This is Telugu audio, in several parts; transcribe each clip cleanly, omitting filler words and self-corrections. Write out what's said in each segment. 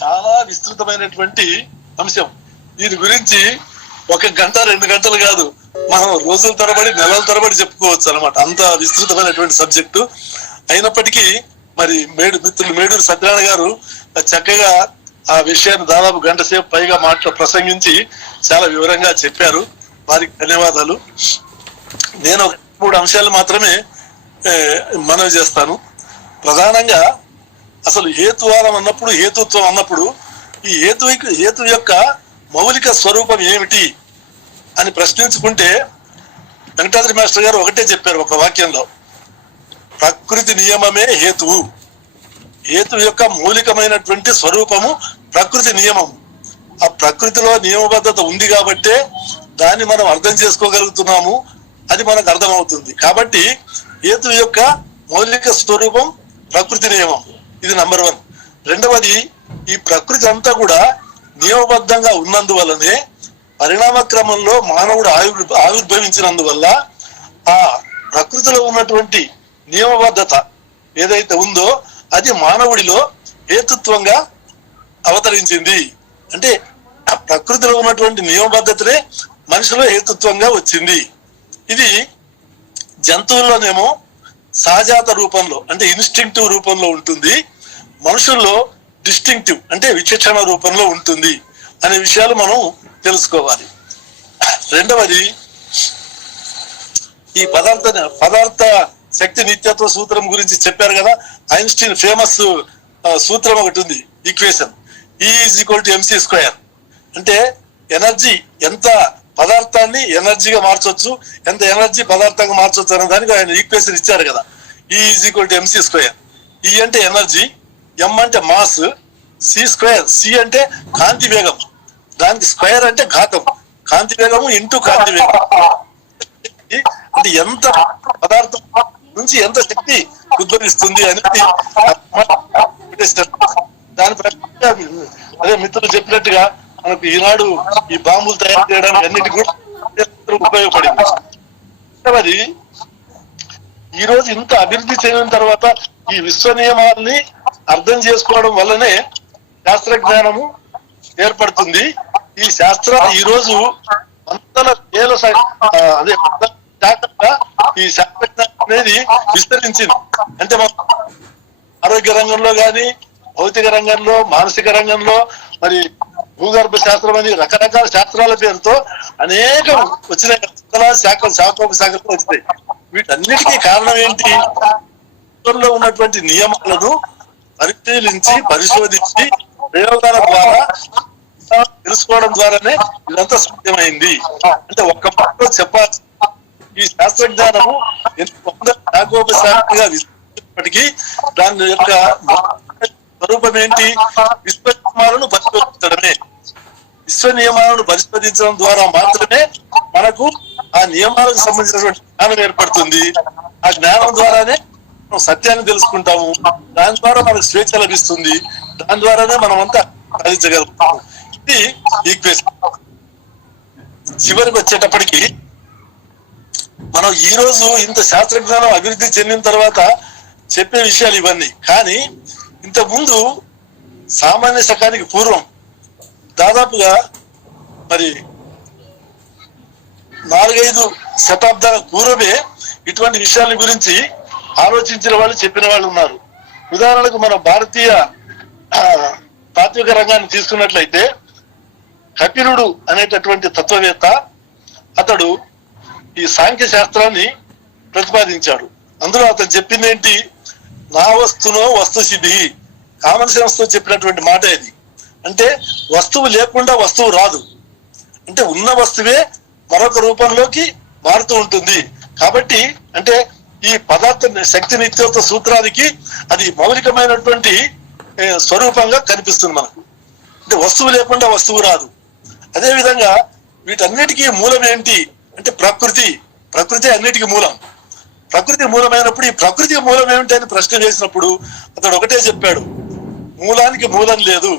చాలా విస్తృతమైనటువంటి అంశం. దీని గురించి 1 గంట 2 గంటలు కాదు, మనం రోజుల తరబడి నెలల తరబడి చెప్పుకోవచ్చు అనమాట. అంత విస్తృతమైనటువంటి సబ్జెక్టు. అయినప్పటికీ మరి మిత్రులు మేడూరు సత్యనారాయణ గారు చక్కగా ఆ విషయాన్ని దాదాపు గంట సేపు పైగా ప్రసంగించి చాలా వివరంగా చెప్పారు. వారికి ధన్యవాదాలు. నేను 3 అంశాలు మాత్రమే మనవి చేస్తాను. ప్రధానంగా అసలు హేతువాదం అన్నప్పుడు, హేతుత్వం అన్నప్పుడు ఈ హేతు యొక్క మౌలిక స్వరూపం ఏమిటి అని ప్రశ్నించుకుంటే వెంకటాద్రి మాస్టర్ గారు ఒకటే చెప్పారు ఒక వాక్యంలో, ప్రకృతి నియమమే హేతువు. హేతు యొక్క మౌలికమైనటువంటి స్వరూపము ప్రకృతి నియమం. ఆ ప్రకృతిలో నియమబద్ధత ఉంది కాబట్టే దాన్ని మనం అర్థం చేసుకోగలుగుతున్నాము, అది మనకు అర్థమవుతుంది. కాబట్టి హేతు యొక్క మౌలిక స్వరూపం ప్రకృతి నియమం. ఇది నంబర్ 1. రెండవది, ఈ ప్రకృతి అంతా కూడా నియమబద్ధంగా ఉన్నందువల్లనే పరిణామ క్రమంలో మానవుడు ఆవిర్భవించినందువల్ల ఆ ప్రకృతిలో ఉన్నటువంటి నియమబద్ధత ఏదైతే ఉందో అది మానవుడిలో హేతుత్వంగా అవతరించింది. అంటే ఆ ప్రకృతిలో ఉన్నటువంటి నియమబద్ధతనే మనిషిలో హేతుత్వంగా వచ్చింది. ఇది జంతువుల్లోనేమో సహజాత రూపంలో అంటే ఇన్స్టింక్టివ్ రూపంలో ఉంటుంది, మనుషుల్లో డిస్టింక్టివ్ అంటే విచక్షణ రూపంలో ఉంటుంది అనే విషయాలు మనం తెలుసుకోవాలి. రెండవది, ఈ పదార్థ శక్తి నిత్యత్వ సూత్రం గురించి చెప్పారు కదా. ఐన్స్టీన్ ఫేమస్ సూత్రం ఒకటి ఉంది, ఈక్వేషన్ E=mc². అంటే ఎనర్జీ ఎంత పదార్థాన్ని ఎనర్జీగా మార్చొచ్చు, ఎంత ఎనర్జీ పదార్థంగా మార్చొచ్చు అనే దానికి ఆయన ఈక్వేషన్ ఇచ్చారు కదా. E=mc². E అంటే ఎనర్జీ, M అంటే మాస్, C². C అంటే కాంతి వేగం, దానికి స్క్వేర్ అంటే ఘాతం, కాంతి వేగము ఇంటూ కాంతి వేగం. అంటే ఎంత పదార్థం నుంచి ఎంత శక్తి ఉద్భవిస్తుంది అనేది దాని ప్రకారంగా అదే మిత్రులు చెప్పినట్టుగా మనకు ఈనాడు ఈ బాంబులు తయారు చేయడానికి అన్నిటి కూడా ఉపయోగపడింది. అది ఈ రోజు ఇంత అభివృద్ధి చెందిన తర్వాత ఈ విశ్వ నియమాల్ని అర్థం చేసుకోవడం వల్లనే శాస్త్రజ్ఞానము ఏర్పడుతుంది. ఈ శాస్త్రాలు ఈ రోజు వందల వేల అదే శాఖగా ఈ శాస్త్రజ్ఞానం అనేది విస్తరించింది. అంటే మనం ఆరోగ్య రంగంలో కానీ, భౌతిక రంగంలో, మానసిక రంగంలో, మరి భూగర్భ శాస్త్రం అని రకరకాల శాస్త్రాల పేరుతో అనేకం వచ్చినాయి, శాఖలు వచ్చినాయి. వీటన్నిటికీ కారణం ఏంటి? లో ఉన్నటువంటి నియమాలను పరిశీలించి పరిశోధించి ప్రయోగాల ద్వారా తెలుసుకోవడం ద్వారానే ఇదంతా సాధ్యమైంది. అంటే ఒక్క మాటలో చెప్పాలి, ఈ శాస్త్రజ్ఞానము శాఖోపశాఖగా విస్తరించినప్పటికీ దాని యొక్క స్వరూపం ఏంటి? విశ్వ నియమాలను పరిశోధించడమే. విశ్వ నియమాలను పరిశోధించడం ద్వారా మాత్రమే మనకు ఆ నియమాలకు సంబంధించినటువంటి జ్ఞానం ఏర్పడుతుంది. ఆ జ్ఞానం ద్వారానే మనం సత్యాన్ని తెలుసుకుంటాము, దాని ద్వారా మనకు స్వేచ్ఛ లభిస్తుంది, దాని ద్వారానే మనం అంతా సాధించగలుగుతాము. ఇది ఈక్వేషన్. చివరికి వచ్చేటప్పటికి మనం ఈ రోజు ఇంత శాస్త్రజ్ఞానం అభివృద్ధి చెందిన తర్వాత చెప్పే విషయాలు ఇవన్నీ. కానీ ఇంతకుముందు సామాన్య శకానికి పూర్వం దాదాపుగా మరి 4-5 శతాబ్దాల పూర్వమే ఇటువంటి విషయాల గురించి ఆలోచించిన వాళ్ళు, చెప్పిన వాళ్ళు ఉన్నారు. ఉదాహరణకు మన భారతీయ తాత్విక రంగాన్ని తీసుకున్నట్లయితే కపిలుడు అనేటటువంటి తత్వవేత్త, అతడు ఈ సాంఖ్య శాస్త్రాన్ని ప్రతిపాదించాడు. అందులో అతను చెప్పింది ఏంటి? నా వస్తునో వస్తు సిద్ధి, కామన్ సెన్స్ తో చెప్పినటువంటి మాట ఇది. అంటే వస్తువు లేకుండా వస్తువు రాదు, అంటే ఉన్న వస్తువే మరొక రూపంలోకి మారుతూ ఉంటుంది. కాబట్టి అంటే ఈ పదార్థ శక్తి నిత్యత్వ సూత్రానికి అది మౌలికమైనటువంటి స్వరూపంగా కనిపిస్తుంది మనకు. అంటే వస్తువు లేకుండా వస్తువు రాదు. అదే విధంగా వీటన్నిటికీ మూలం ఏంటి అంటే ప్రకృతి అన్నిటికీ మూలం. ప్రకృతి మూలమైనప్పుడు ఈ ప్రకృతి మూలం ఏమిటి అని ప్రశ్న చేసినప్పుడు అతడు ఒకటే చెప్పాడు, మూలానికి మూలం లేదు.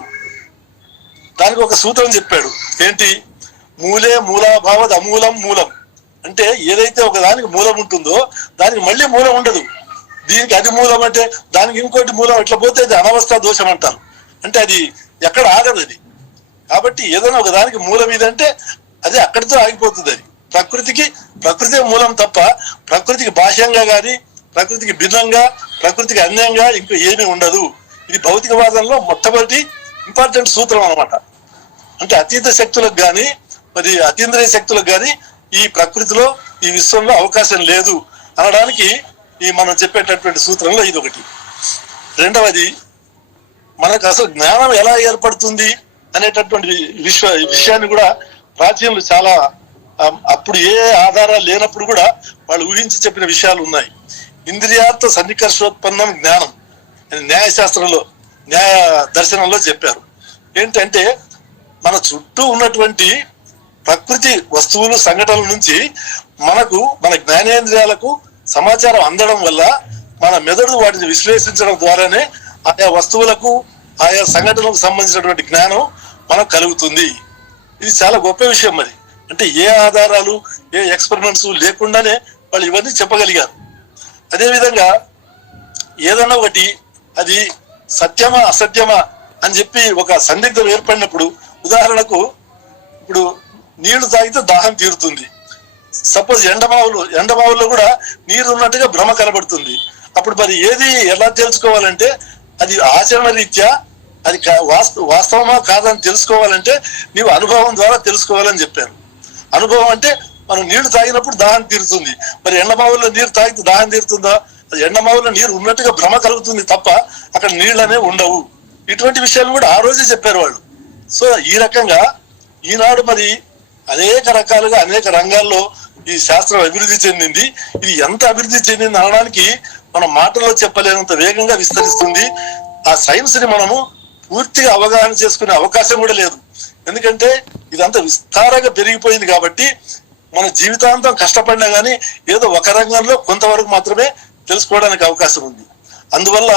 దానికి ఒక సూత్రం చెప్పాడు, ఏంటి? మూలే మూలాభావద్ అమూలం మూలం. అంటే ఏదైతే ఒక దానికి మూలం ఉంటుందో దానికి మళ్ళీ మూలం ఉండదు. దీనికి అది మూలం అంటే దానికి ఇంకోటి మూలం ఎట్లా పోతే అది అనవస్థ దోషం అంటారు. అంటే అది ఎక్కడ ఆగదు అది. కాబట్టి ఏదైనా ఒక దానికి మూలం ఇదంటే అది అక్కడితో ఆగిపోతుంది. అది ప్రకృతి మూలం తప్ప ప్రకృతికి బాహ్యంగా కానీ ప్రకృతికి భిన్నంగా ప్రకృతికి అన్యంగా ఇంకా ఏమీ ఉండదు. ఇది భౌతికవాదంలో మొట్టమొదటి ఇంపార్టెంట్ సూత్రం అన్నమాట. అంటే అతీత శక్తులకు కానీ మరి అతీంద్రియ శక్తులకు కానీ ఈ ప్రకృతిలో ఈ విశ్వంలో అవకాశం లేదు అనడానికి ఈ మనం చెప్పేటటువంటి సూత్రంలో ఇది ఒకటి. రెండవది, మనకు అసలు జ్ఞానం ఎలా ఏర్పడుతుంది అనేటటువంటి విషయాన్ని కూడా ప్రాచీనులు చాలా అప్పుడు ఏ ఆధారాలు లేనప్పుడు కూడా వాళ్ళు ఊహించి చెప్పిన విషయాలు ఉన్నాయి. ఇంద్రియార్థ సన్నికర్షోత్పన్నం జ్ఞానం న్యాయశాస్త్రంలో న్యాయ దర్శనంలో చెప్పారు. ఏంటంటే మన చుట్టూ ఉన్నటువంటి ప్రకృతి వస్తువులు సంఘటనల నుంచి మన జ్ఞానేంద్రియాలకు సమాచారం అందడం వల్ల మన మెదడు వాటిని విశ్లేషించడం ద్వారానే ఆయా వస్తువులకు ఆయా సంఘటనలకు సంబంధించినటువంటి జ్ఞానం మనకు కలుగుతుంది. ఇది చాలా గొప్ప విషయం. మరి అంటే ఏ ఆధారాలు ఏ ఎక్స్పెరిమెంట్స్ లేకుండానే వాళ్ళు ఇవన్నీ చెప్పగలిగారు. అదేవిధంగా ఏదన్నా ఒకటి అది సత్యమా అసత్యమా అని చెప్పి ఒక సందిగ్ధం ఏర్పడినప్పుడు, ఉదాహరణకు ఇప్పుడు నీళ్లు తాగితే దాహం తీరుతుంది. సపోజ్ ఎండమావుల్లో కూడా నీరు ఉన్నట్టుగా భ్రమ కనబడుతుంది. అప్పుడు మరి ఏది ఎలా తెలుసుకోవాలంటే అది ఆచరణ రీత్యా అది వాస్తవమా కాదని తెలుసుకోవాలంటే నీవు అనుభవం ద్వారా తెలుసుకోవాలని చెప్పారు. అనుభవం అంటే మనం నీళ్లు తాగినప్పుడు దాహం తీరుతుంది. మరి ఎండమావుల్లో నీరు తాగితే దాహం తీరుతుందా? అది ఎండమావుల్లో నీరు ఉన్నట్టుగా భ్రమ కలుగుతుంది తప్ప అక్కడ నీళ్ళనే ఉండవు. ఇటువంటి విషయాలు కూడా ఆ రోజే చెప్పారు వాళ్ళు. సో ఈ రకంగా ఈనాడు మరి అనేక రకాలుగా అనేక రంగాల్లో ఈ శాస్త్రం అభివృద్ధి చెందింది. ఇది ఎంత అభివృద్ధి చెందింది అనడానికి మనం మాటల్లో చెప్పలేనంత వేగంగా విస్తరిస్తుంది. ఆ సైన్స్ ని మనము పూర్తిగా అవగాహన చేసుకునే అవకాశం కూడా లేదు. ఎందుకంటే ఇదంతా విస్తారంగా పెరిగిపోయింది కాబట్టి మన జీవితాంతం కష్టపడినా కానీ ఏదో ఒక రంగంలో కొంతవరకు మాత్రమే తెలుసుకోవడానికి అవకాశం ఉంది. అందువల్ల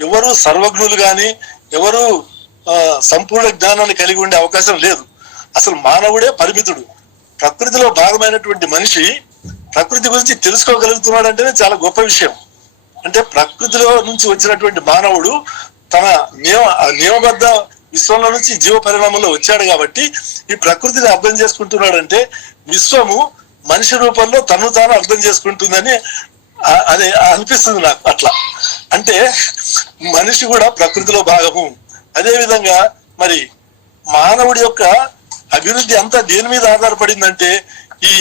ఎవరు సర్వజ్ఞులు కానీ ఎవరు సంపూర్ణ జ్ఞానాన్ని కలిగి ఉండే అవకాశం లేదు. అసలు మానవుడే పరిమితుడు. ప్రకృతిలో భాగమైనటువంటి మనిషి ప్రకృతి గురించి తెలుసుకోగలుగుతున్నాడు అంటేనే చాలా గొప్ప విషయం. అంటే ప్రకృతిలో నుంచి వచ్చినటువంటి మానవుడు తన నియమబద్ధ విశ్వంలో నుంచి జీవ పరిణామంలో వచ్చాడు కాబట్టి ఈ ప్రకృతిని అర్థం చేసుకుంటున్నాడంటే విశ్వము మనిషి రూపంలో తను తాను అర్థం చేసుకుంటుందని అది అనిపిస్తుంది నాకు. అట్లా అంటే మనిషి కూడా ప్రకృతిలో భాగము. అదే విధంగా మరి మానవుడి యొక్క అభివృద్ధి అంతా దేని మీద ఆధారపడిందంటే ఈ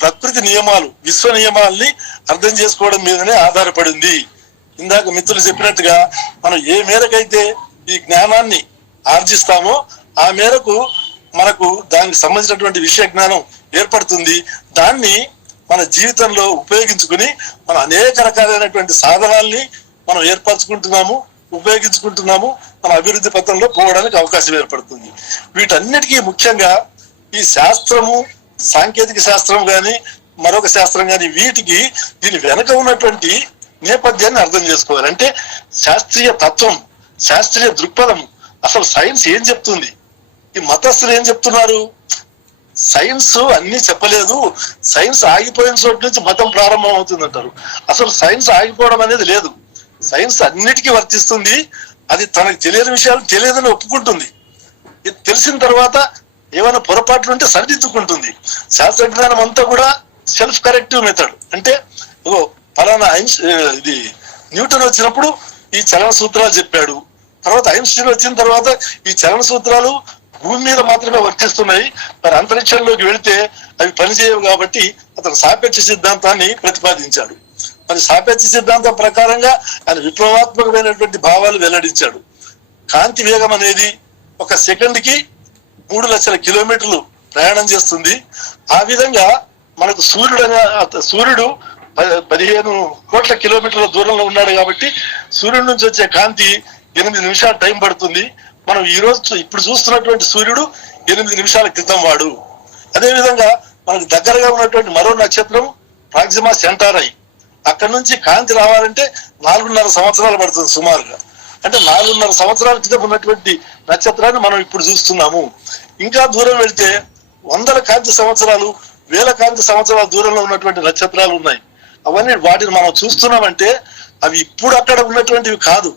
ప్రకృతి నియమాలు విశ్వ నియమాల్ని అర్థం చేసుకోవడం మీదనే ఆధారపడింది. ఇందాక మిత్రులు చెప్పినట్టుగా మనం ఏ మేరకైతే ఈ జ్ఞానాన్ని ఆర్జిస్తామో ఆ మేరకు మనకు దానికి సంబంధించినటువంటి విషయ జ్ఞానం ఏర్పడుతుంది. దాన్ని మన జీవితంలో ఉపయోగించుకుని మన అనేక రకాలైనటువంటి సాధనాల్ని మనం ఏర్పరచుకుంటున్నాము, ఉపయోగించుకుంటున్నాము. మన అభివృద్ధి పథంలో పోవడానికి అవకాశం ఏర్పడుతుంది. వీటన్నిటికీ ముఖ్యంగా ఈ శాస్త్రము, సాంకేతిక శాస్త్రం కానీ మరొక శాస్త్రం కానీ వీటికి దీని వెనక ఉన్నటువంటి నేపథ్యాన్ని అర్థం చేసుకోవాలి. అంటే శాస్త్రీయ తత్వం, శాస్త్రీయ దృక్పథం, అసలు సైన్స్ ఏం చెప్తుంది, ఈ మతస్థులు ఏం చెప్తున్నారు. సైన్స్ అన్ని చెప్పలేదు, సైన్స్ ఆగిపోయిన చోటు నుంచి మతం ప్రారంభం అవుతుంది అంటారు. అసలు సైన్స్ ఆగిపోవడం అనేది లేదు. సైన్స్ అన్నిటికీ వర్తిస్తుంది. అది తనకు తెలియని విషయాలు తెలియదని ఒప్పుకుంటుంది. ఇది తెలిసిన తర్వాత ఏమైనా పొరపాట్లు ఉంటే సరిదిద్దుకుంటుంది. శాస్త్రజ్ఞానం అంతా కూడా సెల్ఫ్ కరెక్టివ్ మెథడ్. అంటే ఫలానా ఇది న్యూటన్ వచ్చినప్పుడు ఈ చలన సూత్రాలు చెప్పాడు, తర్వాత ఐన్స్టీన్ వచ్చిన తర్వాత ఈ చలన సూత్రాలు భూమి మీద మాత్రమే వర్తిస్తున్నాయి, మరి అంతరిక్షంలోకి వెళితే అవి పనిచేయవు కాబట్టి అతను సాపేక్ష సిద్ధాంతాన్ని ప్రతిపాదించాడు. మరి సాపేక్ష సిద్ధాంతం ప్రకారంగా ఆయన విప్లవాత్మకమైనటువంటి భావాలు వెల్లడించాడు. కాంతి వేగం అనేది ఒక సెకండ్కి 3 లక్షల కిలోమీటర్లు ప్రయాణం చేస్తుంది. ఆ విధంగా మనకు సూర్యుడు 15 కోట్ల కిలోమీటర్ల దూరంలో ఉన్నాడు కాబట్టి సూర్యుడి నుంచి వచ్చే కాంతి 8 నిమిషాలు టైం పడుతుంది. మనం ఇప్పుడు చూస్తున్నటువంటి సూర్యుడు 8 నిమిషాల క్రితం వాడు. అదేవిధంగా మనకు దగ్గరగా ఉన్నటువంటి మరో నక్షత్రం ప్రాక్సిమా సెంటారై, అక్కడ నుంచి కాంతి రావాలంటే 4.5 సంవత్సరాలు పడుతుంది సుమారుగా. అంటే 4.5 సంవత్సరాల క్రితం ఉన్నటువంటి నక్షత్రాన్ని మనం ఇప్పుడు చూస్తున్నాము. ఇంకా దూరం వెళ్తే 100 కాంతి సంవత్సరాలు 1000 కాంతి సంవత్సరాల దూరంలో ఉన్నటువంటి నక్షత్రాలు ఉన్నాయి. వాటిని మనం చూస్తున్నామంటే అవి ఇప్పుడు అక్కడ ఉన్నటువంటివి కాదు.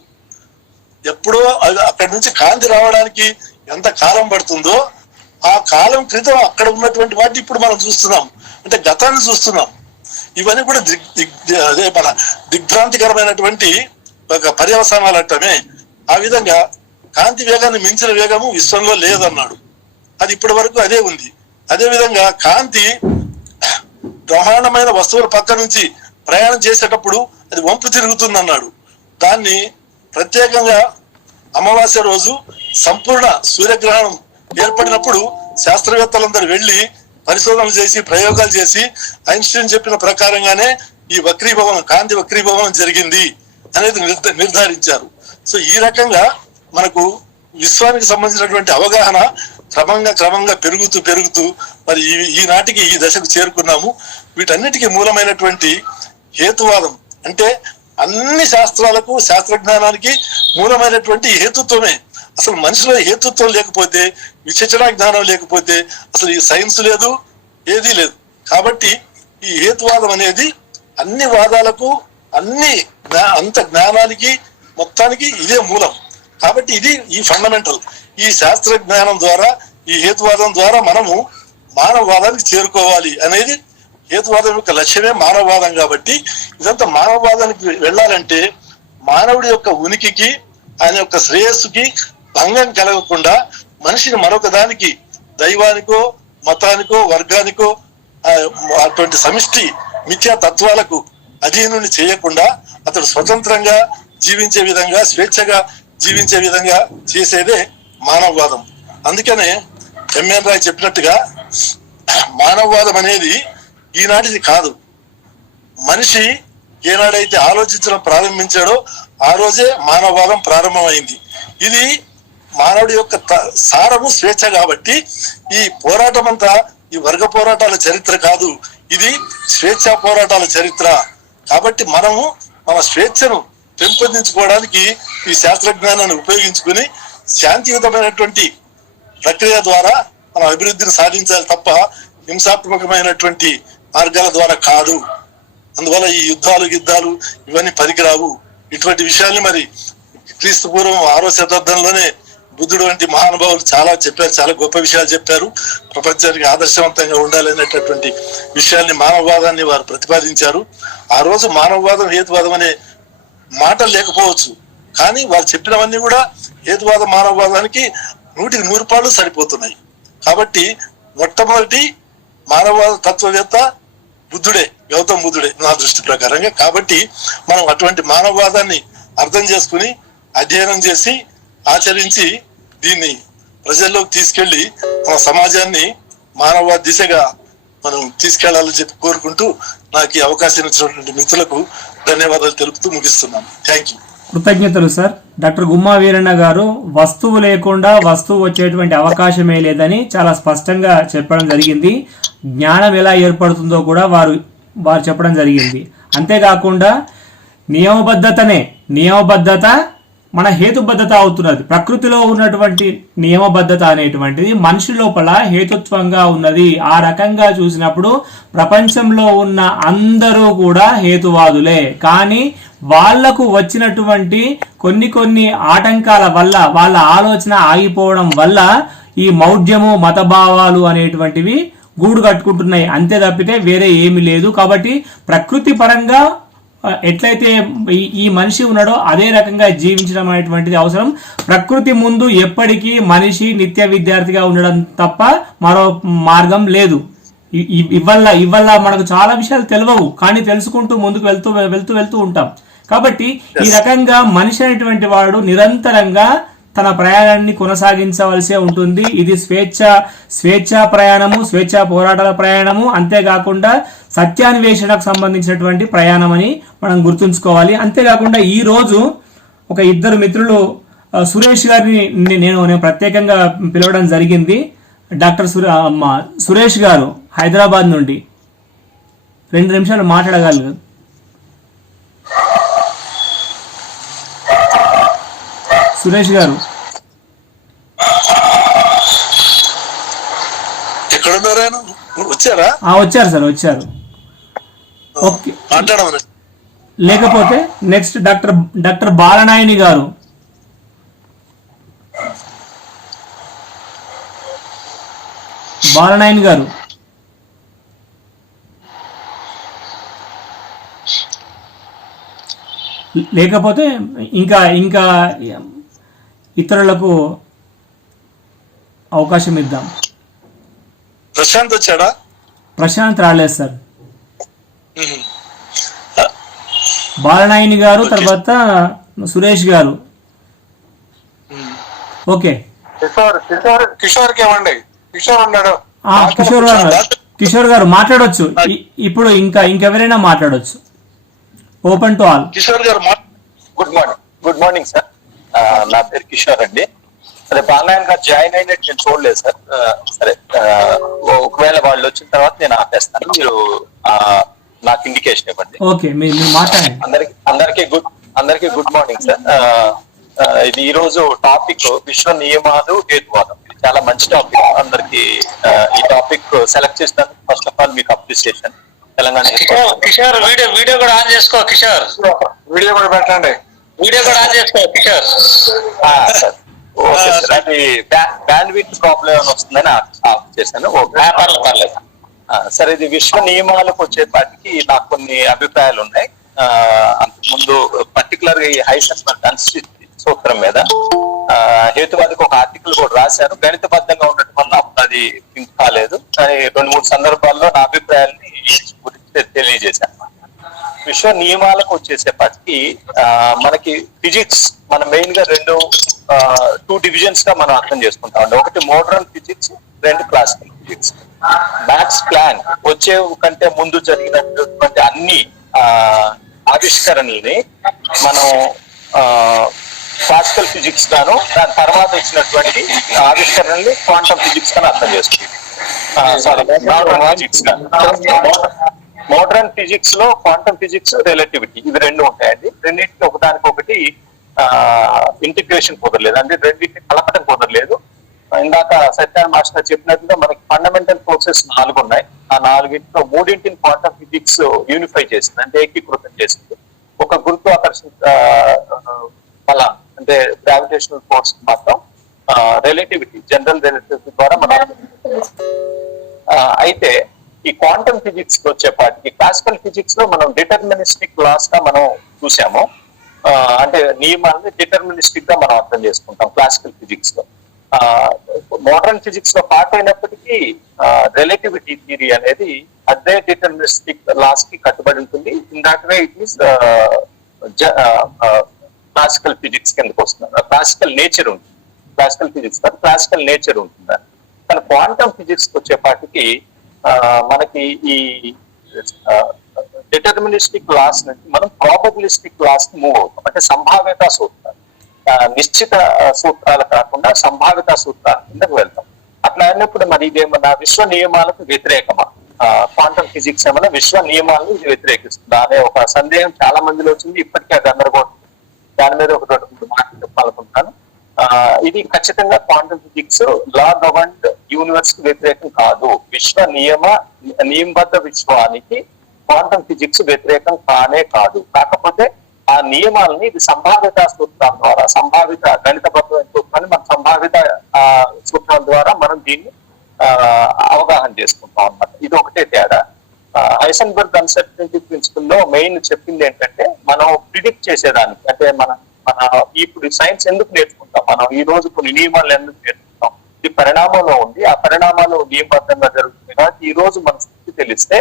ఎప్పుడో అక్కడి నుంచి కాంతి రావడానికి ఎంత కాలం పడుతుందో ఆ కాలం క్రితం అక్కడ ఉన్నటువంటి వాటిని ఇప్పుడు మనం చూస్తున్నాం, అంటే గతాన్ని చూస్తున్నాం. ఇవన్నీ కూడా అదే మన దిగ్భ్రాంతికరమైనటువంటి ఒక పర్యవసానాలు అంటమే. ఆ విధంగా కాంతి వేగాన్ని మించిన వేగము విశ్వంలో లేదన్నాడు. అది ఇప్పటి వరకు అదే ఉంది. అదే విధంగా కాంతి బ్రహ్మాండమైన వస్తువుల పక్క నుంచి ప్రయాణం చేసేటప్పుడు అది వంపు తిరుగుతుంది అన్నాడు. దాన్ని ప్రత్యేకంగా అమావాస్య రోజు సంపూర్ణ సూర్యగ్రహణం ఏర్పడినప్పుడు శాస్త్రవేత్తలందరూ వెళ్లి పరిశోధనలు చేసి ప్రయోగాలు చేసి ఐన్స్టీన్ చెప్పిన ప్రకారంగానే ఈ వక్రీభవనం, కాంతి వక్రీభవనం జరిగింది అనేది నిర్ధారించారు. సో ఈ రకంగా మనకు విశ్వానికి సంబంధించినటువంటి అవగాహన క్రమంగా పెరుగుతూ మరి ఈనాటికి ఈ దశకు చేరుకున్నాము. వీటన్నిటికీ మూలమైనటువంటి హేతువాదం అంటే అన్ని శాస్త్రాలకు, శాస్త్రజ్ఞానానికి మూలమైనటువంటి హేతుత్వమే. అసలు మనిషిలో హేతుత్వం లేకపోతే, విచక్షణ జ్ఞానం లేకపోతే అసలు ఈ సైన్స్ లేదు, ఏదీ లేదు. కాబట్టి ఈ హేతువాదం అనేది అన్ని వాదాలకు, అంత జ్ఞానానికి మొత్తానికి ఇదే మూలం. కాబట్టి ఇది ఈ ఫండమెంటల్. ఈ శాస్త్ర జ్ఞానం ద్వారా, ఈ హేతువాదం ద్వారా మనము మానవవాదానికి చేరుకోవాలి అనేది హేతువాదం యొక్క లక్ష్యమే మానవవాదం. కాబట్టి ఇదంతా మానవవాదానికి వెళ్ళాలంటే మానవుడి యొక్క ఉనికికి, ఆయన యొక్క శ్రేయస్సుకి భంగం కలగకుండా మనిషిని మరొక దానికి, దైవానికో, మతానికో, వర్గానికో, అటువంటి సమిష్టి మిథ్యా తత్వాలకు అధీనుని చేయకుండా అతడు స్వతంత్రంగా జీవించే విధంగా, స్వేచ్ఛగా జీవించే విధంగా చేసేదే మానవవాదం. అందుకనే ఎంఎన్ రాయ్ చెప్పినట్టుగా మానవవాదం అనేది ఈనాటిది కాదు. మనిషి ఏనాడైతే ఆలోచించడం ప్రారంభించాడో ఆ రోజే మానవవాదం ప్రారంభమైంది. ఇది మానవుడి యొక్క సారము స్వేచ్ఛ. కాబట్టి ఈ పోరాటం అంతా ఈ వర్గ పోరాటాల చరిత్ర కాదు, ఇది స్వేచ్ఛా పోరాటాల చరిత్ర. కాబట్టి మనము మన స్వేచ్ఛను పెంపొందించుకోవడానికి ఈ శాస్త్రజ్ఞానాన్ని ఉపయోగించుకుని శాంతియుతమైనటువంటి ప్రక్రియ ద్వారా మనం అభివృద్ధిని సాధించాలి తప్ప హింసాత్మకమైనటువంటి మార్గాల ద్వారా కాదు. అందువల్ల ఈ యుద్ధాలు ఇవన్నీ పనికిరావు. ఇటువంటి విషయాల్ని మరి క్రీస్తు పూర్వం 6వ శతాబ్దంలోనే బుద్ధుడు వంటి మహానుభావులు చాలా చెప్పారు, చాలా గొప్ప విషయాలు చెప్పారు. ప్రపంచానికి ఆదర్శవంతంగా ఉండాలనేటటువంటి విషయాల్ని, మానవవాదాన్ని వారు ప్రతిపాదించారు. ఆ రోజు మానవవాదం, హేతువాదం అనే మాటలు లేకపోవచ్చు, కానీ వారు చెప్పినవన్నీ కూడా హేతువాద మానవవాదానికి 100కి 100 సరిపోతున్నాయి. కాబట్టి మొట్టమొదటి మానవవాద తత్వవేత్త బుద్ధుడే, గౌతమ బుద్ధుడే నా దృష్టి ప్రకారంగా. కాబట్టి మనం అటువంటి మానవవాదాన్ని అర్థం చేసుకుని, అధ్యయనం చేసి, ఆచరించి దీన్ని ప్రజల్లోకి తీసుకెళ్లి మన సమాజాన్ని మానవవాద దిశగా మనం తీసుకెళ్లాలని చెప్పి కోరుకుంటూ నాకు ఈ అవకాశం ఇచ్చినటువంటి మిత్రులకు ధన్యవాదాలు తెలుపుతూ ముగిస్తున్నాను. Thank you. కృతజ్ఞతలు సార్. డాక్టర్ గుమ్మా వీరన్న గారు వస్తువు లేకుండా వస్తువు వచ్చేటువంటి అవకాశమే లేదని చాలా స్పష్టంగా చెప్పడం జరిగింది. జ్ఞానం ఎలా ఏర్పడుతుందో కూడా వారు చెప్పడం జరిగింది. అంతేకాకుండా నియమబద్ధత మన హేతుబద్ధత అవుతున్నది. ప్రకృతిలో ఉన్నటువంటి నియమబద్ధత అనేటువంటిది మనిషి లోపల హేతుత్వంగా ఉన్నది. ఆ రకంగా చూసినప్పుడు ప్రపంచంలో ఉన్న అందరూ కూడా హేతువాదులే. కానీ వాళ్లకు వచ్చినటువంటి కొన్ని ఆటంకాల వల్ల, వాళ్ళ ఆలోచన ఆగిపోవడం వల్ల ఈ మౌఢ్యము, మతభావాలు అనేటువంటివి గూడు కట్టుకుంటున్నాయి. అంతే తప్పితే వేరే ఏమీ లేదు. కాబట్టి ప్రకృతి పరంగా ఎట్లయితే ఈ మనిషి ఉన్నాడో అదే రకంగా జీవించడం అనేటువంటిది అవసరం. ప్రకృతి ముందు ఎప్పటికీ మనిషి నిత్య విద్యార్థిగా ఉండడం తప్ప మరో మార్గం లేదు. ఇవల్ల మనకు చాలా విషయాలు తెలియవు, కానీ తెలుసుకుంటూ ముందుకు వెళ్తూ ఉంటాం. కాబట్టి ఈ రకంగా మనిషి అనేటువంటి వాడు నిరంతరంగా తన ప్రయాణాన్ని కొనసాగించవలసే ఉంటుంది. ఇది స్వేచ్ఛా ప్రయాణము, స్వేచ్ఛా పోరాటాల ప్రయాణము, అంతేకాకుండా సత్యాన్వేషణకు సంబంధించినటువంటి ప్రయాణం అని మనం గుర్తుంచుకోవాలి. అంతేకాకుండా ఈ రోజు ఒక ఇద్దరు మిత్రులు సురేష్ గారిని నేను ప్రత్యేకంగా పిలవడం జరిగింది. డాక్టర్ సురేష్ గారు హైదరాబాద్ నుండి 2 నిమిషాలు మాట్లాడగలరు. సురేష్ గారు వచ్చారు సార్, వచ్చారు. ఓకే, లేకపోతే నెక్స్ట్ డాక్టర్ బాలనాయని గారు. బాలనాయన్ గారు. లేకపోతే ఇంకా ఇంకా ఇతరులకు అవకాశం ఇద్దాం. ప్రశాంత్ వచ్చాడా? ప్రశాంత్ రాలేదు సార్. బాలనాయని గారు, తర్వాత సురేష్ గారు. ఓకే, కిషోర్కి ఇవ్వండి. కిషోర్ ఉన్నాడు. కిషోర్ గారు మాట్లాడొచ్చు ఇప్పుడు. ఇంకెవరైనా మాట్లాడొచ్చు. Open to all. కిషోర్ గారు గుడ్ మార్నింగ్ సార్. నా పేరు కిషోర్ అండి. అదే బాలనాయన్ గారు జాయిన్ అయినట్టు నేను చూడలేదు సార్. సరే, ఒకవేళ వాళ్ళు వచ్చిన తర్వాత నేను ఆపేస్తాను. మీరు నాకు ఇండికేషన్ ఇవ్వండి. ఓకే, మీరు మాట్లాడండి. అందరికి గుడ్ మార్నింగ్ సార్. ఇది ఈ రోజు టాపిక్ విశ్వ నియమాలు హేతువాదం. ఇది చాలా మంచి టాపిక్. అందరికి ఈ టాపిక్ సెలెక్ట్ చేసినందుకు ఫస్ట్ ఆఫ్ ఆల్ మీకు అప్రిసియేషన్. తెలంగాణ కిషోర్ వీడియో కూడా ఆన్ చేసుకో. కిషోర్ వీడియో కూడా పెట్టండి. వీడియో కూడా ఆన్ చేసుకో కిషోర్. Sir okay sir. అది బ్యాండ్ విత్ ప్రాబ్లం ఏమైనా వస్తుందని ఆఫ్ చేశాను. పర్లేదు. సరే, ఇది విశ్వ నియమాలకు వచ్చేపాటికి నాకు కొన్ని అభిప్రాయాలు ఉన్నాయి. అంతకుముందు పర్టికులర్ గా ఈ హైసెన్బర్గ్ కన్స్టిట్యూషన్ సూత్రం మీద హేతువాదికి ఒక ఆర్టికల్ కూడా రాశాను. గణితబద్ధంగా ఉండటం వల్ల అప్పుడు అది థింక్ కాలేదు. కానీ 2-3 సందర్భాల్లో నా అభిప్రాయాన్ని గురించి తెలియజేశాను. విశ్వ నియమాలకు వచ్చేసేపటికి మనకి ఫిజిక్స్ మనం మెయిన్ గా 2 డివిజన్స్ గా మనం అర్థం చేసుకుంటాం. ఒకటి modern physics, 2 classical physics. Maths plan వచ్చే కంటే ముందు జరిగినటువంటి అన్ని ఆవిష్కరణల్ని మనం క్లాసికల్ ఫిజిక్స్ గాను, దాని తర్వాత వచ్చినటువంటి ఆవిష్కరణల్ని క్వాంటమ్ ఫిజిక్స్ గాను అర్థం చేసుకుంటాం. మోడర్న్ ఫిజిక్స్ గా మోడర్న్ ఫిజిక్స్ లో క్వాంటమ్ ఫిజిక్స్, రిలేటివిటీ ఇవి 2 ఉంటాయండి. రెండింటికి ఒకదానికొకటి ఇంటిగ్రేషన్ కుదరలేదు, అంటే రెండింటిని కలపడం కుదరలేదు. ఇందాక సత్యాన్ మాస్టర్ చెప్పినట్టుగా మనకి ఫండమెంటల్ ఫోర్సెస్ 4 ఉన్నాయి. ఆ 4 3 క్వాంటమ్ ఫిజిక్స్ యూనిఫై చేసింది, అంటే ఏకీకృతం చేసింది. ఒక గురుత్వాకర్షణ బలం అంటే గ్రావిటేషనల్ ఫోర్స్ మాత్రం రిలేటివిటీ, జనరల్ రిలేటివిటీ ద్వారా మనం అయితే ఈ క్వాంటమ్ ఫిజిక్స్ వచ్చేపాటికి క్లాసికల్ ఫిజిక్స్ లో మనం డిటర్మినిస్టిక్ లాస్ గా మనం చూసాము. అంటే నియమాలని డిటర్మినిస్టిక్ గా మనం అర్థం చేసుకుంటాం క్లాసికల్ ఫిజిక్స్ లో. మోడర్న్ ఫిజిక్స్ లో పార్ట్ అయినప్పటికీ రిలేటివిటీ థియరీ అనేది అదే డిటర్మినిస్టిక్ లాస్ కి కట్టుబడి ఉంటుంది. ఇందాకనే ఇట్ ఈస్ క్లాసికల్ ఫిజిక్స్ కిందకు వస్తుంది. క్లాసికల్ నేచర్ ఉంటుంది, క్లాసికల్ ఫిజిక్స్ కాదు, క్లాసికల్ నేచర్ ఉంటుంది. కానీ క్వాంటమ్ ఫిజిక్స్ వచ్చేపాటికి మనకి ఈ డిటర్మినిస్టిక్ లాస్ నుంచి మనం ప్రాబబిలిస్టిక్ లాస్ కి మూవ్ అవుతాం. అంటే సంభావ్యత సూత్రాలు, నిశ్చిత సూత్రాలు కాకుండా సంభావ్యత సూత్రాల కిందకు వెళ్తాం. అట్లా అయినప్పుడు మరి ఇదేమన్నా విశ్వ నియమాలకు వ్యతిరేకమా? క్వాంటమ్ ఫిజిక్స్ ఏమన్నా విశ్వ నియమాలను ఇది వ్యతిరేకిస్తుందా అనే ఒక సందేహం చాలా మందిలో వచ్చింది. ఇప్పటికే గందరగోళం. దాని మీద ఒక 2-3 మాటలు చెప్పాలనుకుంటున్నాను. ఇది ఖచ్చితంగా క్వాంటమ్ ఫిజిక్స్ లా గవర్న్డ్ యూనివర్స్ కి వ్యతిరేకం కాదు. విశ్వ నియమబద్ధ విశ్వానికి క్వాంటమ్ ఫిజిక్స్ వ్యతిరేకం కానే కాదు. కాకపోతే ఆ నియమాలని ఇది సంభావ్యత సూత్రాల ద్వారా, సంభావిత గణితబద్ధమైన సూత్రాన్ని మన సంభావిత సూత్రాల ద్వారా మనం దీన్ని అవగాహన చేసుకుంటాం అన్నమాట. ఇది ఒకటే తేడా. హైసెన్బర్గ్ అన్సర్టనిటీ ప్రిన్సిపల్ లో మెయిన్ చెప్పింది ఏంటంటే మనం ప్రిడిక్ట్ చేసేదానికి, అంటే మన ఇప్పుడు సైన్స్ ఎందుకు నేర్చుకుంటాం, మనం ఈ రోజు కొన్ని నియమాలు ఎందుకు నేర్చుకుంటాం, ఇది పరిణామంలో ఉంది. ఆ పరిణామాలు నియమబద్ధంగా జరుగుతుంది కాబట్టి ఈ రోజు మన స్థితి తెలిస్తే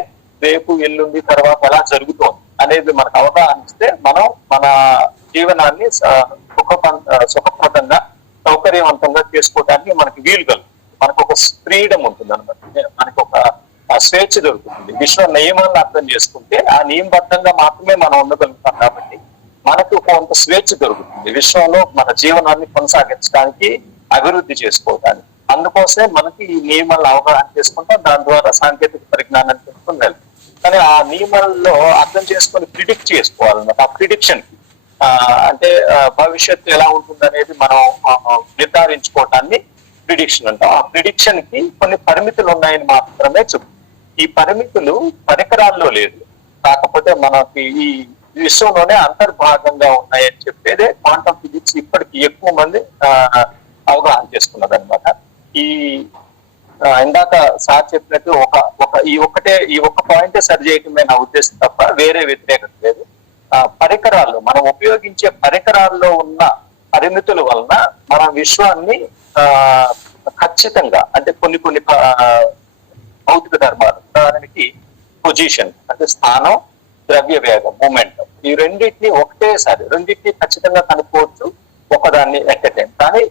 రేపు ఎల్లుండి తర్వాత ఎలా జరుగుతోంది అనేది మనకు అవగాహన ఇస్తే మనం మన జీవనాన్ని సుఖప్రదంగా సౌకర్యవంతంగా చేసుకోవడానికి మనకి వీలు కలుగుతుంది. మనకు ఒక ఫ్రీడమ్ ఉంటుంది అనమాట, మనకు ఒక స్వేచ్ఛ దొరుకుతుంది. విశ్వ నియమాలను అర్థం చేసుకుంటే ఆ నియమబద్ధంగా మాత్రమే మనం ఉండగలుగుతాం. కాబట్టి మనకు కొంత స్వేచ్ఛ దొరుకుతుంది విశ్వంలో మన జీవనాన్ని కొనసాగించడానికి, అభివృద్ధి చేసుకోవడానికి. అందుకోసమే మనకి ఈ నియమాలను అవగాహన చేసుకుంటాం, దాని ద్వారా సాంకేతిక పరిజ్ఞానాన్ని తెలుసుకుని వెళ్తాం. కానీ ఆ నియమాల్లో అర్థం చేసుకొని ప్రిడిక్ట్ చేసుకోవాలన్నమాట. ఆ ప్రిడిక్షన్ అంటే భవిష్యత్తు ఎలా ఉంటుంది అనేది మనం నిర్ధారించుకోవటాన్ని ప్రిడిక్షన్ అంటాం. ఆ ప్రిడిక్షన్ కి కొన్ని పరిమితులు ఉన్నాయని మాత్రమే చెప్తాం. ఈ పరిమితులు పరికరాల్లో లేదు, కాకపోతే మనకి ఈ విశ్వంలోనే అంతర్భాగంగా ఉన్నాయని చెప్పేదే క్వాంటమ్ ఫిజిక్స్ ఇప్పటికి ఎక్కువ మంది అవగాహన చేసుకున్నది అనమాట. ఈ ఇందాక సార్ చెప్పినట్టు ఈ ఒక్క పాయింటే సరి చేయటమే నా ఉద్దేశం తప్ప వేరే వ్యతిరేకత లేదు. పరికరాలు మనం ఉపయోగించే పరికరాల్లో ఉన్న పరిమితుల వలన మన విశ్వాన్ని ఖచ్చితంగా అంటే కొన్ని భౌతిక ధర్మాలు, ఉదాహరణకి పొజిషన్ అంటే స్థానం, ద్రవ్య వేగం మూమెంట్, ఈ రెండింటిని రెండింటిని ఖచ్చితంగా కనుక్కోవచ్చు ఒకదాన్ని ఎట్ ఎ టైం. కానీ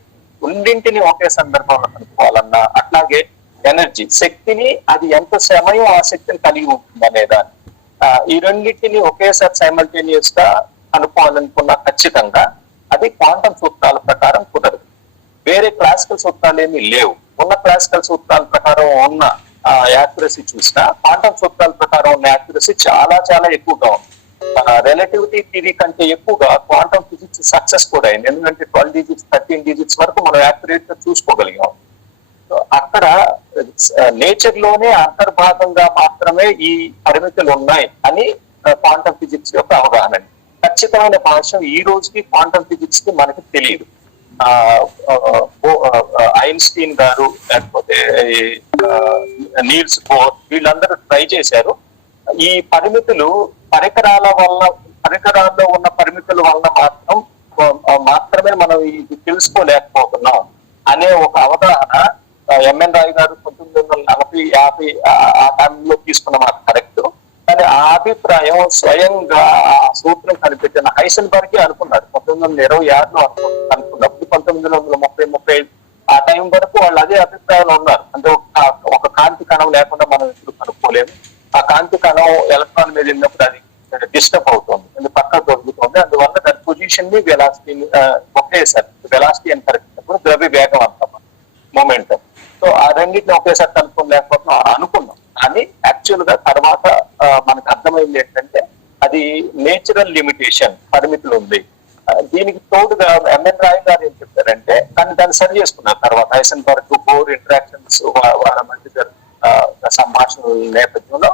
రెండింటిని ఒకే సందర్భంలో కనుక్కోవాలన్నా, అట్లాగే ఎనర్జీ శక్తిని అది ఎంత సమయం ఆ శక్తిని కలిగి ఉంటుంది అనేదాన్ని ఈ రెండింటిని ఒకేసారి సైమల్టేనియస్ గా కనుక్కోవాలనుకున్నా ఖచ్చితంగా అది క్వాంటం సూత్రాల ప్రకారం కుదరదు. వేరే క్లాసికల్ సూత్రాలు ఏమీ లేవు. ఉన్న క్లాసికల్ సూత్రాల ప్రకారం ఉన్న యాక్యురసీ చూసినా క్వాంటం సూత్రాల ప్రకారం ఉన్న యాక్యురసీ చాలా చాలా ఎక్కువగా ఉంది. రిలేటివిటీ థియరీ కంటే ఎక్కువగా క్వాంటం ఫిజిక్స్ సక్సెస్ కూడా అయింది. ఎందుకంటే 12 digits 13 digits వరకు మనం యాక్యురేట్ గా చూసుకోగలిగాం. అక్కడ నేచర్ లోనే అంతర్భాగంగా మాత్రమే ఈ పరిమితులు ఉన్నాయి అని క్వాంటం ఫిజిక్స్ యొక్క అవగాహన. ఖచ్చితమైన భాష ఈ రోజుకి క్వాంటం ఫిజిక్స్ కి మనకి తెలియదు. ఐన్స్టీన్ గారు లేకపోతే నీల్స్ బోర్ వీళ్ళందరూ ట్రై చేశారు. ఈ పరిమితులు పరికరాల్లో ఉన్న పరిమితుల వలన మాత్రమే మనం ఇది తెలుసుకోలేకపోతున్నాం అనే ఒక అవగాహన ఎంఎన్ రాయ్ గారు 1940-50 ఆ టైంలో తీసుకున్న మాట కరెక్ట్. కానీ ఆ అభిప్రాయం స్వయంగా ఆ సూత్రం కనిపెట్టిన హైసెన్బర్గ్ అనుకున్నారు 1926లో అనుకున్నప్పుడు. 1930-35 ఆ టైం వరకు వాళ్ళు అదే అభిప్రాయంలో ఉన్నారు. అంటే ఒక కాంతి కణం లేకుండా మనం ఎప్పుడు కనుక్కోలేము. ఆ కాంతి కణం ఎలక్ట్రాన్ మీద వెళ్ళినప్పుడు అది డిస్టర్బ్ అవుతుంది, ఎందుకు పక్కన దొరుకుతుంది. అందువల్ల దాని పొజిషన్ ని వెలాసిటీ ఒకేసారి వెలాసిటీ అని కరెక్ట్ ద్రవ్య వేగం అంటాం మొమెంటం. సో ఆ రెండింటిని ఒకేసారి కనుక్కోలేకపోతున్నాం అనుకున్నాం. కానీ యాక్చువల్ గా తర్వాత మనకు అర్థమైంది ఏంటంటే అది నేచురల్ లిమిటేషన్, పరిమితులు ఉంది. దీనికి తోడుగా ఎంఎన్ రాయ్ గారు ఏం చెప్పారంటే దాన్ని సరి చేసుకున్నారు తర్వాత. హైసెన్బర్గ్ బోర్ ఇంటరాక్షన్స్ వాళ్ళ మధ్య సంభాషణల నేపథ్యంలో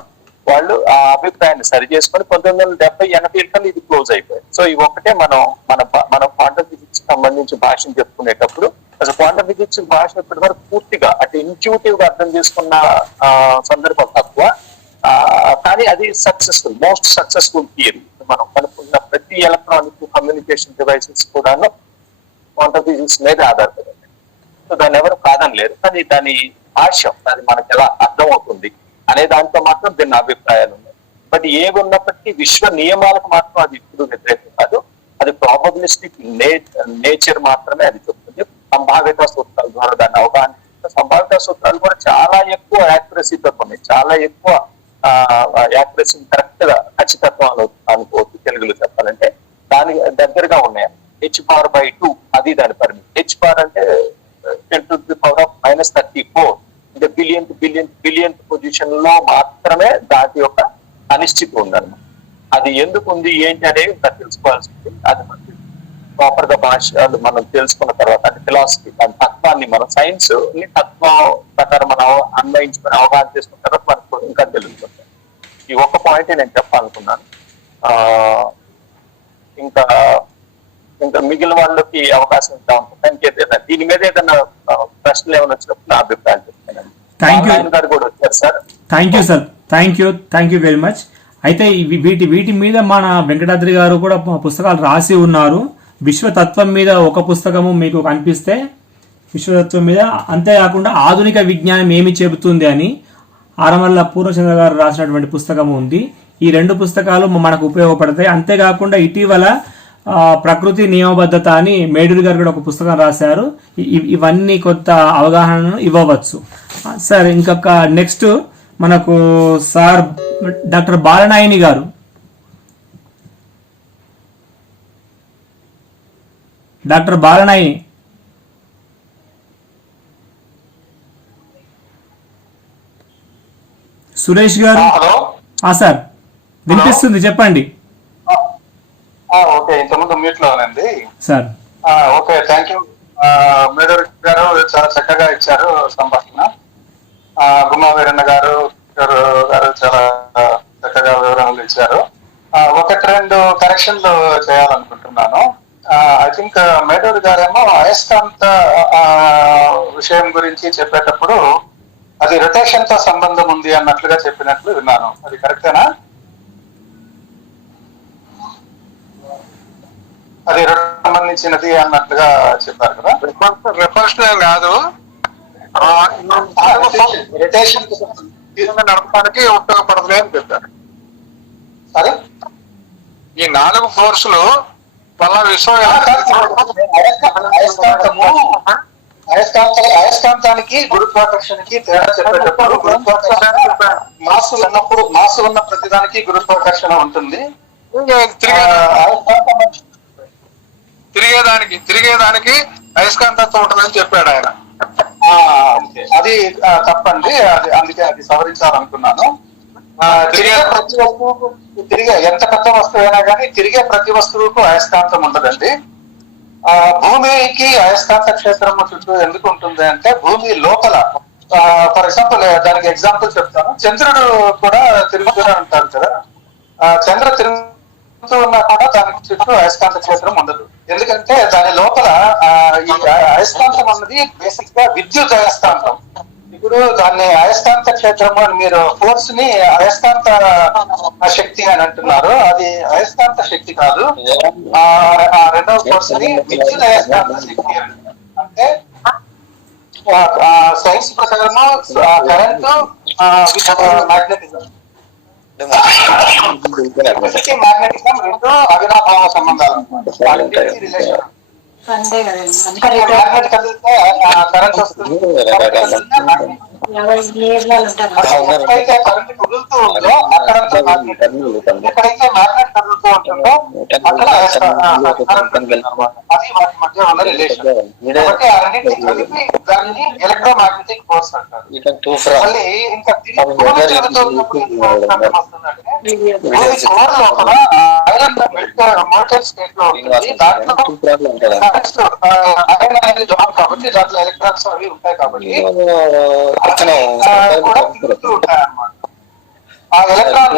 వాళ్ళు ఆ అభిప్రాయాన్ని సరి చేసుకొని 1970-80 ఇది క్లోజ్ అయిపోయింది. సో ఇవి ఒక్కటే మనం క్వాంటం ఫిజిక్స్ సంబంధించి భాషను చెప్పుకునేటప్పుడు అసలు క్వాంటం ఫిజిక్స్ భాష ఇప్పటి వరకు పూర్తిగా అంటే ఇంట్యూటివ్ గా అర్థం చేసుకున్న సందర్భం తక్కువ. కానీ అది మోస్ట్ సక్సెస్ఫుల్ థియరీ. మనం కనుక్కున్న ప్రతి ఎలక్ట్రానిక్ కమ్యూనికేషన్ డివైసెస్ కూడా క్వాంటం ఫిజిక్స్ మీద ఆధారపడింది. సో దాన్ని ఎవరు కాదనలేరు. కానీ దాని భాష్యం అది మనకి ఎలా అర్థం అవుతుంది అనే దాంతో మాత్రం దీని అభిప్రాయాలు ఉన్నాయి. బట్ ఏవి ఉన్నప్పటికీ విశ్వ నియమాలకు మాత్రం అది ఇప్పుడు వ్యతిరేకం కాదు. అది ప్రాబబిలిస్టిక్ నేచర్ మాత్రమే అది చెప్తుంది. సంభావ్యత సూత్రాల ద్వారా దాన్ని అవగాహన. సంభావ్యత సూత్రాలు కూడా చాలా ఎక్కువ యాక్యురసీతో ఉన్నాయి, చాలా ఎక్కువ యాక్యురసీ కరెక్ట్ గా ఖచ్చితత్వం అనుకోవచ్చు తెలుగులో చెప్పాలంటే. దానికి దగ్గరగా ఉన్నాయి. h⁻2 అది దాని పరిమితి. h⁻ అంటే 10⁻⁻34 అంటే బిలియన్ పొజిషన్ లో మాత్రమే దాని యొక్క అనిశ్చితి ఉందన్నమాట. అది ఎందుకు ఉంది ఏంటి అనేది ఇంకా తెలుసుకోవాల్సింది. అది మనకి ప్రాపర్ గా భాషలు మనం తెలుసుకున్న తర్వాత అంటే ఫిలాసఫీ దాని తత్వాన్ని మనం సైన్స్ ని తత్వం ప్రకారం మనం అన్వయించుకుని అవగాహన చేసుకున్న తర్వాత మనకు ఇంకా తెలుస్తుంది. ఈ ఒక్క పాయింట్ నేను చెప్పాలనుకున్నాను. ఇంకా మిగిలిన వాళ్ళకి అవకాశం ఇస్తా ఉంటాను. దీని మీద ఏదైనా ప్రశ్నలు ఏమైనా వచ్చినప్పుడు నా అభిప్రాయం చెప్తాను. గారు కూడా వచ్చారు sir. Thank you very much. అయితే వీటి మీద మన వెంకటాద్రి గారు కూడా పుస్తకాలు రాసి ఉన్నారు. విశ్వతత్వం మీద ఒక పుస్తకము మీకు కనిపిస్తే విశ్వతత్వం మీద, అంతేకాకుండా ఆధునిక విజ్ఞానం ఏమి చెబుతుంది అని ఆరమల్ల పూర్ణచంద్ర గారు రాసినటువంటి పుస్తకం ఉంది. ఈ 2 పుస్తకాలు మనకు ఉపయోగపడతాయి. అంతేకాకుండా ఇటీవల ప్రకృతి నియమబద్ధత అని మేడూరి గారు కూడా ఒక పుస్తకం రాశారు. ఇవన్నీ కొత్త అవగాహనను ఇవ్వవచ్చు. సార్ ఇంకొక నెక్స్ట్ మనకు సార్ డాక్టర్ బాలనాయని గారు. డాక్టర్ బాలనాయని సురేష్ గారు. సార్ వినిపిస్తుంది, చెప్పండి. ఓకే, ఇంతకుముందు మ్యూట్ లో ఉందండి sir. Okay, thank you Meduri గారు, చాలా చక్కగా ఇచ్చారు సంభాషణ. గుమ్మా వీరన్న గారు చాలా చక్కగా వివరణలు ఇచ్చారు. 1-2 కరెక్షన్లు చేయాలనుకుంటున్నాను. ఐ థింక్ మేడూరి గారేమో అయస్కాంత విషయం గురించి చెప్పేటప్పుడు అది రొటేషన్ తో సంబంధం ఉంది అన్నట్లుగా చెప్పినట్లు విన్నాను. అది కరెక్టేనా? అది సంబంధించినది అన్నట్లుగా చెప్పారు కదా. రిపల్షన్ కాదు, రొటేషన్ నడపడానికి ఉపయోగపడదులే అని చెప్పారు. సరే, ఈ 4 ఫోర్సులు వల్ల విశ్వం అయస్కాంతానికి గురుత్వాకర్షణకి తేడా చెప్పేటప్పుడు మాసు ఉన్న ప్రతిదానికి గురుత్వాకర్షణ ఉంటుంది. తిరిగేదానికి అయస్కాంతత్వం ఉంటుందని చెప్పాడు ఆయన. అది తప్పండి, అది అందుకే అది సవరించాలనుకున్నాను. తిరిగే ఎంత పెద్ద వస్తువు అయినా కానీ తిరిగే ప్రతి వస్తువుకు అయస్కాంతం ఉండదండి. భూమికి అయస్కాంత క్షేత్రం చుట్టూ ఎందుకు ఉంటుంది అంటే భూమి లోపల, ఫర్ ఎగ్జాంపుల్ దానికి ఎగ్జాంపుల్ చెప్తాను. చంద్రుడు కూడా తిరుగుతూనే ఉంటారు కదా. చంద్ర తిరుగుతూ ఉన్నా కూడా దానికి చుట్టూ అయస్కాంత క్షేత్రం ఉండదు. ఎందుకంటే దాని లోపల ఈ అయస్కాంతం అన్నది బేసిక్ గా విద్యుత్ అయస్కాంతం. ఇప్పుడు దాన్ని అయస్కాంత క్షేత్రము అని మీరు ఫోర్స్ ని అయస్కాంత శక్తి అని అంటున్నారు. అది అయస్కాంత శక్తి కాదు. ఆ రెండవ ఫోర్స్ ని విద్యుత్ అయస్కాంత శక్తి అంటే సైన్స్ ప్రకారము కరెంటు మ్యాగ్నెటిజం మ్యాగ్నెటిజం రెండు అవినాభావ సంబంధాలు రిలేషన్. మ్యాగ్నెట్ కదిలితే కరెంట్ వస్తుంది. ఎక్కడైతే కరెంట్ కదులుతూ ఉందో అక్కడంతా మ్యాగ్నెట్, ఎక్కడైతే మ్యాగ్నెట్ కదులుతూ ఉంటుందో అక్కడ అది వాటి మధ్య ఉన్న రిలేషన్. కాబట్టి ఆ రెండింటిని కలిపి దాన్ని ఎలక్ట్రోమాగ్నెటిక్ ఫోర్స్ అంటారు. మళ్ళీ ఇంకా కోర్ లోపల ఐరన్ మోటల్ స్టేట్ లో ఉంటుంది. దాంట్లో ఐరన్ అనేది జాబ్ కాబట్టి దాంట్లో ఎలక్ట్రాన్స్ అవి ఉంటాయి కాబట్టి కూడా తిరుగుతూ ఉంటాయి అన్నమాట. ఆ ఎలక్ట్రాన్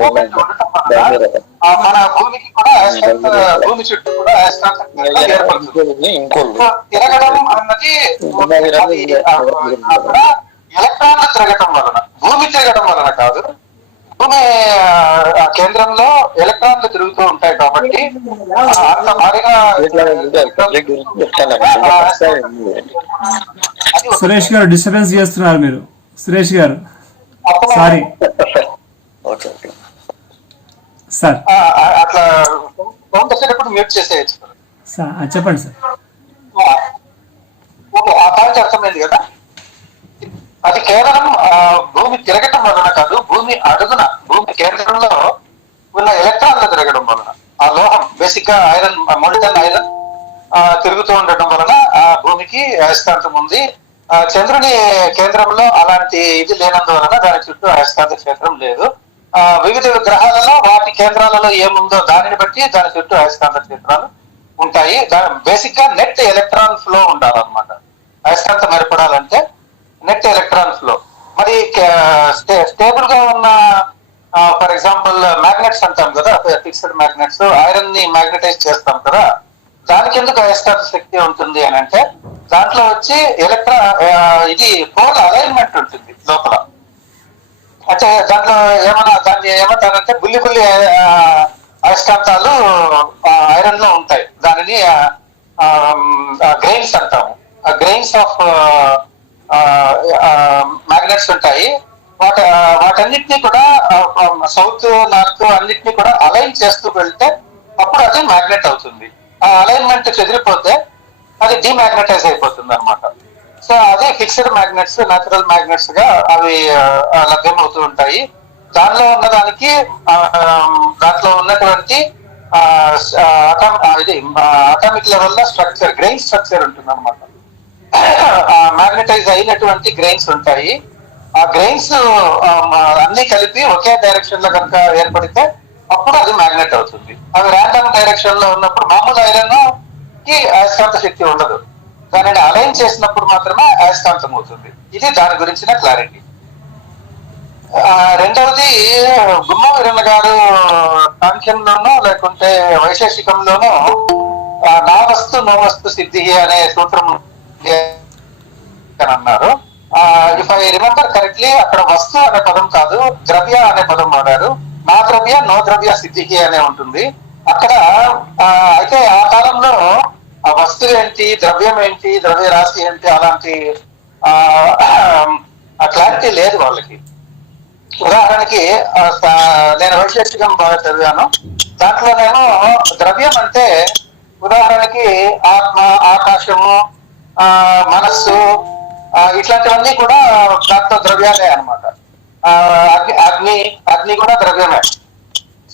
మూమెంట్ ఉండటం వల్ల మన భూమికి కూడా భూమి చుట్టూ కూడా అయస్కాంత ఏర్పడుతుంది. తిరగడం అన్నది ఎలక్ట్రాన్లు తిరగటం వలన, భూమి తిరగడం వలన కాదు. భూమి కేంద్రంలో ఎలక్ట్రాన్లు తిరుగుతూ ఉంటాయి కాబట్టి అంత భారీగా. సురేష్ గారు డిస్టర్బెన్స్ చేస్తున్నారు మీరు. సురేష్ గారు సారీ సార్, అట్లా కౌంట్ వచ్చేటప్పుడు మ్యూట్ చేసేయచ్చు. చెప్పండి సార్. ఆ పాయింట్ అర్థమైంది కదా. అది కేవలం భూమి తిరగటం వలన కాదు, భూమి అడుగున భూమి కేంద్రంలో ఉన్న ఎలక్ట్రాన్లు తిరగడం వలన, ఆ లోహం బేసిక్ గా ఐరన్, మోలిటన్ ఐరన్ తిరుగుతూ ఉండటం వలన ఆ భూమికి అయస్కాంతం ఉంది. చంద్రుని కేంద్రంలో అలాంటి ఇది లేనందువలన దాని చుట్టూ అయస్కాంత క్షేత్రం లేదు. వివిధ గ్రహాలలో వాటి కేంద్రాలలో ఏముందో దానిని బట్టి దాని చుట్టూ అయస్కాంత క్షేత్రాలు ఉంటాయి. బేసిక్ గా నెట్ ఎలక్ట్రాన్ ఫ్లో ఉండాలన్నమాట. అయస్కాంతం ఏర్పడాలంటే నెట్ ఎలక్ట్రాన్ ఫ్లో. మరి స్టేబుల్ గా ఉన్న ఫర్ ఎగ్జాంపుల్ మ్యాగ్నెట్స్ అంటాం కదా, ఫిక్స్డ్ మ్యాగ్నెట్స్, ఐరన్ ని మ్యాగ్నెటైజ్ చేస్తాం కదా, దానికి ఎందుకు అయస్కాంత శక్తి ఉంటుంది అని అంటే దాంట్లో వచ్చి ఇది పోల్ అలైన్మెంట్ ఉంటుంది లోపల. అంటే దాంట్లో దాన్ని ఏమంటారంటే బుల్లి అయస్కాంతాలు ఐరన్ లో ఉంటాయి. దానిని గ్రెయిన్స్ అంటాము. గ్రెయిన్స్ ఆఫ్ మ్యాగ్నెట్స్ ఉంటాయి. వాటన్నిటినీ కూడా సౌత్ నార్త్ అన్నిటినీ కూడా అలైన్ చేస్తూ వెళ్తే అప్పుడు అది మ్యాగ్నెట్ అవుతుంది. ఆ అలైన్మెంట్ చెదిరిపోతే అది డిమాగ్నటైజ్ అయిపోతుంది అనమాట. సో అదే ఫిక్స్డ్ మ్యాగ్నెట్స్, న్యాచురల్ మ్యాగ్నెట్స్ గా అవి లభ్యమవుతూ ఉంటాయి. దానిలో ఉన్నదానికి దాంట్లో ఉన్నటువంటి అటామిక్ లెవెల్ లో స్ట్రక్చర్, గ్రెయిన్ స్ట్రక్చర్ ఉంటుంది అనమాట. మ్యాగ్నటైజ్ అయినటువంటి గ్రెయిన్స్ ఉంటాయి. ఆ గ్రెయిన్స్ అన్ని కలిపి ఒకే డైరెక్షన్ లో కనుక ఏర్పడితే అప్పుడు అది మ్యాగ్నెట్ అవుతుంది. అవి ర్యాండమ్ డైరెక్షన్ లో ఉన్నప్పుడు మామూలు ఐరన్ కి అయస్కాంత శక్తి ఉండదు. దానిని అలైన్ చేసినప్పుడు మాత్రమే అయస్కాంతం అవుతుంది. ఇది దాని గురించిన క్లారిటీ. రెండవది గుమ్మ వీరన్న గారు సాంఖ్యంలోనూ లేకుంటే వైశేషికంలోనూ నా వస్తు నో వస్తు సిద్ధి అనే సూత్రం అని అన్నారు. ఇఫ్ ఐ రిమెంబర్ కరెక్ట్లీ అక్కడ వస్తు అనే పదం కాదు, ద్రవ్య అనే పదం వాడారు. నా ద్రవ్య నో ద్రవ్య సిద్ధికి అనే ఉంటుంది అక్కడ. అయితే ఆ కాలంలో ఆ వస్తువు ఏంటి, ద్రవ్యం ఏంటి, ద్రవ్య రాశి ఏంటి, అలాంటి క్లారిటీ లేదు వాళ్ళకి. ఉదాహరణకి నేను వైశేషికం బాగా చదివాను, దాంట్లోనేమో ద్రవ్యం అంటే ఉదాహరణకి ఆత్మ, ఆకాశము, మనస్సు, ఇట్లాంటివన్నీ కూడా దాంట్లో ద్రవ్యాలే అనమాట. అగ్ని అగ్ని కూడా ద్రవ్యమే.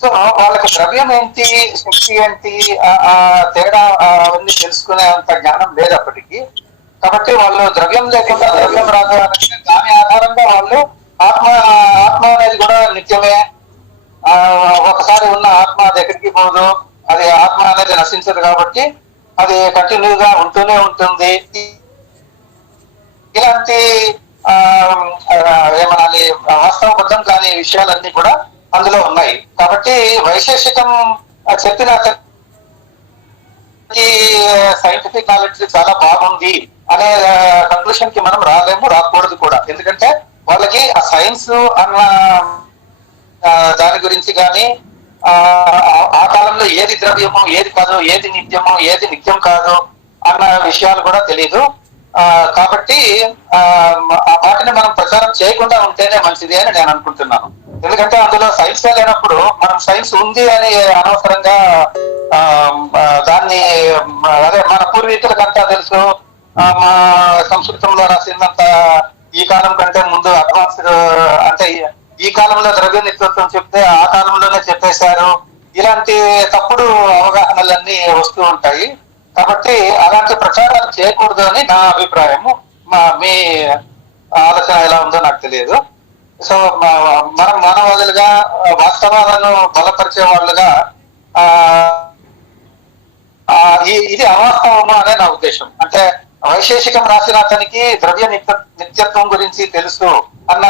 సో వాళ్ళకి ద్రవ్యం ఏంటి, శక్తి ఏంటి, తేడా అవన్నీ తెలుసుకునే అంత జ్ఞానం లేదు అప్పటికి. కాబట్టి వాళ్ళు ద్రవ్యం లేకుండా ద్రవ్యం రాదు అంటే దాని ఆధారంగా వాళ్ళు ఆత్మ ఆత్మ అనేది కూడా నిత్యమే, ఒకసారి ఉన్న ఆత్మ అది ఎక్కడికి పోదు, అది ఆత్మ అనేది నశించదు కాబట్టి అది కంటిన్యూగా ఉంటూనే ఉంటుంది. ఇలాంటి ఏమనాలి వాస్తవబద్ధం కాని విషయాలన్నీ కూడా అందులో ఉన్నాయి. కాబట్టి వైశేషికం చెప్పిన సైంటిఫిక్ నాలెడ్జ్ చాలా బాగుంది అనే కంక్లూషన్ కి మనం రాలేము, రాకూడదు కూడా. ఎందుకంటే వాళ్ళకి ఆ సైన్స్ అన్న దాని గురించి కానీ ఆ కాలంలో ఏది ద్రవ్యమో ఏది కాదు, ఏది నిత్యమో ఏది నిత్యం కాదు అన్న విషయాలు కూడా తెలియదు. కాబట్టి వాటిని మనం ప్రచారం చేయకుండా ఉంటేనే మంచిది అని నేను అనుకుంటున్నాను. ఎందుకంటే అందులో సైన్స్ లేనప్పుడు మనం సైన్స్ ఉంది అని అనవసరంగా దాన్ని అదే మన పూర్వీకులకంతా తెలుసు, మా సంస్కృతంలో రాసిందంత ఈ కాలం కంటే ముందు అడ్వాన్స్డ్, అంటే ఈ కాలంలో ద్రవ్య నిత్యత్వం చెప్తే ఆ కాలంలోనే చెప్పేశారు, ఇలాంటి తప్పుడు అవగాహనలన్నీ వస్తూ ఉంటాయి. కాబట్టి అలాంటి ప్రచారాలు చేయకూడదు అని నా అభిప్రాయము. మీ ఆలోచన ఎలా ఉందో నాకు తెలియదు. సో మనం మానవాదులుగా వాస్తవాలను బలపరిచే వాళ్ళుగా ఇది అవాస్తవము అనే నా ఉద్దేశం. అంటే వైశేషికం రాసిన అతనికి ద్రవ్య నిత్యత్వం గురించి తెలుసు అన్న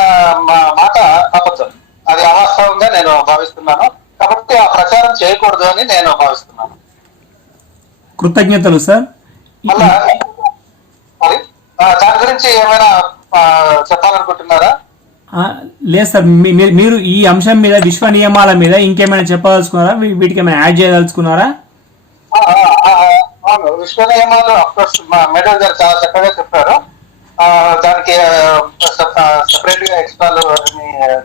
మాట అబద్ధం, అది అవాస్తవంగా నేను భావిస్తున్నాను. కాబట్టి ఆ ప్రచారం చేయకూడదు అని నేను భావిస్తున్నాను. కృతజ్ఞతలు సార్. మళ్ళా మరి దాని గురించి ఏమైనా చెప్పాలనుకుంటున్నారా? లేదు సార్, మీరు ఈ అంశం మీద విశ్వ నియమాల మీద ఇంకేమైనా చెప్పదలుచుకున్నారా, వీటికి ఏమైనా యాడ్ చేయదలుచుకున్నారా? విశ్వ నియమాలు అఫ్కోర్స్ మేడం గారు చాలా చక్కగా చెప్పారు. దానికి సెపరేట్ గా ఎక్స్ట్రాలు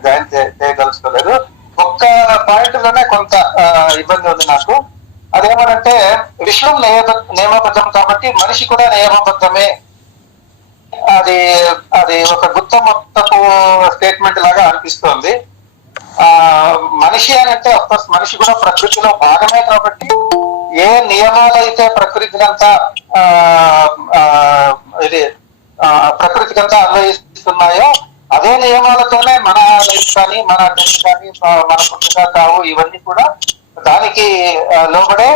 జాయిన్ చేయదలుచుకోలేదు. ఒక్క పాయింట్ లోనే కొంత ఇబ్బంది ఉంది నాకు. అదేమనంటే విశ్వం నియమబద్ధం కాబట్టి మనిషి కూడా నియమబద్ధమే. అది అది ఒక గుత్త మొత్తపు స్టేట్మెంట్ లాగా అనిపిస్తోంది. మనిషి అని అంటే అఫ్కోర్స్ మనిషి కూడా ప్రకృతిలో భాగమే కాబట్టి ఏ నియమాలు అయితే ప్రకృతికంతా ప్రకృతికంతా అన్వయిస్తున్నాయో అదే నియమాలతోనే మన లైఫ్ కానీ మన డ్రెస్ కానీ మన పుట్టుక కావు ఇవన్నీ కూడా దానికి లోబడే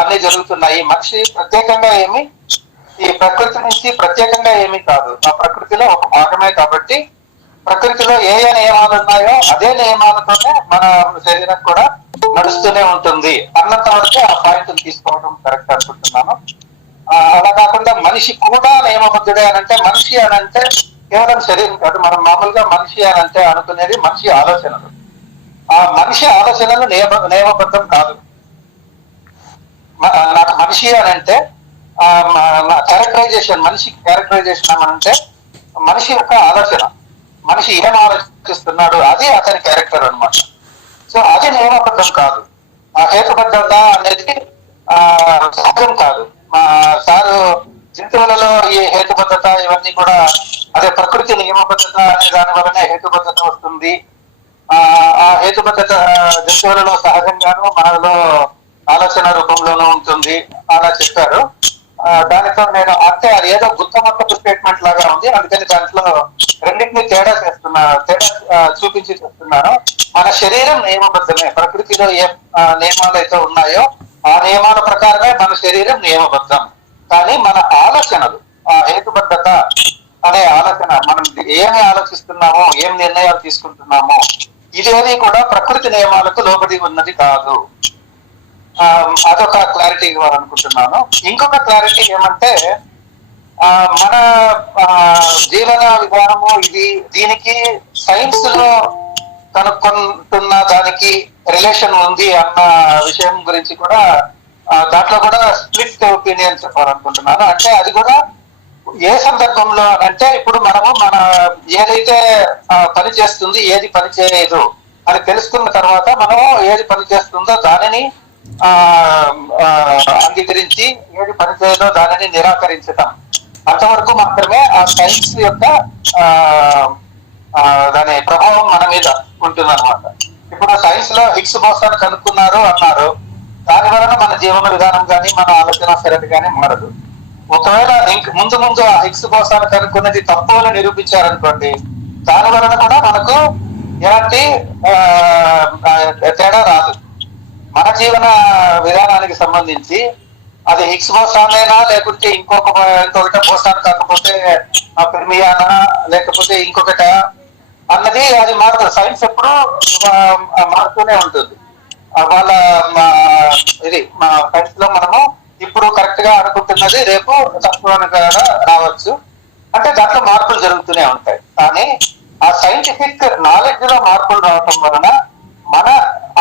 అన్ని జరుగుతున్నాయి. మనిషి ప్రత్యేకంగా ఏమి ఈ ప్రకృతి నుంచి ప్రత్యేకంగా ఏమీ కాదు, ఆ ప్రకృతిలో ఒక భాగమే కాబట్టి ప్రకృతిలో ఏ ఏ నియమాలు ఉన్నాయో అదే నియమాలతోనే మన శరీరం కూడా నడుస్తూనే ఉంటుంది అన్నంత వరకే ఆ పాయింట్ తీసుకోవడం కరెక్ట్ అనుకుంటున్నాను. అలా కాకుండా మనిషి కూడా నియమబద్ధుడే అనంటే మనిషి అనంటే కేవలం శరీరం కాదు, మనం మామూలుగా మనిషి అనంటే అనుకునేది మనిషి ఆలోచనలు. ఆ మనిషి ఆలోచనలు నియమబద్ధం కాదు. నాకు మనిషి అనంటే క్యారెక్టరైజేషన్, మనిషి క్యారెక్టరైజేషన్ అంటే మనిషి యొక్క ఆలోచన, మనిషి ఏం ఆలోచిస్తున్నాడు అది అతని క్యారెక్టర్ అన్నమాట. సో అది నియమబద్ధం కాదు. ఆ హేతుబద్ధత అనేది సహజం కాదు. మా సారు జంతువులలో ఈ హేతుబద్ధత ఇవన్నీ కూడా అదే ప్రకృతి నియమబద్ధత అనే దాని వలనే హేతుబద్ధత వస్తుంది. ఆ హేతుబద్ధత జంతువులలో సహజంగాను మనలో ఆలోచన రూపంలోనూ ఉంటుంది అలా చెప్పారు. దానితో నేను అంటే అది ఏదో గుత్తమొత్తపు స్టేట్మెంట్ లాగా ఉంది, అందుకని దాంట్లో రెండింటిని తేడా చూపించి చెప్తున్నాను. మన శరీరం నియమబద్ధమే, ప్రకృతిలో ఏ నియమాలు అయితే ఉన్నాయో ఆ నియమాల ప్రకారమే మన శరీరం నియమబద్ధం. కానీ మన ఆలోచనలు, ఆ హేతుబద్ధత అనే ఆలోచన, మనం ఏమి ఆలోచిస్తున్నామో ఏం నిర్ణయాలు తీసుకుంటున్నామో ఇదేది కూడా ప్రకృతి నియమాలకు లోబడి ఉన్నది కాదు. అదొక క్లారిటీ ఇవ్వాలనుకుంటున్నాను. ఇంకొక క్లారిటీ ఏమంటే మన జీవన విధానము దీనికి సైన్స్ లో కనుక్కుంటున్న దానికి రిలేషన్ ఉంది అన్న విషయం గురించి కూడా దాంట్లో కూడా స్ప్లిట్ ఒపీనియన్ చెప్పాలనుకుంటున్నాను. అంటే అది కూడా ఏ సందర్భంలో అంటే ఇప్పుడు మనము మన ఏదైతే పని చేస్తుంది ఏది పని చేయలేదు అని తెలుసుకున్న తర్వాత మనము ఏది పని చేస్తుందో దానిని అంగీకరించి ఏది పని చేయదో దానిని నిరాకరించటం అంతవరకు మాత్రమే ఆ సైన్స్ యొక్క దాని ప్రభావం మన మీద ఉంటుంది అనమాట. ఇప్పుడు సైన్స్ లో హిగ్స్ బోసాన్ కనుక్కున్నారు అన్నారు, దాని వలన మన జీవన విధానం కానీ మన ఆలోచన సరళి కానీ మారదు. ఒకవేళ ముందు ముందు ఆ హిగ్స్ బోసాన్ కనుక్కున్నది తప్పు అని నిరూపించారనుకోండి, దాని వలన కూడా మనకు ఎలాంటి తేడా రాదు. మన జీవన విధానానికి సంబంధించి అది హిగ్స్ బోసాన్ అయినా లేకుంటే ఇంకొకటి బోసాన్ కాకపోతే పెర్మియానా లేకపోతే ఇంకొకట అన్నది అది మారుతుంది. సైన్స్ ఎప్పుడు మారుతూనే ఉంటుంది. వాళ్ళ ఇది మా సైన్స్ లో మనము ఇప్పుడు కరెక్ట్ గా అనుకుంటున్నది రేపు తప్పు అని రావచ్చు. అంటే దాంట్లో మార్పులు జరుగుతూనే ఉంటాయి. కానీ ఆ సైంటిఫిక్ నాలెడ్జ్ లో మార్పులు రావటం వలన మన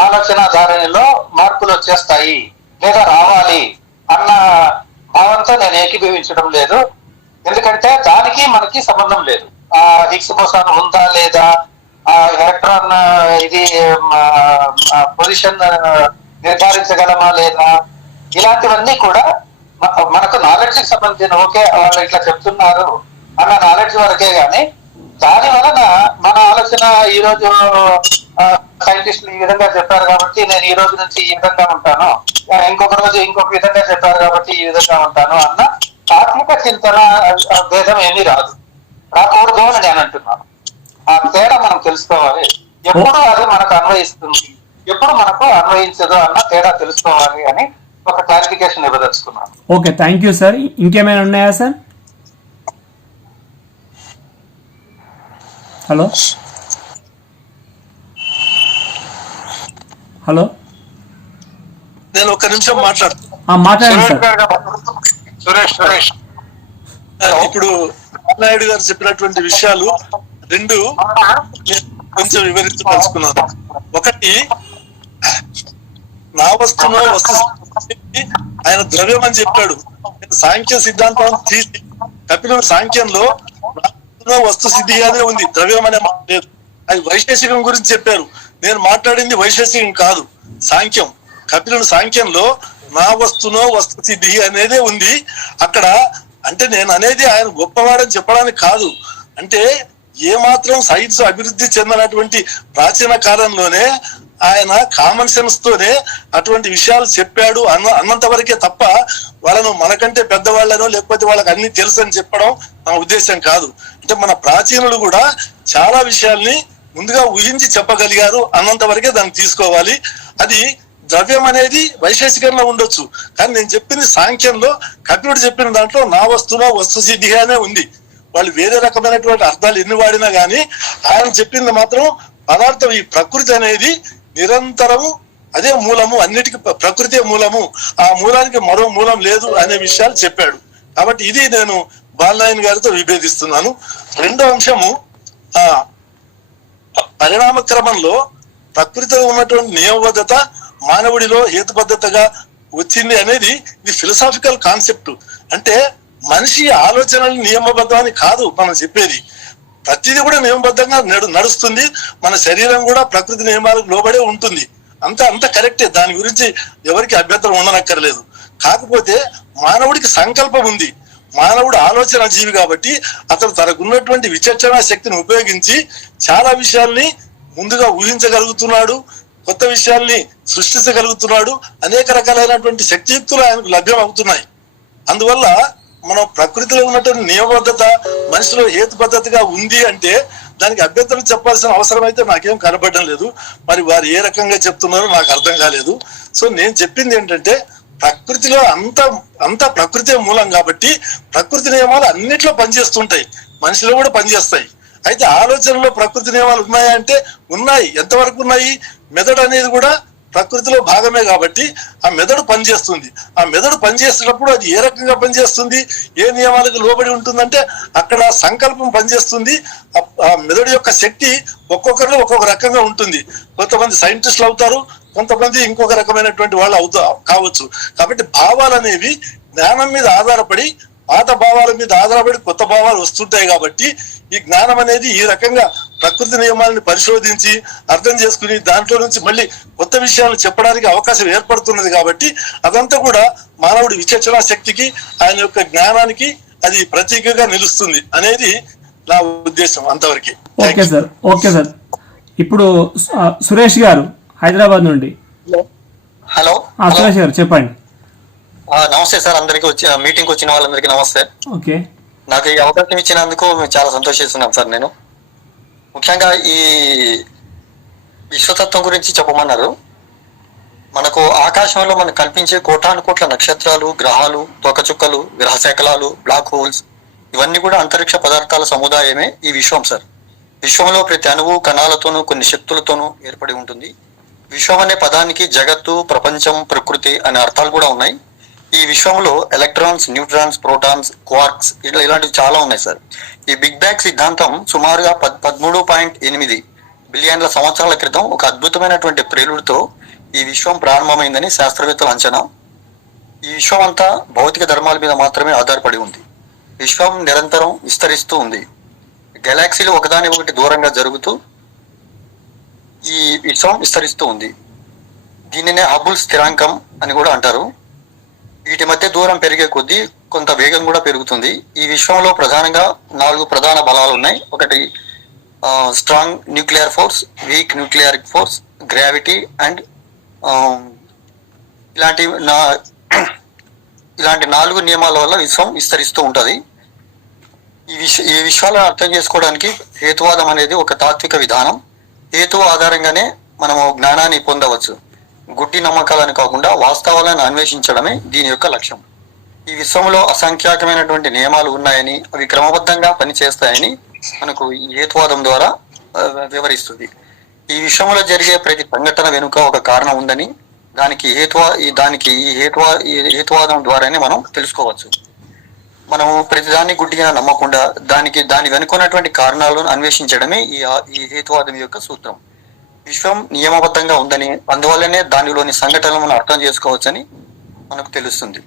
ఆలోచన ధారణలో మార్పులు వచ్చేస్తాయి లేదా రావాలి అన్న భావంతో నేను ఏకీభవించడం లేదు. ఎందుకంటే దానికి మనకి సంబంధం లేదు. ఆ హిగ్స్ బోసాన్ ఉందా లేదా, ఆ ఎలక్ట్రాన్ ఇది పొజిషన్ నిర్ధారించగలమా లేదా, ఇలాంటివన్నీ కూడా మనకు నాలెడ్జ్ కి సంబంధించిన ఓకే వాళ్ళు ఇట్లా చెప్తున్నారు అన్న నాలెడ్జ్ వరకే గాని దాని వలన మన ఆలోచన ఈ రోజు సైంటిస్టులు ఈ విధంగా చెప్పారు కాబట్టి నేను ఈ రోజు నుంచి ఈ విధంగా ఉంటాను, ఇంకొక రోజు ఇంకొక విధంగా చెప్పారు కాబట్టి ఈ విధంగా ఉంటాను అన్న తాత్విక చింతన భేదం ఏమీ రాకూడదు అని నేను అంటున్నాను. ఆ తేడా మనం తెలుసుకోవాలి. ఎప్పుడు అది మనకు అన్వయిస్తుంది, ఎప్పుడు మనకు అన్వయించదు అన్న తేడా తెలుసుకోవాలి అని ఒక క్లారిఫికేషన్ ఇవ్వదలుచుకున్నాను. Okay, thank you sir. ఇంకేమైనా ఉన్నాయా సార్? హలో హలో, నేను ఒక నిమిషం మాట్లాడండి సార్. సురేష్ ఇప్పుడు నాయుడు గారు చెప్పినటువంటి విషయాలు రెండు కొంచెం వివరించదలుచుకున్నాను. ఒకటి, నా వస్తువులో ఆయన ద్రవ్యం అని చెప్పాడు. సాంఖ్య సిద్ధాంతం తీసి కపిలుడు సాంఖ్యంలో వస్తు సిద్ధిగానే ఉంది, ద్రవ్యం అనే మాట లేదు. అది వైశేషికం గురించి చెప్పారు. నేను మాట్లాడింది వైశేషికం కాదు, సాంఖ్యం. కపిలుడు సాంఖ్యంలో నా వస్తునో వస్తు సిద్ధి అనేదే ఉంది అక్కడ. అంటే నేను అనేది ఆయన గొప్పవాడని చెప్పడానికి కాదు, అంటే ఏమాత్రం సైన్స్ అభివృద్ధి చెందినటువంటి ప్రాచీన కాలంలోనే ఆయన కామన్ సెన్స్ తోనే అటువంటి విషయాలు చెప్పాడు అన్నంత వరకే తప్ప వాళ్ళను మనకంటే పెద్దవాళ్ళనో లేకపోతే వాళ్ళకి అన్ని తెలుసు అని చెప్పడం నా ఉద్దేశం కాదు. అంటే మన ప్రాచీనులు కూడా చాలా విషయాల్ని ముందుగా ఊహించి చెప్పగలిగారు అన్నంత వరకే దాన్ని తీసుకోవాలి. అది ద్రవ్యం అనేది వైశేషికంలో ఉండొచ్చు, కానీ నేను చెప్పింది సాంఖ్యంలో కపిలుడు చెప్పిన దాంట్లో నా వస్తువులో వస్తు సిద్ధిగానే ఉంది. వాళ్ళు వేరే రకమైనటువంటి అర్థాలు ఎన్ని వాడినా గానీ ఆయన చెప్పింది మాత్రం పదార్థం, ఈ ప్రకృతి అనేది నిరంతరము అదే మూలము, అన్నిటికీ ప్రకృతే మూలము, ఆ మూలానికి మరో మూలం లేదు అనే విషయాలు చెప్పాడు. కాబట్టి ఇది నేను బాలనాయన్ గారితో విభేదిస్తున్నాను. రెండో అంశము, పరిణామ క్రమంలో ప్రకృతిలో ఉన్నటువంటి నియమబద్ధత మానవుడిలో హేతుబద్ధతగా వచ్చింది అనేది ఇది ఫిలసాఫికల్ కాన్సెప్ట్. అంటే మనిషి ఆలోచనలు నియమబద్ధమని కాదు మనం చెప్పేది. ప్రతిదీ కూడా నియమబద్ధంగా నడుస్తుంది. మన శరీరం కూడా ప్రకృతి నియమాలకు లోబడే ఉంటుంది. అంత కరెక్టే, దాని గురించి ఎవరికి అభ్యంతరం ఉండనక్కర్లేదు. కాకపోతే మానవుడికి సంకల్పం ఉంది. మానవుడు ఆలోచన జీవి కాబట్టి అతను తనకున్నటువంటి విచక్షణ శక్తిని ఉపయోగించి చాలా విషయాల్ని ముందుగా ఊహించగలుగుతున్నాడు, కొత్త విషయాల్ని సృష్టించగలుగుతున్నాడు. అనేక రకాలైనటువంటి శక్తియుక్తులు ఆయనకు లభ్యం అవుతున్నాయి. అందువల్ల మనం ప్రకృతిలో ఉన్నటువంటి నియమబద్ధత మనిషిలో హేతుబద్ధతగా ఉంది అంటే దానికి అభ్యంతరం చెప్పాల్సిన అవసరం అయితే నాకేం కనబడడం లేదు. మరి వారు ఏ రకంగా చెప్తున్నారో నాకు అర్థం కాలేదు. సో నేను చెప్పింది ఏంటంటే ప్రకృతిలో అంత ప్రకృతే మూలం కాబట్టి ప్రకృతి నియమాలు అన్నిట్లో పనిచేస్తుంటాయి, మనిషిలో కూడా పనిచేస్తాయి. అయితే ఆలోచనలో ప్రకృతి నియమాలు ఉన్నాయా అంటే ఉన్నాయి. ఎంతవరకు ఉన్నాయి? మెదడు అనేది కూడా ప్రకృతిలో భాగమే కాబట్టి ఆ మెదడు పనిచేస్తుంది. ఆ మెదడు పనిచేస్తున్నప్పుడు అది ఏ రకంగా పనిచేస్తుంది, ఏ నియమాలకు లోబడి ఉంటుందంటే అక్కడ సంకల్పం పనిచేస్తుంది. ఆ మెదడు యొక్క శక్తి ఒక్కొక్కరిలో ఒక్కొక్క రకంగా ఉంటుంది. కొంతమంది సైంటిస్టులు అవుతారు, కొంతమంది ఇంకొక రకమైనటువంటి వాళ్ళు కావచ్చు. కాబట్టి భావాలు అనేవి జ్ఞానం మీద ఆధారపడి, పాత భావాల మీద ఆధారపడి కొత్త భావాలు వస్తుంటాయి. కాబట్టి ఈ జ్ఞానం అనేది ఈ రకంగా ప్రకృతి నియమాలను పరిశోధించి అర్థం చేసుకుని దాంట్లో నుంచి మళ్ళీ కొత్త విషయాలు చెప్పడానికి అవకాశం ఏర్పడుతున్నది. కాబట్టి అదంతా కూడా మానవుడి విచక్షణ శక్తికి, ఆయన యొక్క జ్ఞానానికి అది ప్రతీకగా నిలుస్తుంది అనేది నా ఉద్దేశం. అంతవరకు. Okay sir, okay sir. ఇప్పుడు సురేష్ గారు హైదరాబాద్ నుండి. హలో సురేష్ గారు చెప్పండి. నమస్తే సార్, అందరికి వచ్చి మీటింగ్ వచ్చిన వాళ్ళందరికీ నమస్తే. ఓకే, నాకు ఈ అవకాశం ఇచ్చినందుకు మేము చాలా సంతోషిస్తున్నాం సార్. నేను ముఖ్యంగా ఈ విశ్వతత్వం గురించి చెప్పమన్నారు. మనకు ఆకాశంలో మనకు కనిపించే కోటాను కోట్ల నక్షత్రాలు, గ్రహాలు, తోకచుక్కలు, గ్రహ శకలాలు, బ్లాక్ హోల్స్ ఇవన్నీ కూడా అంతరిక్ష పదార్థాల సముదాయమే ఈ విశ్వం సార్. విశ్వంలో ప్రతి అణువు కణాలతోనూ కొన్ని శక్తులతోనూ ఏర్పడి ఉంటుంది. విశ్వం అనే పదానికి జగత్తు, ప్రపంచం, ప్రకృతి అనే అర్థాలు కూడా ఉన్నాయి. ఈ విశ్వంలో ఎలక్ట్రాన్స్, న్యూట్రాన్స్, ప్రోటాన్స్, క్వార్క్స్ ఇలాంటివి చాలా ఉన్నాయి సార్. ఈ బిగ్ బ్యాంగ్ సిద్ధాంతం సుమారుగా 13.8 బిలియన్ల సంవత్సరాల క్రితం ఒక అద్భుతమైనటువంటి ప్రేలుడితో ఈ విశ్వం ప్రారంభమైందని శాస్త్రవేత్తల అంచనా. ఈ విశ్వం అంతా భౌతిక ధర్మాల మీద మాత్రమే ఆధారపడి ఉంది. విశ్వం నిరంతరం విస్తరిస్తూ ఉంది. గెలాక్సీలు ఒకదాని ఒకటి దూరంగా జరుగుతూ ఈ విశ్వం విస్తరిస్తూ ఉంది. దీనినే హబుల్ స్థిరాంకం అని కూడా అంటారు. వీటి మధ్య దూరం పెరిగే కొద్దీ కొంత వేగం కూడా పెరుగుతుంది. ఈ విశ్వంలో ప్రధానంగా 4 ప్రధాన బలాలు ఉన్నాయి. ఒకటి strong nuclear force, week nuclear force, gravity and ఇలాంటి 4 నియమాల వల్ల విశ్వం విస్తరిస్తూ ఉంటుంది. ఈ విశ్వాలను అర్థం చేసుకోవడానికి హేతువాదం అనేది ఒక తాత్విక విధానం. హేతు ఆధారంగానే మనము జ్ఞానాన్ని పొందవచ్చు. గుడ్డి నమ్మకాలను కాకుండా వాస్తవాలను అన్వేషించడమే దీని యొక్క లక్ష్యం. ఈ విశ్వంలో అసంఖ్యాకమైనటువంటి నియమాలు ఉన్నాయని, అవి క్రమబద్ధంగా పనిచేస్తాయని మనకు ఈ హేతువాదం ద్వారా వివరిస్తుంది. ఈ విశ్వంలో జరిగే ప్రతి సంఘటన వెనుక ఒక కారణం ఉందని ఈ హేతువాదం ద్వారానే మనం తెలుసుకోవచ్చు. మనము ప్రతిదాన్ని గుడ్డిగా నమ్మకుండా దాని వెనుకున్నటువంటి కారణాలను అన్వేషించడమే ఈ హేతువాదం యొక్క సూత్రం. విశ్వం నియమబద్ధంగా ఉందని, అందువల్లనే దానిలోని సంఘటనలను అర్థం చేసుకోవచ్చని మనకు తెలుస్తుంది.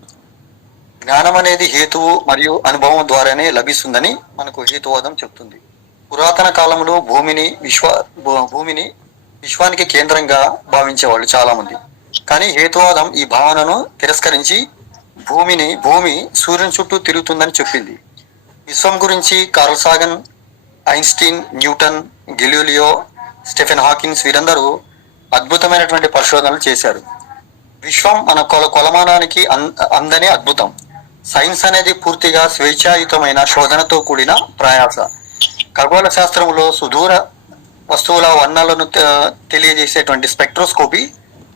జ్ఞానం అనేది హేతువు మరియు అనుభవం ద్వారానే లభిస్తుందని మనకు హేతువాదం చెప్తుంది. పురాతన కాలంలో భూమిని విశ్వానికి కేంద్రంగా భావించేవాళ్ళు చాలా మంది. కానీ హేతువాదం ఈ భావనను తిరస్కరించి భూమి సూర్యుని చుట్టూ తిరుగుతుందని చెప్పింది. విశ్వం గురించి Carl Sagan, Einstein, Newton, Galileo, Stephen Hawkins వీరందరూ అద్భుతమైనటువంటి పరిశోధనలు చేశారు. విశ్వం మన కొలమానానికి అందని అద్భుతం. సైన్స్ అనేది పూర్తిగా స్వేచ్ఛాయుతమైన శోధనతో కూడిన ప్రయాస. ఖగోళ శాస్త్రంలో సుదూర వస్తువుల వర్ణాలను తెలియజేసేటువంటి స్పెక్ట్రోస్కోపీ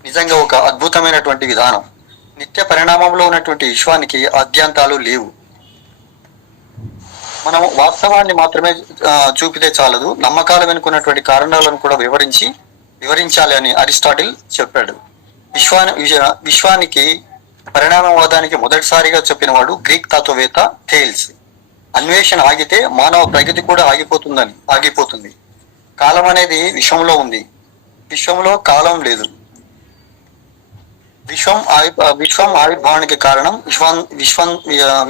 నిజంగా ఒక అద్భుతమైనటువంటి విధానం. నిత్య పరిణామంలో ఉన్నటువంటి విశ్వానికి ఆద్యంతాలు లేవు. మనం వాస్తవాన్ని మాత్రమే చూపితే చాలదు, నమ్మకాలు వెనుకున్నటువంటి కారణాలను కూడా వివరించాలి అని అరిస్టాటిల్ చెప్పాడు. విశ్వానికి పరిణామవాదానికి మొదటిసారిగా చెప్పినవాడు గ్రీక్ తత్వవేత్త థేల్స్. అన్వేషణ ఆగితే మానవ ప్రగతి కూడా ఆగిపోతుంది. కాలం అనేది విశ్వంలో ఉంది, విశ్వంలో కాలం లేదు. విశ్వం ఆవిర్భావానికి కారణం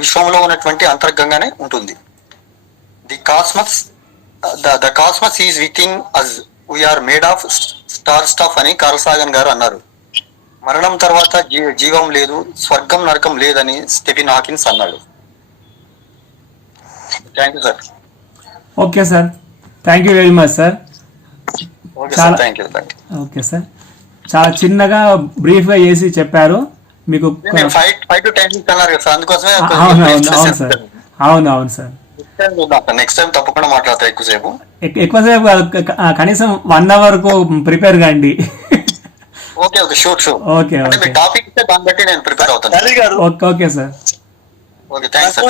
విశ్వంలో ఉన్నటువంటి అంతర్గంగానే ఉంటుంది. The cosmos is within us. We are made of star stuff అని కార్ల్ సాగన్ గారు అన్నారు. మరణం తర్వాత జీవం లేదు, స్వర్గం నరకం లేదని స్టెఫెన్ హాకిన్స్ అన్నాడు. Thank you sir. Okay sir, thank you very much sir. Thank you. Okay sir, చాలా చిన్నగా బ్రీఫ్ గా చేసి చెప్పారు. మీకు 5 to 10 minutes అన్నారు కదా సార్, అందుకోసమే. అవును సార్, అవును సార్. నెక్స్ట్ టైం తప్పకుండా మాట్లాడతా. ఎక్కువసేపు కనీసం 1 hour ప్రిపేర్ కాండి. Okay sure. ఓకే మీ టాపిక్ ఇస్తే దాన్ని బట్టి నేను ప్రిపేర్ అవుతాను. Okay sir. Okay, thanks sir.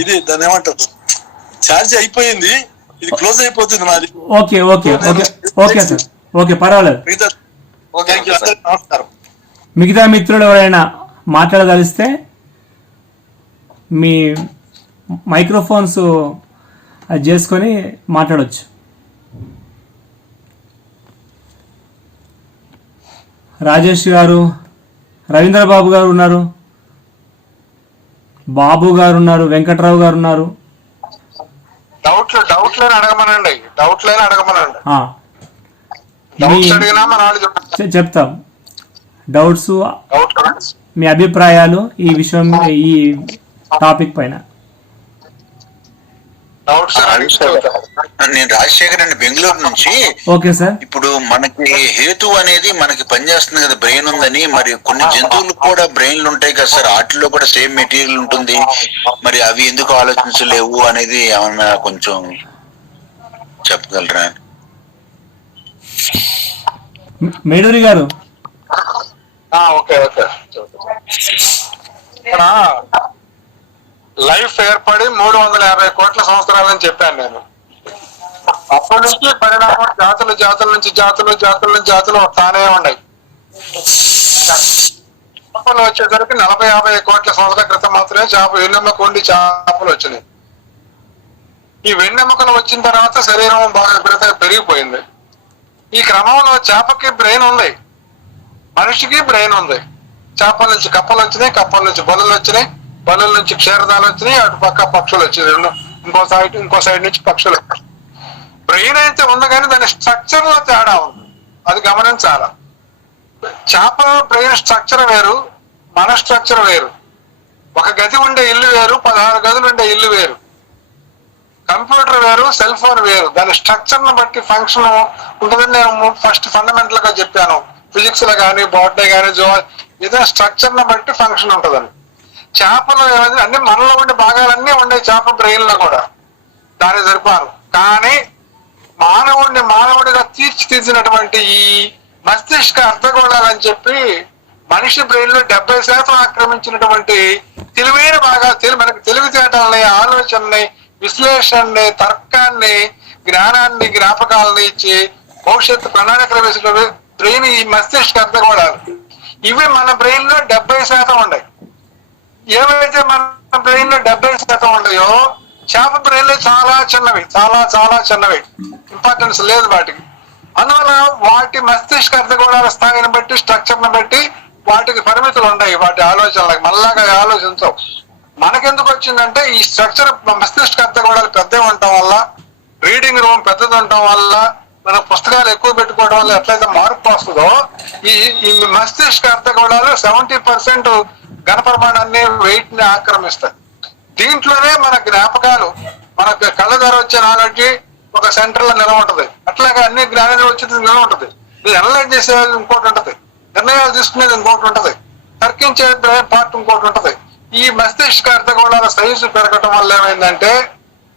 ఇది దాన్ని ఏమంటారు, ఛార్జ్ అయిపోయింది, ఇది క్లోజ్ అయిపోతుంది నాది. ఓకే సార్, ఓకే పర్వాలేదు. ఓకే థ్యాంక్ యూ, అందరికీ నమస్కారం. మిగతా మిత్రులు ఎవరైనా మాట్లాడదలిస్తే మీ మైక్రోఫోన్స్ అది చేసుకొని మాట్లాడవచ్చు. రాజేష్ గారు, రవీంద్రబాబు గారు ఉన్నారు, బాబు గారు ఉన్నారు, వెంకట్రావు గారు ఉన్నారు. డౌట్లని అడగమనండి. ఆ, డౌట్స్ అడిగినా మన వాళ్ళు చెప్తారు. చెప్తాం. డౌట్స్, డౌట్ మీ అభిప్రాయాలు ఈ విషయం, ఈ టాపిక్ పైన. డౌట్స్ నేను రాజశేఖర్ అండి, బెంగళూరు నుంచి. Okay sir. ఇప్పుడు మనకి హేతు అనేది మనకి పనిచేస్తుంది కదా, బ్రెయిన్ ఉందని. మరి కొన్ని జంతువులకు కూడా బ్రెయిన్లు ఉంటాయి కదా సార్, వాటిలో కూడా సేమ్ మెటీరియల్ ఉంటుంది. మరి అవి ఎందుకు ఆలోచించలేవు అనేది ఏమన్నా కొంచెం చెప్పగలరా? మేడూరి గారు. ఓకే. ఇక్కడ లైఫ్ ఏర్పడి 350 కోట్ల సంవత్సరాలని చెప్పాను నేను. అప్పటి నుంచి పరిణామం జాతుల నుంచి జాతులు వస్తానే ఉన్నాయి. చేపలు వచ్చేసరికి 40-50 కోట్ల సంవత్సరాల క్రితం మాత్రమే వెన్నెముక ఉండి చేపలు వచ్చినాయి. ఈ వెన్నెముకలు వచ్చిన తర్వాత శరీరం బాగా విపరీతంగా పెరిగిపోయింది. ఈ క్రమంలో చేపకి బ్రెయిన్ ఉంది, మనిషికి బ్రెయిన్ ఉంది. చేపల నుంచి కప్పలు వచ్చినాయి, కప్పల నుంచి బలులు వచ్చినాయి, బలుల నుంచి క్షీరదాలు వచ్చినాయి, అటు పక్క పక్షులు వచ్చినాయి. ఇంకో సైడ్ నుంచి పక్షులు. బ్రెయిన్ అయితే ఉంది కానీ దాని స్ట్రక్చర్ లో తేడా ఉంది, అది గమనించాల. చేప బ్రెయిన్ స్ట్రక్చర్ వేరు, మన స్ట్రక్చర్ వేరు. ఒక గది ఉండే ఇల్లు వేరు, 16 గదులు ఉండే ఇల్లు వేరు. కంప్యూటర్ వేరు, సెల్ ఫోన్ వేరు. దాని స్ట్రక్చర్ ను బట్టి ఫంక్షన్ ఉంటుందని నేను ఫస్ట్ ఫండమెంటల్ గా చెప్పాను. ఫిజిక్స్ లో కానీ, బాటనీ కానీ, ఏదైనా స్ట్రక్చర్ ను బట్టి ఫంక్షన్ ఉంటుందని. చేపలు అన్ని మనలో ఉండే భాగాలన్నీ ఉండే చేప బ్రెయిన్ లో కూడా, దాని సరిపాను. కానీ మానవుడిగా తీర్చిదిద్దినటువంటి ఈ మస్తిష్క అర్ధగోళాలని చెప్పి మనిషి బ్రెయిన్ లో 70% ఆక్రమించినటువంటి తెలివైన భాగాలు, మనకి తెలివితేటల్ని, ఆలోచనని, విశ్లేషణని, తర్కాన్ని, జ్ఞానాన్ని, జ్ఞాపకాలని ఇచ్చి భవిష్యత్తు ప్రణాళికలు వేసిన బ్రెయిన్ ఈ మస్తిష్క అర్ధగోళాలు. ఇవి మన బ్రెయిన్ లో 70% ఉన్నాయి. ఏవైతే మన బ్రెయిన్ లో 70% ఉన్నాయో చేప బ్రెయిన్ లో చాలా చిన్నవి, ఇంపార్టెన్స్ లేదు వాటికి. అందువల్ల వాటి మస్తిష్క అర్ధగోళాల స్థాయిని బట్టి, స్ట్రక్చర్ ని బట్టి వాటికి పరిమితులు ఉన్నాయి. వాటి ఆలోచనలకు మళ్ళాగా ఆలోచించవు. మనకెందుకు వచ్చిందంటే ఈ స్ట్రక్చర్ మస్తిష్క అర్ధగోళాలు పెద్దవి ఉండటం వల్ల, రీడింగ్ రూమ్ పెద్దది ఉండటం వల్ల, మన పుస్తకాలు ఎక్కువ పెట్టుకోవడం వల్ల ఎట్లయితే మార్పు వస్తుందో ఈ మస్తిష్క అర్ధగోళాలు 70% ఘనపరిమాణాన్ని, వెయిట్ ని ఆక్రమిస్తాయి. దీంట్లోనే మన జ్ఞాపకాలు, మనకు కళ్ళ ద్వారా వచ్చే నాలెడ్జి ఒక సెంటర్ లో నిలవ ఉంటది. అట్లాగే అన్ని జ్ఞానాలు వచ్చేది నిలవ ఉంటది. ఇది అనలైజ్ చేసేది ఇంకోటి ఉంటది, నిర్ణయాలు తీసుకునేది ఇంకోటి ఉంటది, తర్కించే పార్ట్ ఇంకోటి ఉంటది. ఈ మస్తిష్క అర్ధగోళాల సైజు పెరగటం వల్ల ఏమైందంటే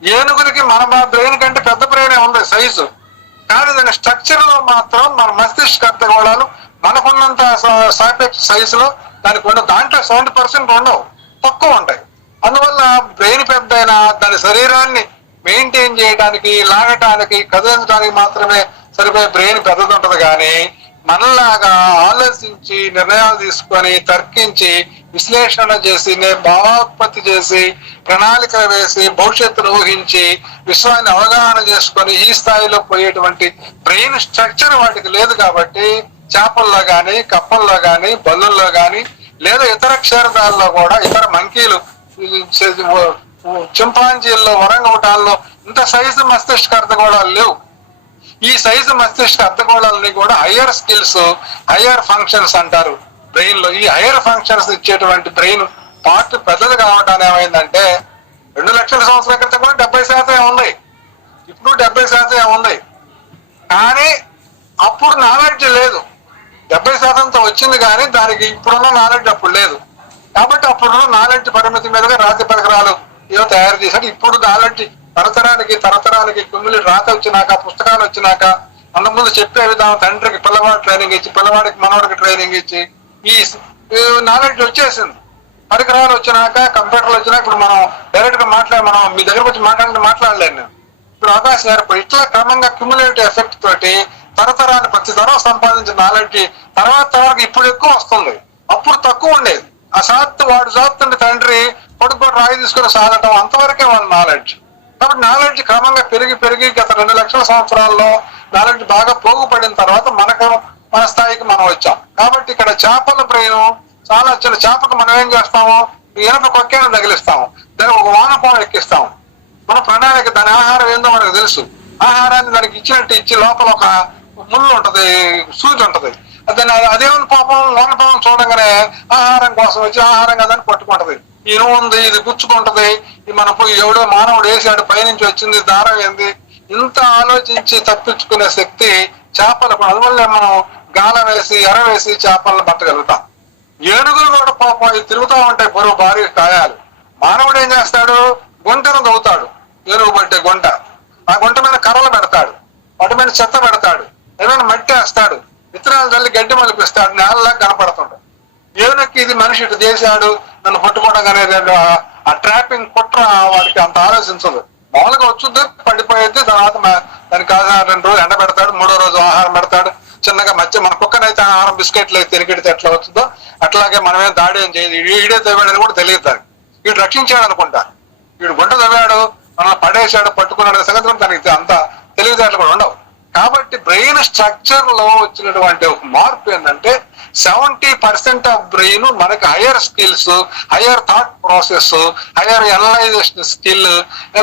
ఏనుగురికి మన బ్రెయిన్ కంటే పెద్ద బ్రెయిన్ ఉంది సైజు, కానీ దాని స్ట్రక్చర్ లో మాత్రం మన మస్తిష్క అర్ధగోళాలు మనకున్నంత సాపేక్ష సైజులో దానికి ఉండవు. దాంట్లో 70% ఉండవు, తక్కువ ఉంటాయి. అందువల్ల బ్రెయిన్ పెద్ద అయినా దాని శరీరాన్ని మెయింటైన్ చేయడానికి, లాగటానికి, కదిలించడానికి మాత్రమే సరిపోయే బ్రెయిన్ పెద్దది ఉంటది. కానీ మనలాగా ఆలోచించి, నిర్ణయాలు తీసుకొని, తర్కించి, విశ్లేషణ చేసి, భావోత్పత్తి చేసి, ప్రణాళికలు వేసి, భవిష్యత్తును ఊహించి, విశ్వాన్ని అవగాహన చేసుకొని ఈ స్థాయిలో పోయేటువంటి బ్రెయిన్ స్ట్రక్చర్ వాటికి లేదు. కాబట్టి చేపల్లో గాని, కప్పల్లో గాని, బల్లుల్లో గాని, లేదా ఇతర క్షీరదాల్లో కూడా, ఇతర మంకీలు, చింపాంజీల్లో, వరంగుటాల్లో ఇంత సైజు మస్తిష్క అర్ధగోళాలు లేవు. ఈ సైజు మస్తిష్క అర్ధగోళాలని కూడా హయ్యర్ స్కిల్స్, హయ్యర్ ఫంక్షన్స్ అంటారు బ్రెయిన్ లో. ఈ హయ్యర్ ఫంక్షన్స్ ఇచ్చేటువంటి బ్రెయిన్ పార్ట్ పెద్దది కావటాన్ని ఏమైందంటే 2 లక్షల సంవత్సరాల క్రితం కూడా 70% ఉంది, ఇప్పుడు 70% ఉంది. కానీ అప్పుడు నాలెడ్జ్ లేదు, 70%తో వచ్చింది కానీ దానికి ఇప్పుడున్న నాలెడ్జ్ అప్పుడు లేదు. కాబట్టి అప్పుడున్న నాలెడ్జ్ పరిమితి మీదుగా రాతి పరికరాలు ఏవో తయారు చేశాడు. ఇప్పుడు నాలెడ్జ్ తరతరానికి కుమిలి రాత వచ్చినాక, పుస్తకాలు వచ్చినాక, అంతకుముందు చెప్పే విధానం తండ్రికి పిల్లవాడు ట్రైనింగ్ ఇచ్చి, పిల్లవాడికి మనవాడికి ట్రైనింగ్ ఇచ్చి ఈ నాలెడ్జ్ వచ్చేసింది. పరికరాలు వచ్చినాక, కంప్యూటర్లు వచ్చినాక ఇప్పుడు మనం డైరెక్ట్ గా మనం మీ దగ్గరకు వచ్చి మాట్లాడలేను నేను. ఇప్పుడు అవకాశం ఏర్పడి ఇట్లా క్రమంగా క్యుములేటివ్ ఎఫెక్ట్ తోటి తరతరాన్ని ప్రతి తరం సంపాదించిన నాలెడ్జ్ తర్వాత తరానికి ఇప్పుడు ఎక్కువ వస్తుంది, అప్పుడు తక్కువ ఉండేది. ఆ వాడు సాత్తుండే తండ్రి కొడుకు రాయి తీసుకుని సాగటం అంతవరకే వాళ్ళ నాలెడ్జ్. కాబట్టి నాలెడ్జ్ క్రమంగా పెరిగి పెరిగి గత 2 లక్షల సంవత్సరాల్లో నాలెడ్జ్ బాగా పోగుపడిన తర్వాత మన స్థాయికి మనం వచ్చాం. కాబట్టి ఇక్కడ చేపల బ్రెయిన్ చాలా చిన్న చేపకు మనం ఏం చేస్తాము, ఇనప కొక్కేను తగిలిస్తాము, దాన్ని ఒక వానపాము ఎక్కిస్తాము. మన ప్రణాళిక దాని ఆహారం ఏందో మనకు తెలుసు. ఆహారాన్ని దానికి ఇచ్చినట్టు ఇచ్చి లోపల ఒక ముళ్ళు ఉంటది, సూచి ఉంటది. దాన్ని అదేమన్నా పాపం వానపాము చూడగానే ఆహారం కోసం వచ్చి ఆహారం కదా అని పట్టుకుంటది. ఇనుము ఉంది, ఇది గుచ్చుకుంటది, ఇది మన ఎవడో మానవుడు వేసాడు పైనుంచి వచ్చింది, దారం ఏంది, ఇంత ఆలోచించి తప్పించుకునే శక్తి చేపలకు. అందువల్లే మనం గాల వేసి ఎర వేసి చేపలను పట్టగలుగుతాం. ఏనుగులు కూడా పాపం ఇవి తిరుగుతూ ఉంటాయి, బరువు భారీ కాయాలు. మానవుడు ఏం చేస్తాడు, గుంటను దవ్వుతాడు, ఏనుగు పట్టే గుంట. ఆ గుంట మీద కర్రలు పెడతాడు, వాటి మీద చెత్త పెడతాడు, ఏమైనా మట్టి వేస్తాడు, విత్తనాలు తల్లి గడ్డి మలిపిస్తాడు, నేలలా కనపడుతుంటాడు. ఏనుగుకి ఇది మనిషి ఇటు చేశాడు నన్ను పట్టుకోవడం అనేది ఆ ట్రాపింగ్ కుట్ర వాడికి అంత ఆలోచించదు. మామూలుగా వచ్చుద్ది, పడిపోయేది, తర్వాత దానికి 2 రోజులు ఎండ పెడతాడు, 3వ రోజు ఆహారం పెడతాడు. చిన్నగా మధ్య మన కుక్కనైతే ఆహారం బిస్కెట్లు అయితే తిరిగిడితే ఎట్లా వస్తుందో అట్లాగే మనమేం దాడి ఏం చేయదు. ఈడే తవ్వాడని కూడా తెలియదు దానికి. వీడు రక్షించాడు అనుకుంటా, వీడు గుంట తవ్వాడు మనల్ని పడేశాడు పట్టుకున్నాడు సంగతి కూడా దానికి అంత తెలివితేటలు కూడా ఉండవు. కాబట్టి బ్రెయిన్ స్ట్రక్చర్ లో వచ్చినటువంటి ఒక మార్పు ఏంటంటే 70% ఆఫ్ బ్రెయిన్ మనకి higher skills, higher thought process, higher analysation skill,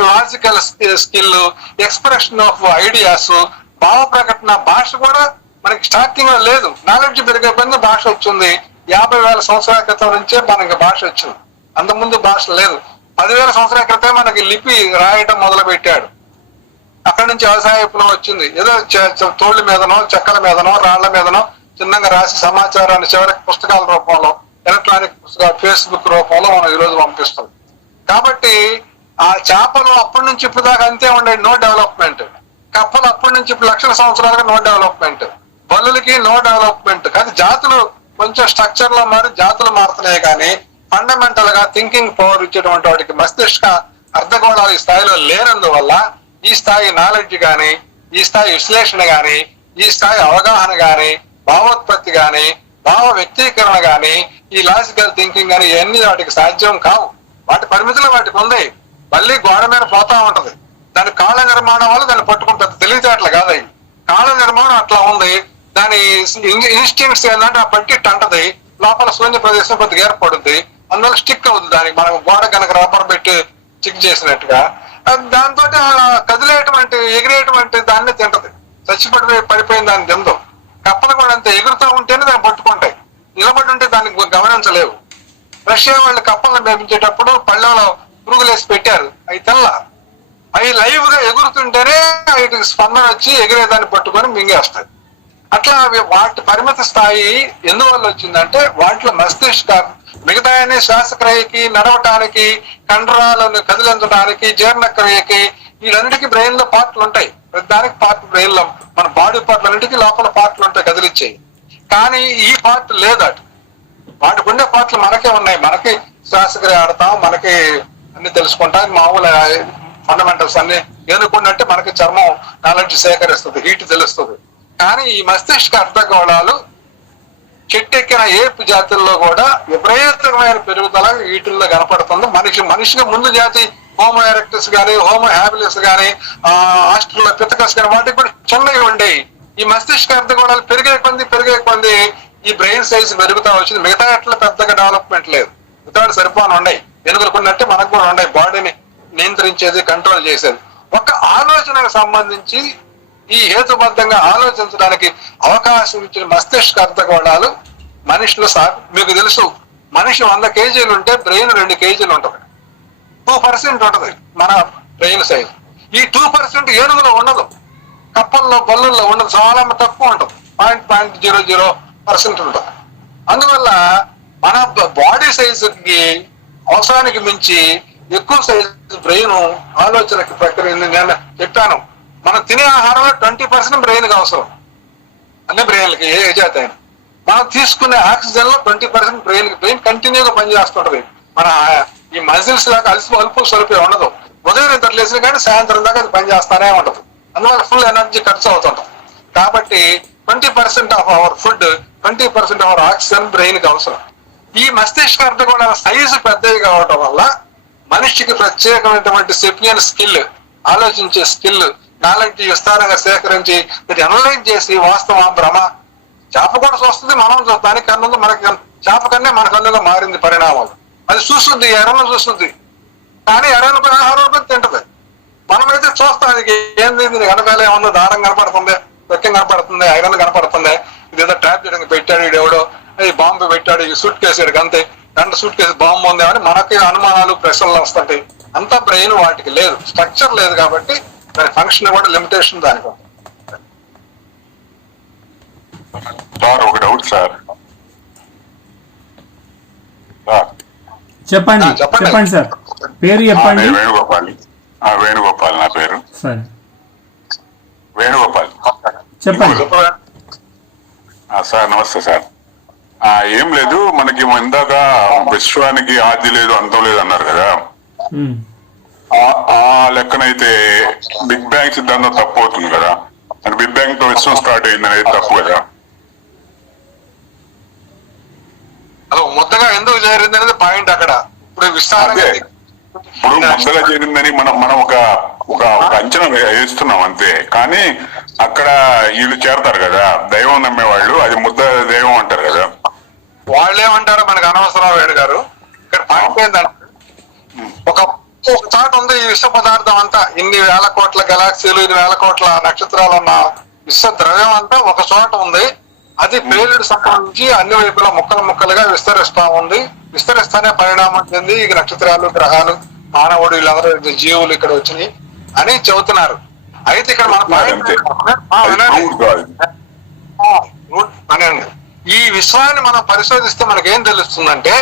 logical skill, expression of ideas, భావ ప్రకటన. భాష కూడా మనకి స్టార్టింగ్ లో లేదు, నాలెడ్జ్ పెరిగే పని భాష వచ్చింది. 50,000 సంవత్సరాల క్రితం నుంచే మనకి భాష వచ్చింది, అంతకుముందు భాష లేదు. 10,000 సంవత్సరాల క్రితం మనకి లిపి రాయటం మొదలు పెట్టాడు. అక్కడి నుంచి వ్యవసాయ విప్లవం వచ్చింది. ఏదో తోళ్ల మీదనో చెక్కల మీదనో రాళ్ల మీదనో చిన్నగా రాసి సమాచారాన్ని చివరికి పుస్తకాల రూపంలో, ఎలక్ట్రానిక్ పుస్తకాలు, ఫేస్బుక్ రూపంలో మనం ఈరోజు పంపిస్తాం. కాబట్టి ఆ చేపలు అప్పటి నుంచి ఇప్పుడు దాకా అంతే ఉండేది, నో డెవలప్మెంట్. కప్పలు అప్పటి నుంచి ఇప్పుడు లక్షల సంవత్సరాలుగా నో డెవలప్మెంట్. బల్లులకి నో డెవలప్మెంట్. కానీ జాతులు కొంచెం స్ట్రక్చర్ లో మారి జాతులు మారుతున్నాయి, కానీ ఫండమెంటల్ గా థింకింగ్ పవర్ ఇచ్చేటువంటి వాటికి మస్తిష్క అర్ధగోళాలు ఈ స్థాయిలో లేనందువల్ల ఈ స్థాయి నాలెడ్జ్ గాని, ఈ స్థాయి విశ్లేషణ గాని, ఈ స్థాయి అవగాహన గాని, భావోత్పత్తి గాని, భావ వ్యక్తీకరణ గాని, ఈ లాజికల్ థింకింగ్ గాని ఇవన్నీ వాటికి సాధ్యం కావు. వాటి పరిమితులు వాటికి ఉంది. మళ్ళీ గోడ మీద పోతా ఉంటది. దాని కాళ్ళ నిర్మాణం వల్ల దాన్ని పట్టుకుంటుంది, తెలివితేటలు కాదు అవి. కాళ్ళ నిర్మాణం అట్లా ఉంది. దాని ఇన్స్టింక్ట్స్ ఏంటంటే ఆ పట్టి అంటది, లోపల శూన్య ప్రదేశం కొద్దిగా ఏర్పడుద్ది, అందువల్ల స్టిక్ అవుతుంది. దానికి మనం గోడ కనుక రబ్బర్ పెట్టి స్టిక్ చేసినట్టుగా దాంతో కదిలేటువంటి ఎగిరేటువంటి దాన్ని తింటది. పడిపోయిన దాన్ని తిందు. కప్పలు కూడా అంతే, ఎగురుతూ ఉంటేనే దాన్ని పట్టుకుంటాయి, నిలబడి ఉంటే దాన్ని గమనించలేవు. రష్యా వాళ్ళు కప్పలను మేపించేటప్పుడు పళ్ళెంలో పురుగులు వేసి పెట్టారు, అవి తెల్ల, అవి లైవ్ గా ఎగురుతుంటేనే వీటికి స్పందన వచ్చి ఎగిరేదాన్ని పట్టుకొని మింగేస్తాయి. అట్లా వాటి పరిమిత స్థాయి ఎందువల్ల వచ్చిందంటే వాటిలో మస్తిష్క మిగతా శ్వాసక్రియకి, నడవటానికి, కండరాలను కదిలించడానికి, జీర్ణక్రియకి, వీటన్నిటికీ బ్రెయిన్ లో పార్ట్లు ఉంటాయి. దానికి పార్ట్ బ్రెయిన్ లో మన బాడీ పార్ట్లు అన్నిటికీ లోపల పార్ట్లు ఉంటాయి కదిలిచ్చేయి. కానీ ఈ పార్ట్ లేదు. అటు వాటికి ఉండే పార్ట్లు మనకే ఉన్నాయి. మనకి శ్వాసక్రియ ఆడతాం, మనకి అన్ని తెలుసుకుంటాం, మామూలు ఫండమెంటల్స్ అన్ని ఏనుకున్నట్టే మనకి చర్మం నాలెడ్జ్ సేకరిస్తుంది, హీట్ తెలుస్తుంది. కానీ ఈ మస్తిష్క అర్ధగోళాలు చెట్టెక్కిన ఏపు జాతుల్లో కూడా విపరీతమైన పెరుగుదల వీటిల్లో కనపడుతుంది. మనిషిగా ముందు జాతి హోమో ఎరెక్టస్ గానీ, హోమో హ్యాబిలిస్ గానీ, ఆస్ట్రలోపిథెకస్ గానీ వాటికి కూడా చిన్నవి ఉండేవి. ఈ మస్తిష్క అర్ధగోళాలు పెరిగే కొంది ఈ బ్రెయిన్ సైజ్ పెరుగుతా వచ్చింది. మిగతా ఎట్లా పెద్దగా డెవలప్మెంట్ లేదు, మిగతా సరిపోని ఉన్నాయి. ఎనుగులుకున్నట్టే మనకు కూడా ఉన్నాయి, బాడీని నియంత్రించేది, కంట్రోల్ చేసేది. ఒక ఆలోచనకు సంబంధించి ఈ హేతుబద్ధంగా ఆలోచించడానికి అవకాశం ఇచ్చిన మస్తిష్క అర్ధగోళాలు మనిషిలో మీకు తెలుసు, మనిషి 100 కేజీలు ఉంటే బ్రెయిన్ 2 కేజీలు ఉంటది. 2% ఉంటది మన బ్రెయిన్ సైజ్. ఈ 2% ఏనుగులో ఉండదు, కప్పల్లో, బల్లుల్లో ఉండదు, చాలా తక్కువ ఉంటుంది, 0.00% ఉంటుంది. అందువల్ల మన బాడీ సైజుకి అవసరానికి మించి ఎక్కువ సైజు బ్రెయిన్ ఆలోచనకి ప్రక్రియ. నేను చెప్పాను, మనం తినే ఆహారంలో 20% బ్రెయిన్ కి అవసరం, అన్ని బ్రెయిన్లకి ఏ జాతి అయినా. మనం తీసుకునే ఆక్సిజన్ లో 20% బ్రెయిన్ కంటిన్యూగా పనిచేస్తుంటది. మన ఈ మజిల్స్ లాగా అల్పు స్వల్పే ఉండదు. ఉదయం నిద్ర లేచిన కానీ సాయంత్రం దాకా అది పనిచేస్తానే ఉంటది. అందువల్ల ఫుల్ ఎనర్జీ ఖర్చు అవుతుంటది. కాబట్టి 20% of our food, 20% our oxygen brain కి అవసరం. ఈ మస్తిష్క అర్ధగోళాల సైజు పెద్దవి కావటం వల్ల మనిషికి ప్రత్యేకమైనటువంటి సెపియన్ స్కిల్, ఆలోచించే స్కిల్, నాలెడ్జ్ విస్తారంగా సేకరించి అనలైజ్ చేసి వాస్తవం భ్రమ, చేప కూడా చూస్తుంది, మనం దానికి కన్నుగా మనకి చేప కన్నే మన కన్నుగా మారింది పరిణామాలు. అది చూస్తుంది, ఎర్రను చూస్తుంది, కానీ ఎర్రను ఆహారం తింటది. మనమైతే చూస్తాం అది ఏంది, వెనకాల ఏమన్నా దారం కనపడుతుంది, వెక్యం కనపడుతుంది, ఐరన్ కనపడుతుంది, ఇదేదో ట్రాప్ చేయడానికి పెట్టాడు, ఇది ఎవడో ఈ బాంబు పెట్టాడు, ఈ సూట్ కేసు అంతే, 2 సూట్ కేసు బాంబు ఉంది అని మనకి అనుమానాలు, ప్రశ్నలు వస్తుంటాయి. అంతా బ్రెయిన్ వాటికి లేదు, స్ట్రక్చర్ లేదు కాబట్టి దాని ఫంక్షన్ కూడా లిమిటేషన్ దానికి. సార్ ఒక డౌట్ సార్. చెప్పండి చెప్పండి సార్, పేరు చెప్పండి. వేణుగోపాల్ నా పేరు. సరే వేణుగోపాల్ చెప్పండి సార్. నమస్తే సార్. ఏం లేదు, మనకి ఇందాక విశ్వానికి ఆది లేదు అంతం లేదు అన్నారు కదా, ఆ లెక్కనైతే బిగ్ బ్యాంగ్ సిద్ధాంతం తప్పు అవుతుంది కదా. అంటే బిగ్ బ్యాంగ్ తో విశ్వం స్టార్ట్ అయింది అనేది తప్పు కదా. అలా ముద్దగా ఎందుకు చేరింది అనేది పాయింట్ అక్కడ. ఇప్పుడు విస్తారంగా ఇప్పుడు ముద్దగా చేరిందని మనం ఒక అంచనా వేస్తున్నాం అంతే, కానీ అక్కడ వీళ్ళు చేరతారు కదా దైవం నమ్మేవాళ్ళు, అది ముద్ద దైవం అంటారు కదా. వాళ్ళేమంటారో మనకు అనవసరం వేణు గారు. ఇక్కడ పాయింట్ ఏంటంటే ఒక చోట ఉంది ఈ విశ్వ పదార్థం అంతా, ఇన్ని వేల కోట్ల గెలాక్సీలు, 2 వేల కోట్ల నక్షత్రాలు ఉన్న విశ్వ ద్రవ్యం అంతా ఒక చోట ఉంది. అది పేలుడు సంబంధించి అన్ని వైపులా ముక్కలు ముక్కలుగా విస్తరిస్తా ఉంది. విస్తరిస్తానే పరిణామం చెంది ఈ నక్షత్రాలు, గ్రహాలు, మానవుడు, వీళ్ళందరూ జీవులు ఇక్కడ వచ్చినాయి అని చెబుతున్నారు. అయితే ఇక్కడ మన అనండి, ఈ విశ్వాన్ని మనం పరిశోధిస్తే మనకేం తెలుస్తుందంటే,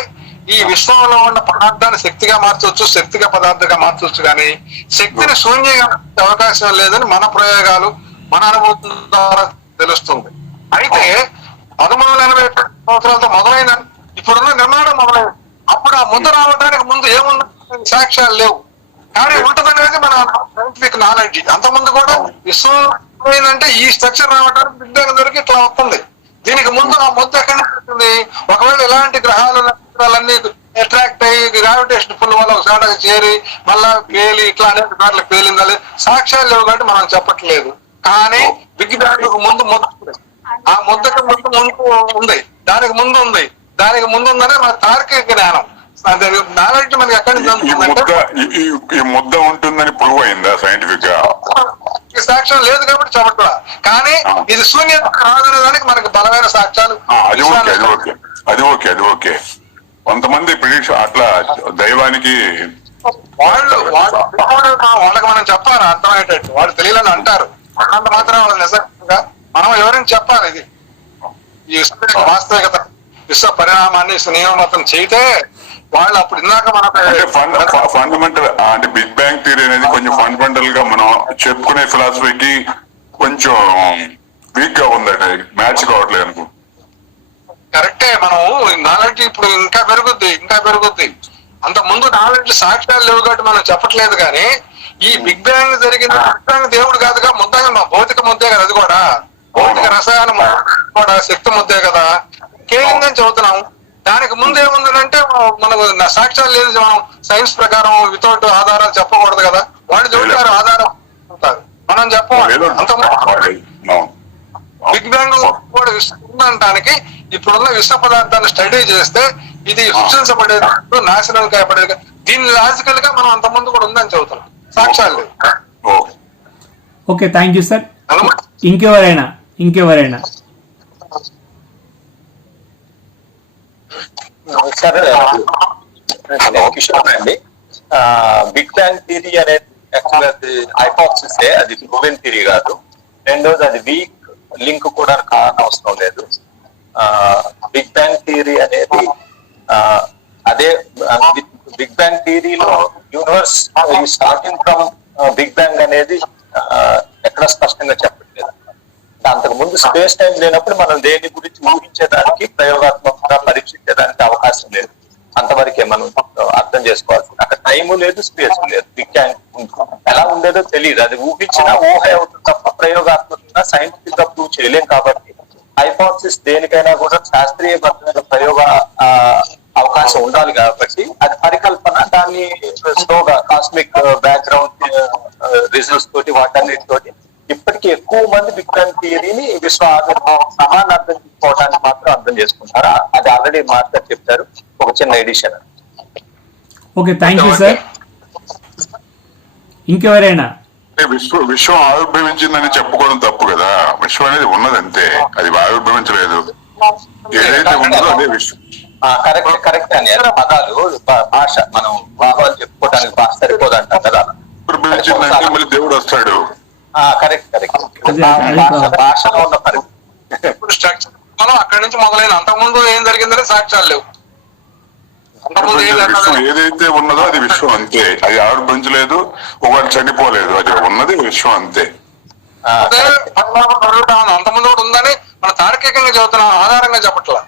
ఈ విశ్వంలో ఉన్న పదార్థాన్ని శక్తిగా మార్చవచ్చు, శక్తిగా పదార్థంగా మార్చవచ్చు, కానీ శక్తిని శూన్యంగా అవకాశం లేదని మన ప్రయోగాలు, మన అనుభూతుల ద్వారా తెలుస్తుంది. అయితే 1380 సంవత్సరాలతో మొదలైన ఇప్పుడున్న నిర్మాణం మొదలైంది. అప్పుడు ఆ ముద్ద రావడానికి ముందు ఏమున్నా సాక్ష్యాలు లేవు, కానీ ఉంటదనేది మన సైంటిఫిక్ నాలెడ్జ్. అంతకుముందు కూడా విశ్వం ఏంటంటే ఈ స్ట్రక్చర్ రావడానికి బిగ్ బ్యాంగ్ దొరికి ఇట్లా వస్తుంది. దీనికి ముందు ఆ ముద్ద ఎక్కడ ఉంటుంది? ఒకవేళ ఇలాంటి గ్రహాలు, నక్షత్రాలన్నీ అట్రాక్ట్ అయ్యి గ్రావిటేషన్ పుల్ వల్ల ఒకసారి చేరి మళ్ళా పేలి ఇట్లా అనేక సార్లు పేలిందని సాక్ష్యాలు లేవు కాబట్టి మనం చెప్పట్లేదు. కానీ బిగ్ బ్యాంగ్ ముందు ముద్ద, ఆ ముద్దకి ముందు ఉంది, దానికి ముందు ఉంది, దానికి ముందు ఉందనే మన తార్కిక జ్ఞానం, నాలెడ్జ్ మనకి ఎక్కడి నుంచి ఉంటుందంటే ఈ ముద్ద ఉంటుందని ప్రూవ్ అయిందా సైంటిఫిక్ గా? సాక్ష్యం లేదు కాబట్టి చెప్పట్లా, కానీ ఇది శూన్యం కాదనే దానికి మనకి బలమైన సాక్ష్యాలు. అది ఓకే. కొంతమంది ప్రిడిక్షన్ అట్లా దైవానికి వాళ్ళకి మనం చెప్పాలి అర్థమయ్యేటట్టు. వాళ్ళు తెలియాలని అంటారు, అంత మాత్రం వాళ్ళు నిజంగా మనం ఎవరైనా చెప్పాలి. ఇది ఈ వాస్తవికత, విశ్వ పరిణామాన్ని నియమతం చేయితే వాళ్ళు అప్పుడు ఇందాక ఫండమెంటల్ అంటే బిగ్ బ్యాంగ్ థియరీ అనేది కొంచెం ఫండమెంటల్ గా మనం చెప్పుకునే ఫిలాసఫీకి కొంచెం వీక్ గా ఉందట, మ్యాచ్ కావట్లేదు అనుకో. కరెక్టే, మనం నాలెడ్జ్ ఇప్పుడు ఇంకా పెరుగుద్ది. అంత ముందు నాలెడ్జ్ సాక్ష్యాలు లేవు కాబట్టి మనం చెప్పట్లేదు. కానీ ఈ బిగ్ బ్యాంగ్ జరిగిన దేవుడు కాదుగా, ముద్దగా భౌతిక ముద్దే కదా, అది కూడా భౌతిక రసాయన కూడా శక్తి ముద్దే కదా, కేంద్రం చదువుతున్నాం. దానికి ముందు ఏముందంటే మనకు సాక్ష్యాలు లేదు, మనం సైన్స్ ప్రకారం వితౌట్ ఆధారాలు చెప్పకూడదు కదా. వాళ్ళు చెబుతారు ఆధారం, మనం చెప్పాలి. అంత బిగ్ బ్యాంగ్ కూడా ఉందనడానికి ఇప్పుడున్న విశ్వ పదార్థాన్ని స్టడీ చేస్తే ఇది సృష్టించబడేది, నాశనం కాయపడేది. దీని లాజికల్ గా మనం అంత ముందు కూడా ఉందని చెబుతున్నాం, సాక్ష్యాలు లేవు. Okay, thank you sir. ఇంకెవరైనా సార్ కిషోర్ అండి. బిగ్ బ్యాంగ్ థియరీ అనేది యాక్చువల్లీ హైపోథసిస్, అది ప్రూవెన్ థియరీ కాదు. రెండోది అది వీక్ లింక్ కూడా కానవసరం లేదు. బిగ్ బ్యాంగ్ థియరీ అనేది అదే బిగ్ బ్యాంగ్ థియరీలో universe starting from big bang అనేది ఎక్కడ స్పష్టంగా చెప్పట్లేదు. అంతకు ముందు స్పేస్ టైం లేనప్పుడు మనం దేని గురించి ఊహించేదానికి, ప్రయోగాత్మకంగా పరీక్షించడానికి అవకాశం లేదు. అంతవరకే మనం అర్థం చేసుకోవాలి. అక్కడ టైము లేదు, స్పేస్ లేదు. బిగ్ బ్యాంగ్ ఎలా ఉండేదో తెలియదు, అది ఊహించినా ఊహ అవుతుంది తప్ప ప్రయోగాత్మకంగా చెప్తున్నా సైంటిఫిక్ గా ప్రూవ్ చేయలేం కాబట్టి హైపోథసిస్ దేనికైనా కూడా శాస్త్రీయబద్ధమైన ప్రయోగ అవకాశం ఉండాలి కాబట్టి అది పరికల్పన, దాన్ని స్లోగా కాస్మిక్ బ్యాక్గ్రౌండ్ రిజల్ట్స్ తోటి వాటన్నిటితోటి ఇప్పటికీ ఎక్కువ మంది బిగ్ బ్యాంగ్ థియరీని విశ్వ ఆవిర్భావం సమానం అర్థం చేసుకోవడానికి మాత్రం అర్థం చేసుకుంటారా, అది ఆల్రెడీ మాస్టర్ చెప్పారు. ఒక చిన్న edition. Okay, thank you sir. ఇంకెవరైనా? విశ్వం ఆవిర్భవించిందని చెప్పుకోవడం తప్పు కదా. విశ్వం అనేది ఉన్నది అంతే, అది ఆవిర్భవించలేదు. ఏదైతే ఉన్నదో అదే విశ్వం. కరెక్ట్ అని పదాలు భాష మనం భావాలు చెప్పుకోవడానికి భాష సరిపోదు అంటాం కదా. ఆవిర్భవించిందంటే మళ్ళీ దేవుడు వస్తాడు. కరెక్ట్ భాషలో ఉన్న పరిస్థితి. ఇప్పుడు స్ట్రక్చర్ మనం అక్కడి నుంచి మొదలైన అంతకుముందు ఏం జరిగిందని సాక్ష్యాలు లేవు. అంతకుముందు ఏం విశ్వం ఏదైతే ఉన్నదో అది విశ్వం అంతే, అది ఆవిర్భవించలేదు, ఒకటి చనిపోలేదు, అది ఉన్నది విశ్వం అంతే. అంతకుముందు కూడా ఉందని మన తార్కికంగా చెబుతున్నాం, ఆధారంగా చెప్పట్లా.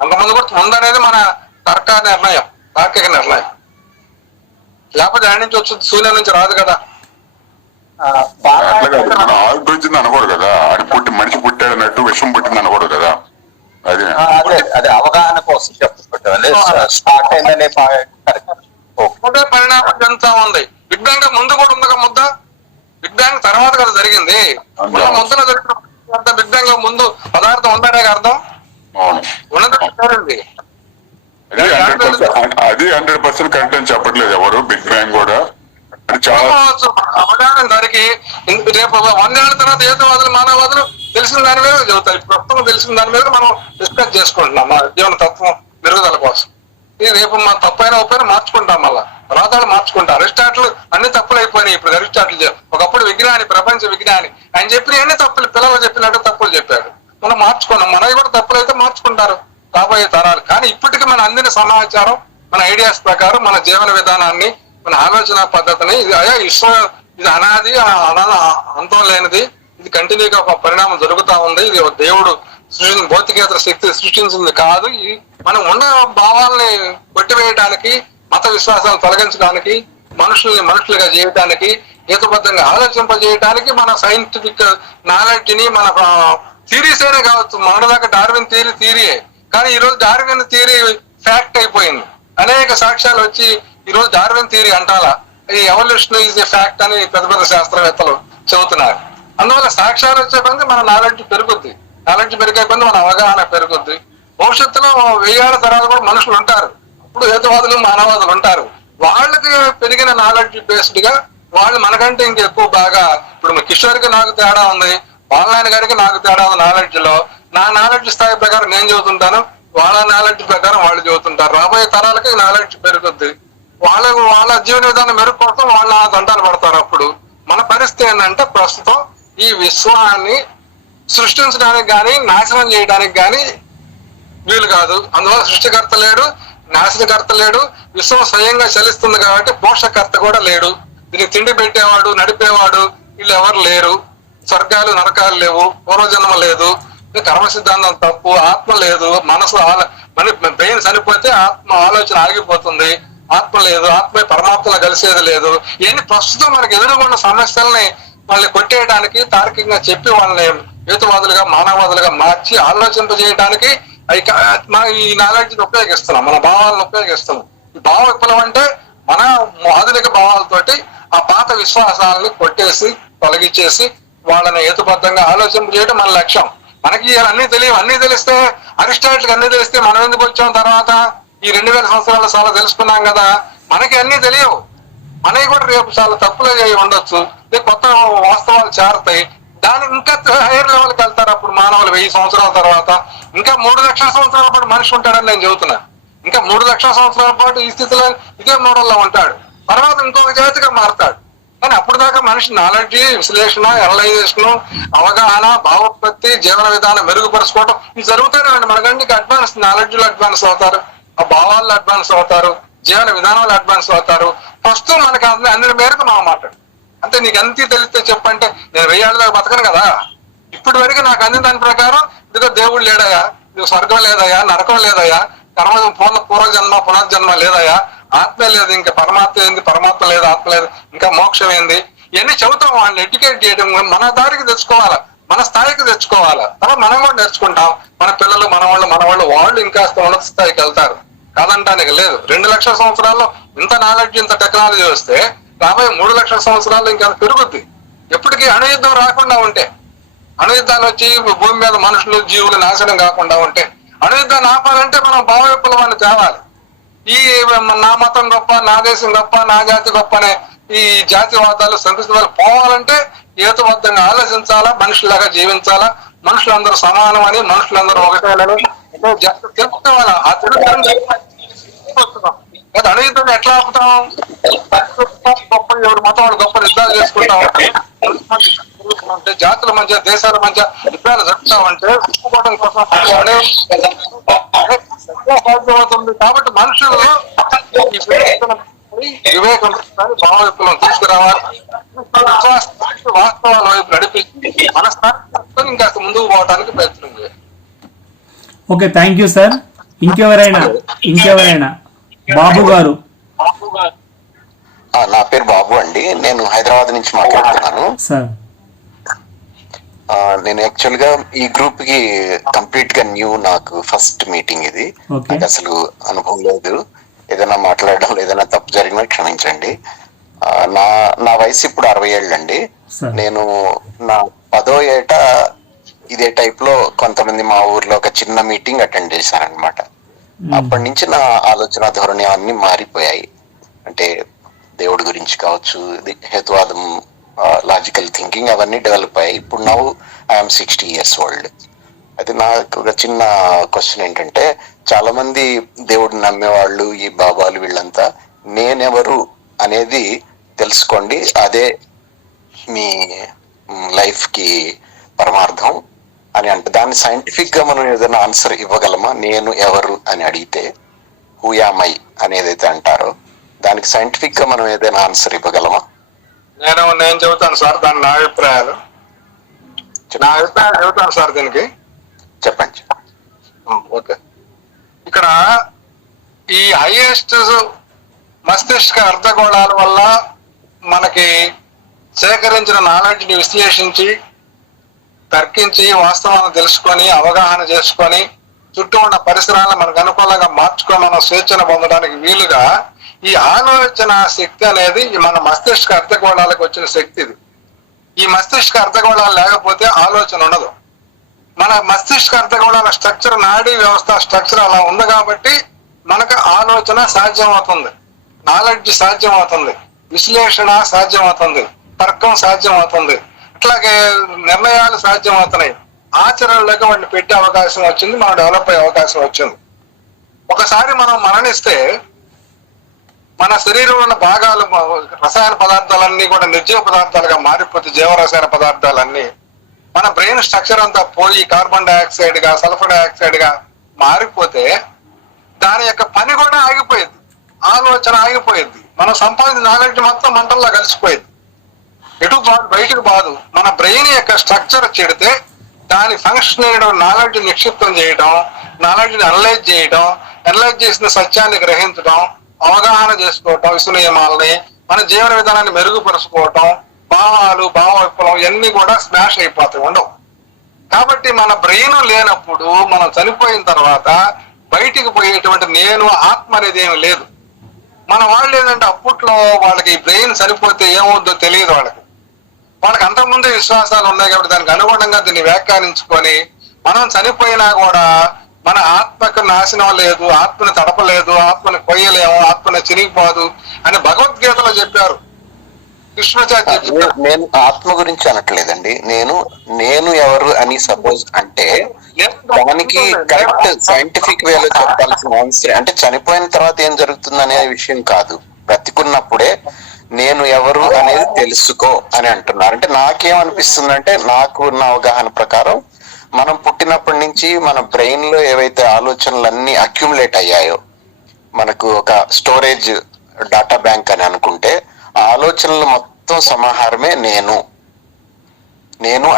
అంతకుముందు కూడా ఉందనేది మన తర్క నిర్ణయం, తార్కిక నిర్ణయం. లేకపోతే ఆడి నుంచి వచ్చి సూర్యుల నుంచి రాదు కదా. అట్లా కాదు, మనం ఆవిర్భవించింది అనకూడదు కదా. అది మనిషి పుట్టాడు అన్నట్టు విశ్వం పుట్టింది అనకూడదు కదా. అదే అవగాహన కోసం చెప్పుకుంటాం. స్టార్ట్ అయిందనే పరిణామం చెందుతా ఉంది. బిగ్ బ్యాంగ్ ముందు కూడా ఉందిగా ముద్ద, బిగ్ బ్యాంగ్ తర్వాత కదా జరిగింది. ముద్దన జరిగిన బిగ్ బ్యాంగ్ ముందు పదార్థం ఉందనే అర్థం ఉన్నది. అది 100% కరెక్ట్ అని చెప్పట్లేదు ఎవరు. బిగ్ బ్యాంగ్ కూడా అవగాహన దానికి రేపు 100 ఏళ్ల తర్వాత హేతువాదులు మానవవాదులు తెలిసిన దాని మీద చదువుతారు. ప్రస్తుతం తెలిసిన దాని మీద మనం డిస్కస్ చేసుకుంటున్నాం మన జీవన తత్వం మెరుగుదల కోసం. ఇది రేపు మన తప్పైనా ఒప్పైనా మార్చుకుంటాం, మళ్ళా తర్వాత మార్చుకుంటాం. అరిస్టాటిల్ అన్ని తప్పులు అయిపోయినాయి. ఇప్పుడు అరిస్టాటిల్ ఒకప్పుడు విజ్ఞాని, ప్రపంచ విజ్ఞాని, ఆయన చెప్పిన అన్ని తప్పులు, పిల్లలు చెప్పినట్టు తప్పులు చెప్పాడు. మనం మార్చుకున్నాం. మనవి కూడా తప్పులు అయితే మార్చుకుంటారు రాబోయే తరాలు. కానీ ఇప్పటికీ మన అందిన సమాచారం, మన ఐడియాస్ ప్రకారం మన జీవన విధానాన్ని, మన ఆలోచన పద్ధతిని ఇది అనాది, అంతం లేనిది, ఇది కంటిన్యూగా ఒక పరిణామం జరుగుతా ఉంది. ఇది దేవుడు భౌతికేతర శక్తి సృష్టించింది కాదు. మనం ఉన్న భావాల్ని కొట్టివేయడానికి, మత విశ్వాసాలను తొలగించడానికి, మనుషులుగా చేయడానికి, హేతుబద్ధంగా ఆలోచింపజేయడానికి మన సైంటిఫిక్ నాలెడ్జ్ ని, మన థీరీస్ అయినా కావచ్చు. మొన్నదాకా డార్విన్ థీరీయే, కానీ ఈ రోజు డార్విన్ థియరీ ఫ్యాక్ట్ అయిపోయింది. అనేక సాక్ష్యాలు వచ్చి ఈ రోజు డార్విన్ థియరీ అంటాలా, ఈ ఎవల్యూషన్ ఈజ్ ఏ ఫ్యాక్ట్ అని పెద్ద పెద్ద శాస్త్రవేత్తలు చెబుతున్నారు. అందువల్ల సాక్ష్యాలు వచ్చే కొంది మన నాలెడ్జ్ పెరుగుద్ది, నాలెడ్జ్ పెరిగే కొంది మన అవగాహన పెరుగుద్ది. భవిష్యత్తులో 1000 ఏళ్ల తరాలు కూడా మనుషులు ఉంటారు. ఇప్పుడు హేతువాదులు, మానవాదులు ఉంటారు. వాళ్ళకి పెరిగిన నాలెడ్జ్ బేస్డ్ గా వాళ్ళు మనకంటే ఇంకెక్కువ బాగా, ఇప్పుడు కిషోర్కి నాకు తేడా ఉంది, వాళ్ళ గారికి నాకు తేడా ఉంది నాలెడ్జ్ లో. నా నాలెడ్జ్ స్థాయి ప్రకారం నేను చదువుతుంటాను, వాళ్ళ నాలెడ్జ్ ప్రకారం వాళ్ళు చదువుతుంటారు. రాబోయే తరాలకి నాలెడ్జ్ పెరుగుద్ది. వాళ్ళ జీవన విధానం మెరుగు కోసం వాళ్ళ దండాలు పడతారు. అప్పుడు మన పరిస్థితి ఏంటంటే ప్రస్తుతం ఈ విశ్వాన్ని సృష్టించడానికి కానీ నాశనం చేయడానికి కానీ వీలు కాదు. అందువల్ల సృష్టికర్త లేడు, నాశనకర్త లేడు. విశ్వం స్వయంగా చలిస్తుంది కాబట్టి పోషకర్త కూడా లేడు. దీనికి తిండి పెట్టేవాడు, నడిపేవాడు వీళ్ళు ఎవరు లేరు. స్వర్గాలు నరకాలు లేవు, పూర్వజన్మ లేదు, కర్మ సిద్ధాంతం తప్పు, ఆత్మ లేదు, మనసు బ్రెయిన్ చనిపోతే ఆత్మ ఆలోచన ఆగిపోతుంది, ఆత్మ లేదు, ఆత్మ పరమాత్మలో కలిసేది లేదు. ఇవన్నీ ప్రస్తుతం మనకు ఎదురుగున్న సమస్యల్ని వాళ్ళని కొట్టేయడానికి, తార్కికంగా చెప్పి వాళ్ళని హేతువాదులుగా, మానవవాదులుగా మార్చి ఆలోచింపజేయడానికి ఈ నాలెడ్జ్ ఉపయోగిస్తున్నాం, మన భావాలను ఉపయోగిస్తున్నాం. ఈ భావ విప్లవం అంటే మన ఆధునిక భావాలతోటి ఆ పాత విశ్వాసాలను కొట్టేసి తొలగించేసి వాళ్ళని హేతుబద్ధంగా ఆలోచింపజేయడం మన లక్ష్యం. మనకి అన్ని తెలియవు. అన్ని తెలిస్తే, అరిస్టాటిల్ అన్ని తెలిస్తే మనం ఎందుకు వచ్చాం తర్వాత? ఈ 2000 సంవత్సరాలు చాలా తెలుసుకున్నాం కదా. మనకి అన్ని తెలియవు, మనకి కూడా రేపు చాలా తప్పులే ఉండొచ్చు, కొత్త వాస్తవాలు చేరతాయి. దాని ఇంకా హైయర్ లెవెల్కి వెళ్తారు. అప్పుడు మానవులు 1000 సంవత్సరాల తర్వాత ఇంకా 3 లక్షల సంవత్సరాల పాటు మనిషి ఉంటాడని నేను చెబుతున్నాను. ఇంకా 3 లక్షల సంవత్సరాల పాటు ఈ స్థితిలో ఇదే మోడల్లో ఉంటాడు. తర్వాత ఇంకొక జాతిగా మారుతాడు. కానీ అప్పుడు దాకా మనిషి నాలెడ్జ్, విశ్లేషణ, అనలైజేషన్, అవగాహన, భావోత్పత్తి, జీవన విధానం మెరుగుపరుచుకోవడం ఇవి జరుగుతూనే ఉండి మనకంటే అడ్వాన్స్ నాలెడ్జ్ లో అడ్వాన్స్ అవుతారు, ఆ భావాల్లో అడ్వాన్స్ అవుతారు, జీవన విధానంలో అడ్వాన్స్ అవుతారు. ప్రస్తుతం మనకి అన్ని మేరకు మనం మాట్లాడు. అంటే నీకు ఎంత తెలిస్తే చెప్పంటే నేను 1000 ఏళ్ళ దాకా బతకను కదా. ఇప్పటి వరకు నాకు అందిన దాని ప్రకారం ఇదిగో దేవుడు లేదయా, ఇదిగో స్వర్గం లేదయా, నరకం లేదయా, కర్మ పూర్వజన్మ పునర్జన్మ లేదయా, ఆత్మ లేదు, ఇంకా పరమాత్మ ఏంది, పరమాత్మ లేదు, ఆత్మ లేదు, ఇంకా మోక్షం ఏంది, ఇవన్నీ చెబుతాం, వాళ్ళని ఎడ్యుకేట్ చేయడం, మన దారికి తెచ్చుకోవాలా, మన స్థాయికి తెచ్చుకోవాలా. తర్వాత మనం కూడా నేర్చుకుంటాం. మన పిల్లలు, వాళ్ళు ఇంకా ఉన్నత స్థాయికి వెళ్తారు, కాదంటానికి లేదు. 2 లక్షల సంవత్సరాల్లో ఇంత నాలెడ్జ్, ఇంత టెక్నాలజీ వస్తే రాబోయే 3 లక్షల సంవత్సరాల్లో ఇంకా పెరుగుద్ది. ఎప్పటికీ అణుయుద్ధం రాకుండా ఉంటే, అణుయుద్ధాలు వచ్చి భూమి మీద మనుషులు, జీవులు నాశనం కాకుండా ఉంటే, అణుయుద్ధాన్ని ఆపాలంటే మనం భావ విప్లవాన్ని తేవాలి. ఈ నా మతం గొప్ప, నా దేశం గొప్ప, నా జాతి గొప్ప అనే ఈ జాతివాదాలు, సంకుచితాలు పోవాలంటే హేతుబద్ధంగా ఆలోచించాలా, మనుషులాగా జీవించాలా, మనుషులందరూ సమానం అని, మనుషులందరూ ఒకటేనని తెలుసుకోవాలా. ఆ అణుయుద్ధాన్ని ఎట్లా ఆపుతాం? గొప్ప ఎవరు మతం వాళ్ళు గొప్ప యుద్ధాలు చేసుకుంటాం అంటే, జాతుల మధ్య, దేశాల మధ్య యుద్ధాలు జరుపుతామంటే ఒప్పుకోవడం కోసం సాధ్యమవుతుంది. కాబట్టి మనుషులు వివేకం, భావ విప్లవం తీసుకురావాలి, వాస్తవాల వైపు నడిపించి మన స్థాయి ఇంకా ముందుకు పోవడానికి ప్రయత్నం చేయాలి. Okay, thank you sir. ఇంకెవరైనా బాబు గారు? నా పేరు బాబు అండి, నేను హైదరాబాద్ నుంచి మాట్లాడుతున్నాను సార్. నేను యాక్చువల్ గా ఈ గ్రూప్ కి కంప్లీట్ గా న్యూ, నాకు ఫస్ట్ మీటింగ్ ఇది. నాకు అసలు అనుభవం లేదు. ఏదైనా మాట్లాడడం, ఏదైనా తప్పు జరిగినా క్షమించండి. నా వయసు ఇప్పుడు 60 ఏళ్ళు అండి. నేను నా 10వ ఏట ఇదే టైప్ లో కొంతమంది మా ఊర్లో ఒక చిన్న మీటింగ్ అటెండ్ చేశారనమాట. అప్పటి నుంచి నా ఆలోచన ధోరణి అన్ని మారిపోయాయి. అంటే దేవుడి గురించి కావచ్చు, హేతువాదం, లాజికల్ థింకింగ్ అవన్నీ డెవలప్ అయ్యాయి. ఇప్పుడు నౌ ఐఎమ్ 60 years old. అయితే నాకు ఒక చిన్న క్వశ్చన్ ఏంటంటే, చాలా మంది దేవుడిని నమ్మేవాళ్ళు, ఈ బాబాలు వీళ్ళంతా నేనెవరు అనేది తెలుసుకోండి, అదే మీ లైఫ్ కి పరమార్థం అని అంటే, దాన్ని సైంటిఫిక్ గా మనం ఏదైనా ఆన్సర్ ఇవ్వగలమా? నేను ఎవరు అని అడిగితే హూ యామ్ ఐ అనేదైతే అంటారో దానికి సైంటిఫిక్ గా మనం ఏదైనా ఆన్సర్ ఇవ్వగలమా? నేను చెబుతాను సార్, దాని నా అభిప్రాయాలు చెబుతాను సార్. దీనికి చెప్పండి. ఓకే, ఇక్కడ ఈ హైయెస్ట్ మస్తిష్క అర్ధగోళాల వల్ల మనకి సేకరించిన నాలెడ్జ్ ని విశ్లేషించి, తర్కించి, వాస్తవాలను తెలుసుకొని, అవగాహన చేసుకొని, చుట్టూ ఉన్న పరిసరాలను మనకు అనుకూలంగా మార్చుకొని మనం స్వేచ్ఛను పొందడానికి వీలుగా ఈ ఆలోచన శక్తి అనేది మన మస్తిష్క అర్ధగోళాలకు వచ్చిన శక్తి ఇది. ఈ మస్తిష్క అర్ధగోళాలు లేకపోతే ఆలోచన ఉండదు. మన మస్తిష్క అర్ధగోళాల స్ట్రక్చర్, నాడీ వ్యవస్థ స్ట్రక్చర్ అలా ఉంది కాబట్టి మనకు ఆలోచన సాధ్యమవుతుంది, నాలెడ్జ్ సాధ్యమవుతుంది, విశ్లేషణ సాధ్యమవుతుంది, తర్కం సాధ్యమవుతుంది, అట్లాగే నిర్ణయాలు సాధ్యమవుతున్నాయి. ఆచరణలోకి వాటిని పెట్టే అవకాశం వచ్చింది, మనం డెవలప్ అయ్యే అవకాశం వచ్చింది. ఒకసారి మనం మరణిస్తే మన శరీరంలో ఉన్న భాగాలు, రసాయన పదార్థాలన్నీ కూడా నిర్జీవ పదార్థాలుగా మారిపోతే, జీవరసాయన పదార్థాలన్నీ మన బ్రెయిన్ స్ట్రక్చర్ అంతా పోయి కార్బన్ డైఆక్సైడ్ గా, సల్ఫర్ డైఆక్సైడ్ గా మారిపోతే దాని యొక్క పని కూడా ఆగిపోయింది, ఆలోచన ఆగిపోయింది. మనం సంపాదించిన నాలెడ్జ్ మొత్తం మంటల్లో కలిసిపోయింది, ఎటు బయటకు బాదు. మన బ్రెయిన్ యొక్క స్ట్రక్చర్ చెడితే దాని ఫంక్షన్ చేయడం, నాలెడ్జ్ నిక్షిప్తం చేయడం, నాలెడ్జ్ ని అనలైజ్ చేయడం, అనలైజ్ చేసిన సత్యాన్ని గ్రహించడం, అవగాహన చేసుకోవటం, విశ్వ నియమాలని, మన జీవన విధానాన్ని మెరుగుపరుచుకోవటం, భావాలు, భావ విప్లవం ఇవన్నీ కూడా స్మాష్ అయిపోతాయి, ఉండవు. కాబట్టి మన బ్రెయిన్ లేనప్పుడు, మనం చనిపోయిన తర్వాత బయటికి పోయేటువంటి నేను, ఆత్మ అనేది ఏమి లేదు. మన వాళ్ళు ఏంటంటే అప్పట్లో వాళ్ళకి బ్రెయిన్ చనిపోతే ఏమవుద్దో తెలియదు. వాళ్ళకి అంతకుముందే విశ్వాసాలు ఉన్నాయి కాబట్టి దానికి అనుగుణంగా దీన్ని వ్యాఖ్యానించుకొని, మనం చనిపోయినా కూడా మన ఆత్మకు నాశనం లేదు, ఆత్మని తడపలేదు, ఆత్మని కొయ్యలేము, ఆత్మని చిరిగిపోదు అని భగవద్గీతలో చెప్పారు, కృష్ణాచార్య చెప్పారు. నేను ఆత్మ గురించి అనట్లేదండి, నేను ఎవరు అని సపోజ్ అంటే దానికి కరెక్ట్ సైంటిఫిక్ వేలో చెప్పాల్సిన ఆన్సర్ అంటే చనిపోయిన తర్వాత ఏం జరుగుతుంది అనే విషయం కాదు, బ్రతికున్నప్పుడే నేను ఎవరు అనేది తెలుసుకో అని అంటున్నారు. అంటే నాకేమనిపిస్తుంది అంటే, నాకు ఉన్న అవగాహన ప్రకారం మనం పుట్టినప్పటి నుంచి మన బ్రెయిన్ లో ఏవైతే ఆలోచనలన్నీ అక్యుములేట్ అయ్యాయో, మనకు ఒక స్టోరేజ్ డాటా బ్యాంక్ అని అనుకుంటే, ఆ ఆలోచనలు మొత్తం సమాహారమే నేను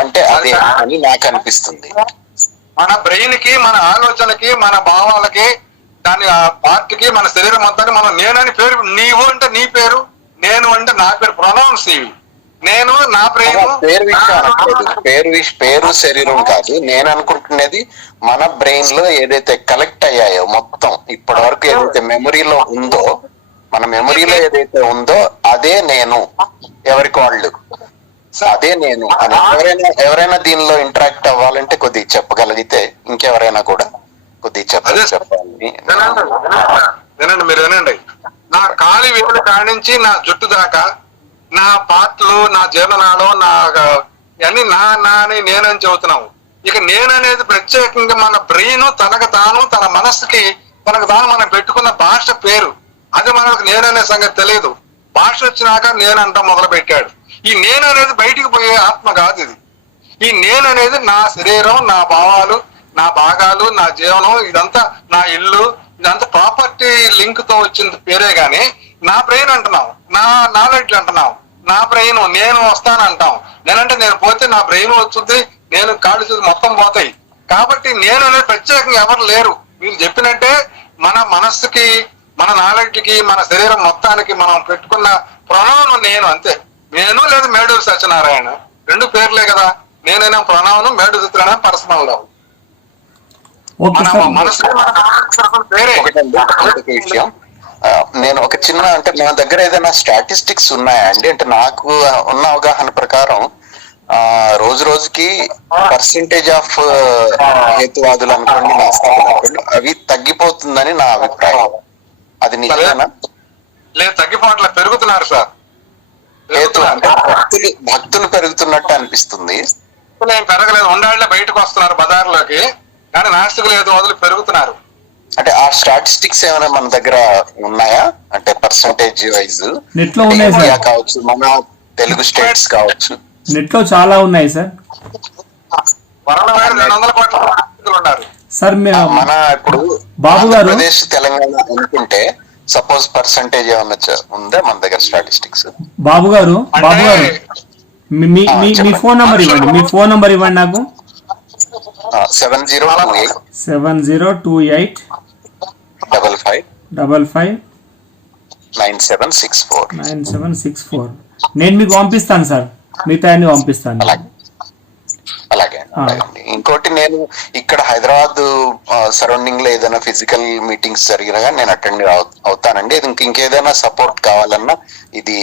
అంటే అదే అని నాకు అనిపిస్తుంది. మన బ్రెయిన్ కి, మన ఆలోచనకి, మన భావాలకి, దాని పార్ట్కి, మన శరీరం అంతా మనం నేనని పేరు. నీవు అంటే నీ పేరు, నేను అంటే నా పేరు, ప్రొనౌన్స్ ఇవి. నేను నా బ్రెయిన్ పేరు విషయం అనట్లేదు, పేరు శరీరం కాదు. నేను అనుకుంటున్నది మన బ్రెయిన్ లో ఏదైతే కలెక్ట్ అయ్యాయో మొత్తం ఇప్పటి వరకు ఏదైతే మెమరీలో ఉందో, మన మెమరీలో ఏదైతే ఉందో అదే నేను, ఎవరికి వాళ్ళు అదే నేను అని ఎవరైనా దీనిలో ఇంటరాక్ట్ అవ్వాలంటే కొద్దిగా చెప్పగలిగితే, ఇంకెవరైనా కూడా కొద్దిగా చెప్పాలి. వినండి, మీరు వినండి. నా కాలి వేలు కానించి నా జుట్టు దాకా నా పార్ట్లు, నా జీర్ణనాళం, నా అన్ని నా అని నేనని చెబుతున్నాము. ఇక నేననేది ప్రత్యేకంగా మన బ్రెయిన్ తనకు తాను, తన మనస్సుకి తనకు తాను మనం పెట్టుకున్న భాష పేరు. అది మనకు నేననే సంగతి తెలియదు. భాష వచ్చినాక నేనంట మొదలు పెట్టాడు. ఈ నేను అనేది బయటికి పోయే ఆత్మ కాదు ఇది. ఈ నేను అనేది నా శరీరం, నా భావాలు, నా భాగాలు, నా జీవనం, ఇదంతా నా ఇల్లు, ఇదంతా ప్రాపర్టీ లింక్ తో వచ్చింది పేరే గాని నా బ్రెయిన్ అంటున్నాం, నా నాలెడ్జ్ అంటున్నాం, నా బ్రెయిన్ నేను వస్తానంటాం. నేనంటే నేను పోతే నా బ్రెయిన్ వస్తుంది, నేను కాళ్ళు చూసి మొత్తం పోతాయి. కాబట్టి నేను అనేది ప్రత్యేకంగా ఎవరు లేరు. మీరు చెప్పినట్టే మన మనస్సుకి, మన నాలెడ్జ్కి, మన శరీరం మొత్తానికి మనం పెట్టుకున్న ప్రణవం నేను, అంతే. నేను లేదా మేడూరు సత్యనారాయణ, రెండు పేర్లే కదా. నేనైనా ప్రణవం, మేడూరు సత్యనారాయణ పర్సనల్ లో. విషయం నేను ఒక చిన్న, అంటే మన దగ్గర ఏదైనా స్టాటిస్టిక్స్ ఉన్నాయా అండి? అంటే నాకు ఉన్న అవగాహన ప్రకారం రోజు రోజుకి పర్సెంటేజ్ ఆఫ్ హేతువాదులు అనుకోండి, నాస్తికులు అనుకోండి, అవి తగ్గిపోతుందని నా అభిప్రాయం. అది నిజమేనా? లేదు, తగ్గిపోవట్లే, పెరుగుతున్నారు సార్. అంటే భక్తులు పెరుగుతున్నట్టు అనిపిస్తుంది. ఏం పెరగలేదు, ఉండాళ్ళే బయటకు వస్తున్నారు బజార్లోకి, కానీ నాస్తికులు హేతువాదులు పెరుగుతున్నారు. అంటే ఆ స్టాటిస్టిక్స్ ఏమైనా మన దగ్గర ఉన్నాయా? అంటే పర్సంటేజ్ వైజ్ నెట్ లో ఉన్నాయి సార్, కావచ్చు, మన తెలుగు స్టేట్స్ కావచ్చు, నెట్ లో చాలా ఉన్నాయి సార్. సార్ మన ఇప్పుడు బాబు గారు ఆంధ్రప్రదేశ్, తెలంగాణ అనుకుంటే సపోజ్ పర్సంటేజ్ ఏమన్నా ఉందా మన దగ్గర స్టాటిస్టిక్స్? బాబు గారు మీ ఫోన్ నంబర్ ఇవ్వండి, మీ ఫోన్ నంబర్ ఇవ్వండి నాకు. 7028 55 9764. నేను మీకు పంపిస్తాను సార్, మిగతా అన్ని పంపిస్తాను. అలాగే. ఇంకోటి, నేను ఇక్కడ హైదరాబాద్ సరౌండింగ్ లో ఏదైనా ఫిజికల్ మీటింగ్స్ జరిగినా కానీ నేను అటెండ్ అవుతానండి. ఇంకేదైనా సపోర్ట్ కావాలన్నా ఇది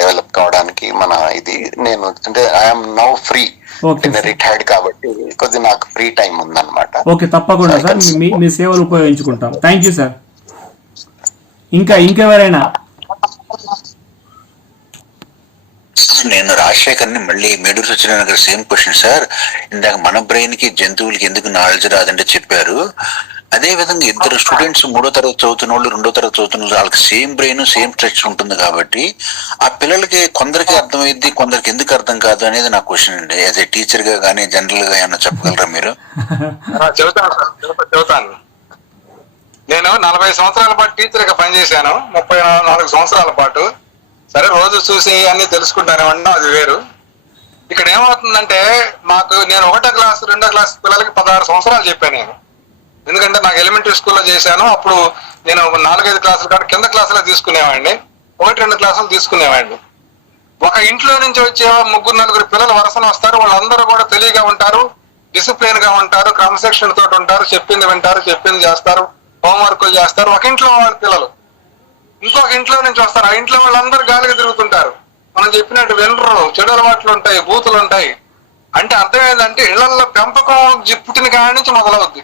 డెవలప్ కావడానికి మన ఇది, నేను అంటే ఐఎమ్ నౌ ఫ్రీ, రిటైర్డ్ కాబట్టి కొద్దిగా నాకు ఫ్రీ టైం ఉందన్నమాట. ఓకే, తప్పకుండా సార్, మీ సేవలు ఉపయోగించుకుంటాం. Thank you sir. ఇంకెవరైనా? నేను రాజశేఖర్ని, మళ్ళీ మేడూరు సత్యనారాయణ గారు సేమ్ క్వశ్చన్ సార్. ఇందాక మన బ్రెయిన్ కి జంతువులకి ఎందుకు నాలెడ్జ్ రాదంటే చెప్పారు. అదే విధంగా ఇద్దరు స్టూడెంట్స్ 3వ తరగతి చదువుతున్న వాళ్ళు, 2వ తరగతి చదువుతున్న వాళ్ళు, వాళ్ళకి సేమ్ బ్రెయిన్, సేమ్ స్ట్రక్చర్ ఉంటుంది కాబట్టి ఆ పిల్లలకి కొందరికి అర్థమైద్ది, కొందరికి ఎందుకు అర్థం కాదు అనేది నా క్వశ్చన్ అండి. యాజ్ ఏ టీచర్ గా కానీ జనరల్ గా ఏమన్నా చెప్పగలరా మీరు? చెబుతాను. నేను 40 సంవత్సరాల పాటు టీచర్ గా పనిచేశాను, 34 సంవత్సరాల పాటు. సరే, రోజు చూసి అన్ని తెలుసుకుంటానేమన్నా, అది వేరు. ఇక్కడ ఏమవుతుందంటే నేను 1వ క్లాస్ 2వ క్లాస్ పిల్లలకి 16 సంవత్సరాలు చెప్పాను నేను. ఎందుకంటే నాకు ఎలిమెంటరీ స్కూల్లో చేశాను. అప్పుడు నేను 4-5 క్లాసులు కాదు, కింద క్లాసులో తీసుకునేవాడిని, 1-2 క్లాసులు తీసుకునేవాడిని. ఒక ఇంట్లో నుంచి వచ్చే 3-4 పిల్లలు వరుసన వస్తారు. వాళ్ళందరూ కూడా తెలివిగా ఉంటారు, డిసిప్లిన్ గా ఉంటారు, క్రమశిక్షణ తోటి ఉంటారు, చెప్పింది వింటారు, చెప్పింది చేస్తారు, హోంవర్క్లు చేస్తారు. ఒక ఇంట్లో వాళ్ళ పిల్లలు ఇంకొక ఇంట్లో నుంచి వస్తారు. ఆ ఇంట్లో వాళ్ళందరూ గాలిగా తిరుగుతుంటారు, మనం చెప్పినట్టు వినరు, చెడు అలవాట్లు ఉంటాయి, బూతులు ఉంటాయి. అంటే అర్థం ఏంటంటే ఇళ్లలో పెంపకం పుట్టిన కాడి నుంచి మొదలవుద్ది.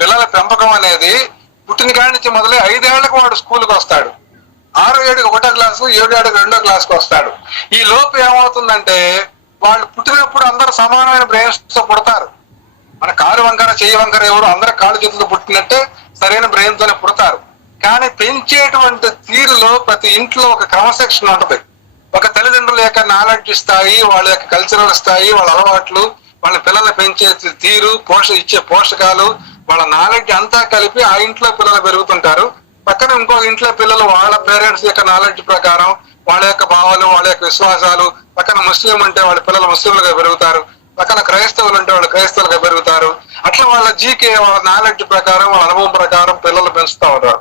పిల్లల పెంపకం అనేది పుట్టిన కాడి నుంచి మొదలై 5 ఏళ్లకు వాడు స్కూల్కి వస్తాడు, 6 ఏడుకి 1వ క్లాసు, 7 ఏడుకి 2వ క్లాస్కి వస్తాడు. ఈ లోపు ఏమవుతుందంటే వాళ్ళు పుట్టినప్పుడు అందరూ సమానమైన బ్రెయిన్స్ తో పుడతారు. మన కాలు వంకర, చెయ్యి వంకర ఎవరు, అందరూ కాళ్ళు చేతులు పుట్టినట్టే సరైన బ్రెయిన్ తోనే పుడతారు. కానీ పెంచేటువంటి తీరులో ప్రతి ఇంట్లో ఒక క్రమశిక్షణ ఉంటుంది. ఒక తల్లిదండ్రుల యొక్క నాలెడ్జ్ స్థాయి, వాళ్ళ యొక్క కల్చరల్ స్థాయి, వాళ్ళ అలవాట్లు, వాళ్ళ పిల్లల్ని పెంచే తీరు, ఇచ్చే పోషకాలు, వాళ్ళ నాలెడ్జ్ అంతా కలిపి ఆ ఇంట్లో పిల్లలు పెరుగుతుంటారు. పక్కన ఇంకో ఇంట్లో పిల్లలు వాళ్ళ పేరెంట్స్ యొక్క నాలెడ్జ్ ప్రకారం, వాళ్ళ యొక్క భావాలు, వాళ్ళ యొక్క విశ్వాసాలు, పక్కన ముస్లిం ఉంటే వాళ్ళ పిల్లలు ముస్లింలుగా పెరుగుతారు, పక్కన క్రైస్తవులు ఉంటే వాళ్ళు క్రైస్తవులుగా పెరుగుతారు. అట్లా వాళ్ళ జీకే, వాళ్ళ నాలెడ్జ్ ప్రకారం, వాళ్ళ అనుభవం ప్రకారం పిల్లలు పెంచుతూ ఉంటారు.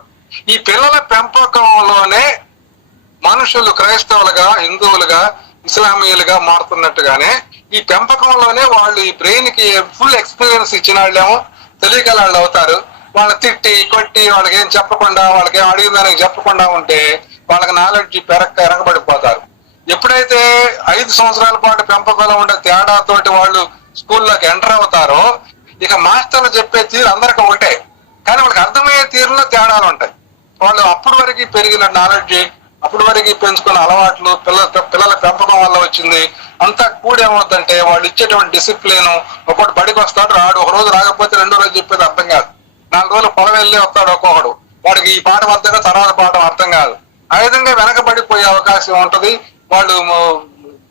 ఈ పిల్లల పెంపకంలోనే మనుషులు క్రైస్తవులుగా, హిందువులుగా, ఇస్లామీయులుగా మారుతున్నట్టుగానే ఈ పెంపకంలోనే వాళ్ళు ఈ బ్రెయిన్ కి ఫుల్ ఎక్స్పీరియన్స్ ఇచ్చిన వాళ్ళేమో తెలియగల వాళ్ళు అవుతారు. వాళ్ళని తిట్టి కొట్టి వాళ్ళకి ఏం చెప్పకుండా, వాళ్ళకి ఏం అడిగిన దానికి చెప్పకుండా ఉంటే వాళ్ళకి నాలెడ్జ్ ఎరగబడిపోతారు. ఎప్పుడైతే 5 సంవత్సరాల పాటు పెంపకంలో ఉండే తేడాతోటి వాళ్ళు స్కూల్లోకి ఎంటర్ అవుతారో ఇక మాస్టర్లు చెప్పే తీరు అందరికి ఒకటే, కానీ వాళ్ళకి అర్థమయ్యే తీరులో తేడాలు ఉంటాయి. వాళ్ళు అప్పటి వరకు పెరిగిన నాలెడ్జ్, అప్పటి వరకు పెంచుకున్న అలవాట్లు, పిల్లల పెంపకం వల్ల వచ్చింది అంతా కూడా ఏమవుతుందంటే వాళ్ళు ఇచ్చేటువంటి డిసిప్లిన్, ఒకటి బడికి వస్తాడు రాడు, ఒక రోజు రాకపోతే రెండో రోజు చెప్పేది అర్థం కాదు, 4 రోజులు పొలం వెళ్ళి వస్తాడు ఒక్కొక్కడు, వాడికి ఈ పాఠం అర్థంగా తర్వాత పాఠం అర్థం కాదు. ఆ విధంగా వెనకబడిపోయే అవకాశం ఉంటది. వాళ్ళు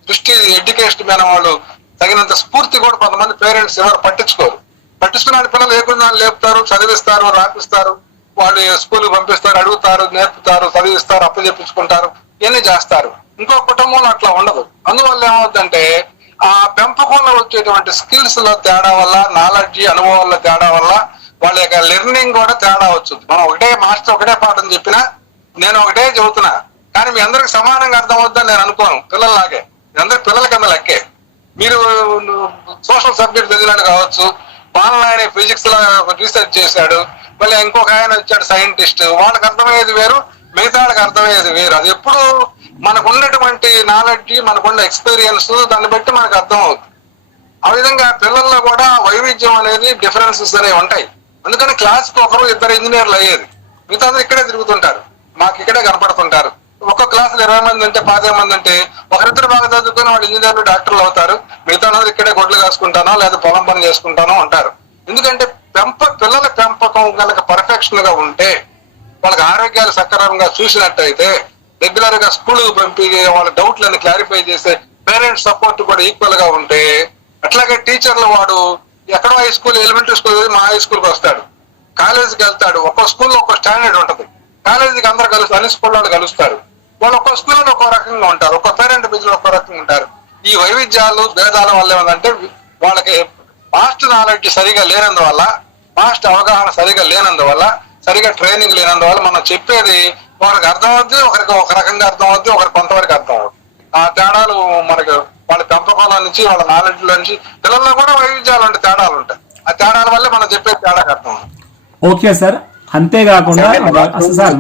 దృష్టి ఎడ్యుకేషన్ మీద వాళ్ళు తగినంత స్ఫూర్తి కూడా కొంతమంది పేరెంట్స్ ఎవరు పట్టించుకున్న పిల్లలు లేకుండా లేపుతారు, చదివిస్తారు, రాపిస్తారు, వాళ్ళు స్కూల్ పంపిస్తారు, అడుగుతారు, నేర్పుతారు, చదివిస్తారు, అప్పు చెప్పించుకుంటారు, ఇవన్నీ చేస్తారు. ఇంకో కుటుంబంలో అట్లా ఉండదు. అందువల్ల ఏమవుతుందంటే ఆ పెంపకంలో వచ్చేటువంటి స్కిల్స్ లో తేడా వల్ల, నాలెడ్జ్ అనుభవాల తేడా వల్ల వాళ్ళ యొక్క లెర్నింగ్ కూడా తేడా వచ్చింది. మనం ఒకటే మాస్టర్ ఒకటే పాఠం చెప్పినా, నేను ఒకటే చెబుతున్నా, కానీ మీ అందరికి సమానంగా అర్థం అవుతుందని నేను అనుకోను. పిల్లల్లాగే మీ అందరి పిల్లల కింద లెక్కే. మీరు సోషల్ సబ్జెక్ట్ చదివినాడు కావచ్చు, ఆయన ఫిజిక్స్ లో రీసెర్చ్ చేశాడు, మళ్ళీ ఇంకొక ఆయన వచ్చాడు సైంటిస్ట్, వాళ్ళకి అర్థమయ్యేది వేరు, మిగతా వాళ్ళకి అర్థమయ్యేది వేరు. అది ఎప్పుడు మనకు ఉన్నటువంటి నాలెడ్జ్, మనకున్న ఎక్స్పీరియన్స్ దాన్ని బట్టి మనకు అర్థం అవుతుంది. ఆ విధంగా పిల్లల్లో కూడా వైవిధ్యం అనేది డిఫరెన్సెస్ అనేవి ఉంటాయి. అందుకని క్లాస్కి ఒకరు 2 ఇంజనీర్లు అయ్యేది, మిగతా అందరూ ఇక్కడే తిరుగుతుంటారు, మాకు ఇక్కడే కనపడుతుంటారు. ఒక్క క్లాసులో 20 మంది అంటే 25 మంది అంటే ఒకరిద్దరు బాగా చదువుకుని వాళ్ళు ఇంజనీర్లు, డాక్టర్లు అవుతారు, మిగతా అందరూ ఇక్కడే గొడ్లు కాసుకుంటానో లేదా పొలం పని చేసుకుంటానో ఉంటారు. ఎందుకంటే పిల్లల పెంపకం కనుక పర్ఫెక్షన్ గా ఉంటే, వాళ్ళకి ఆరోగ్యాలు సక్రమంగా చూసినట్టయితే, రెగ్యులర్ గా స్కూల్ పంపి వాళ్ళ డౌట్లను క్లారిఫై చేసే పేరెంట్స్ సపోర్ట్ కూడా ఈక్వల్ గా ఉంటే, అట్లాగే టీచర్లు వాడు ఎక్కడో హై స్కూల్, ఎలిమెంటరీ స్కూల్ మా హై స్కూల్కి వస్తాడు, కాలేజీకి వెళ్తాడు, ఒక్కో స్కూల్లో ఒక్కో స్టాండర్డ్ ఉంటుంది, కాలేజీకి అందరూ కలుస్తారు, అన్ని స్కూల్ వాళ్ళు కలుస్తారు, వాళ్ళు ఒక్కో స్కూల్లో ఒక్కో రకంగా ఉంటారు, ఒక్కో పేరెంట్ బిజీలో ఒక్కో రకంగా ఉంటారు. ఈ వైవిధ్యాలు భేదాల వల్ల ఏమంటే వాళ్ళకి పాస్ట్ నాలెడ్జ్ సరిగా లేనందువల్ల, పాస్ట్ అవగాహన సరిగా లేనందువల్ల, సరిగా ట్రైనింగ్ లేనందువల్ల మనం చెప్పేది వాళ్ళకి అర్థం అవుద్ది, ఒకరికి ఒక రకంగా అర్థం అవుద్ది, ఒకరికి కొంతవరకు అర్థం అవుద్ది. ఆ తేడాలు మనకు వాళ్ళ పెంపకంలో నుంచి, వాళ్ళ నాలెడ్జ్ లో నుంచి, పిల్లల్లో కూడా వైవిధ్యాలు ఉంటాయి, తేడాలు ఉంటాయి. ఆ తేడాల వల్లే మనం చెప్పే తేడాకి అర్థం. ఓకే సార్, అంతేకాకుండా సార్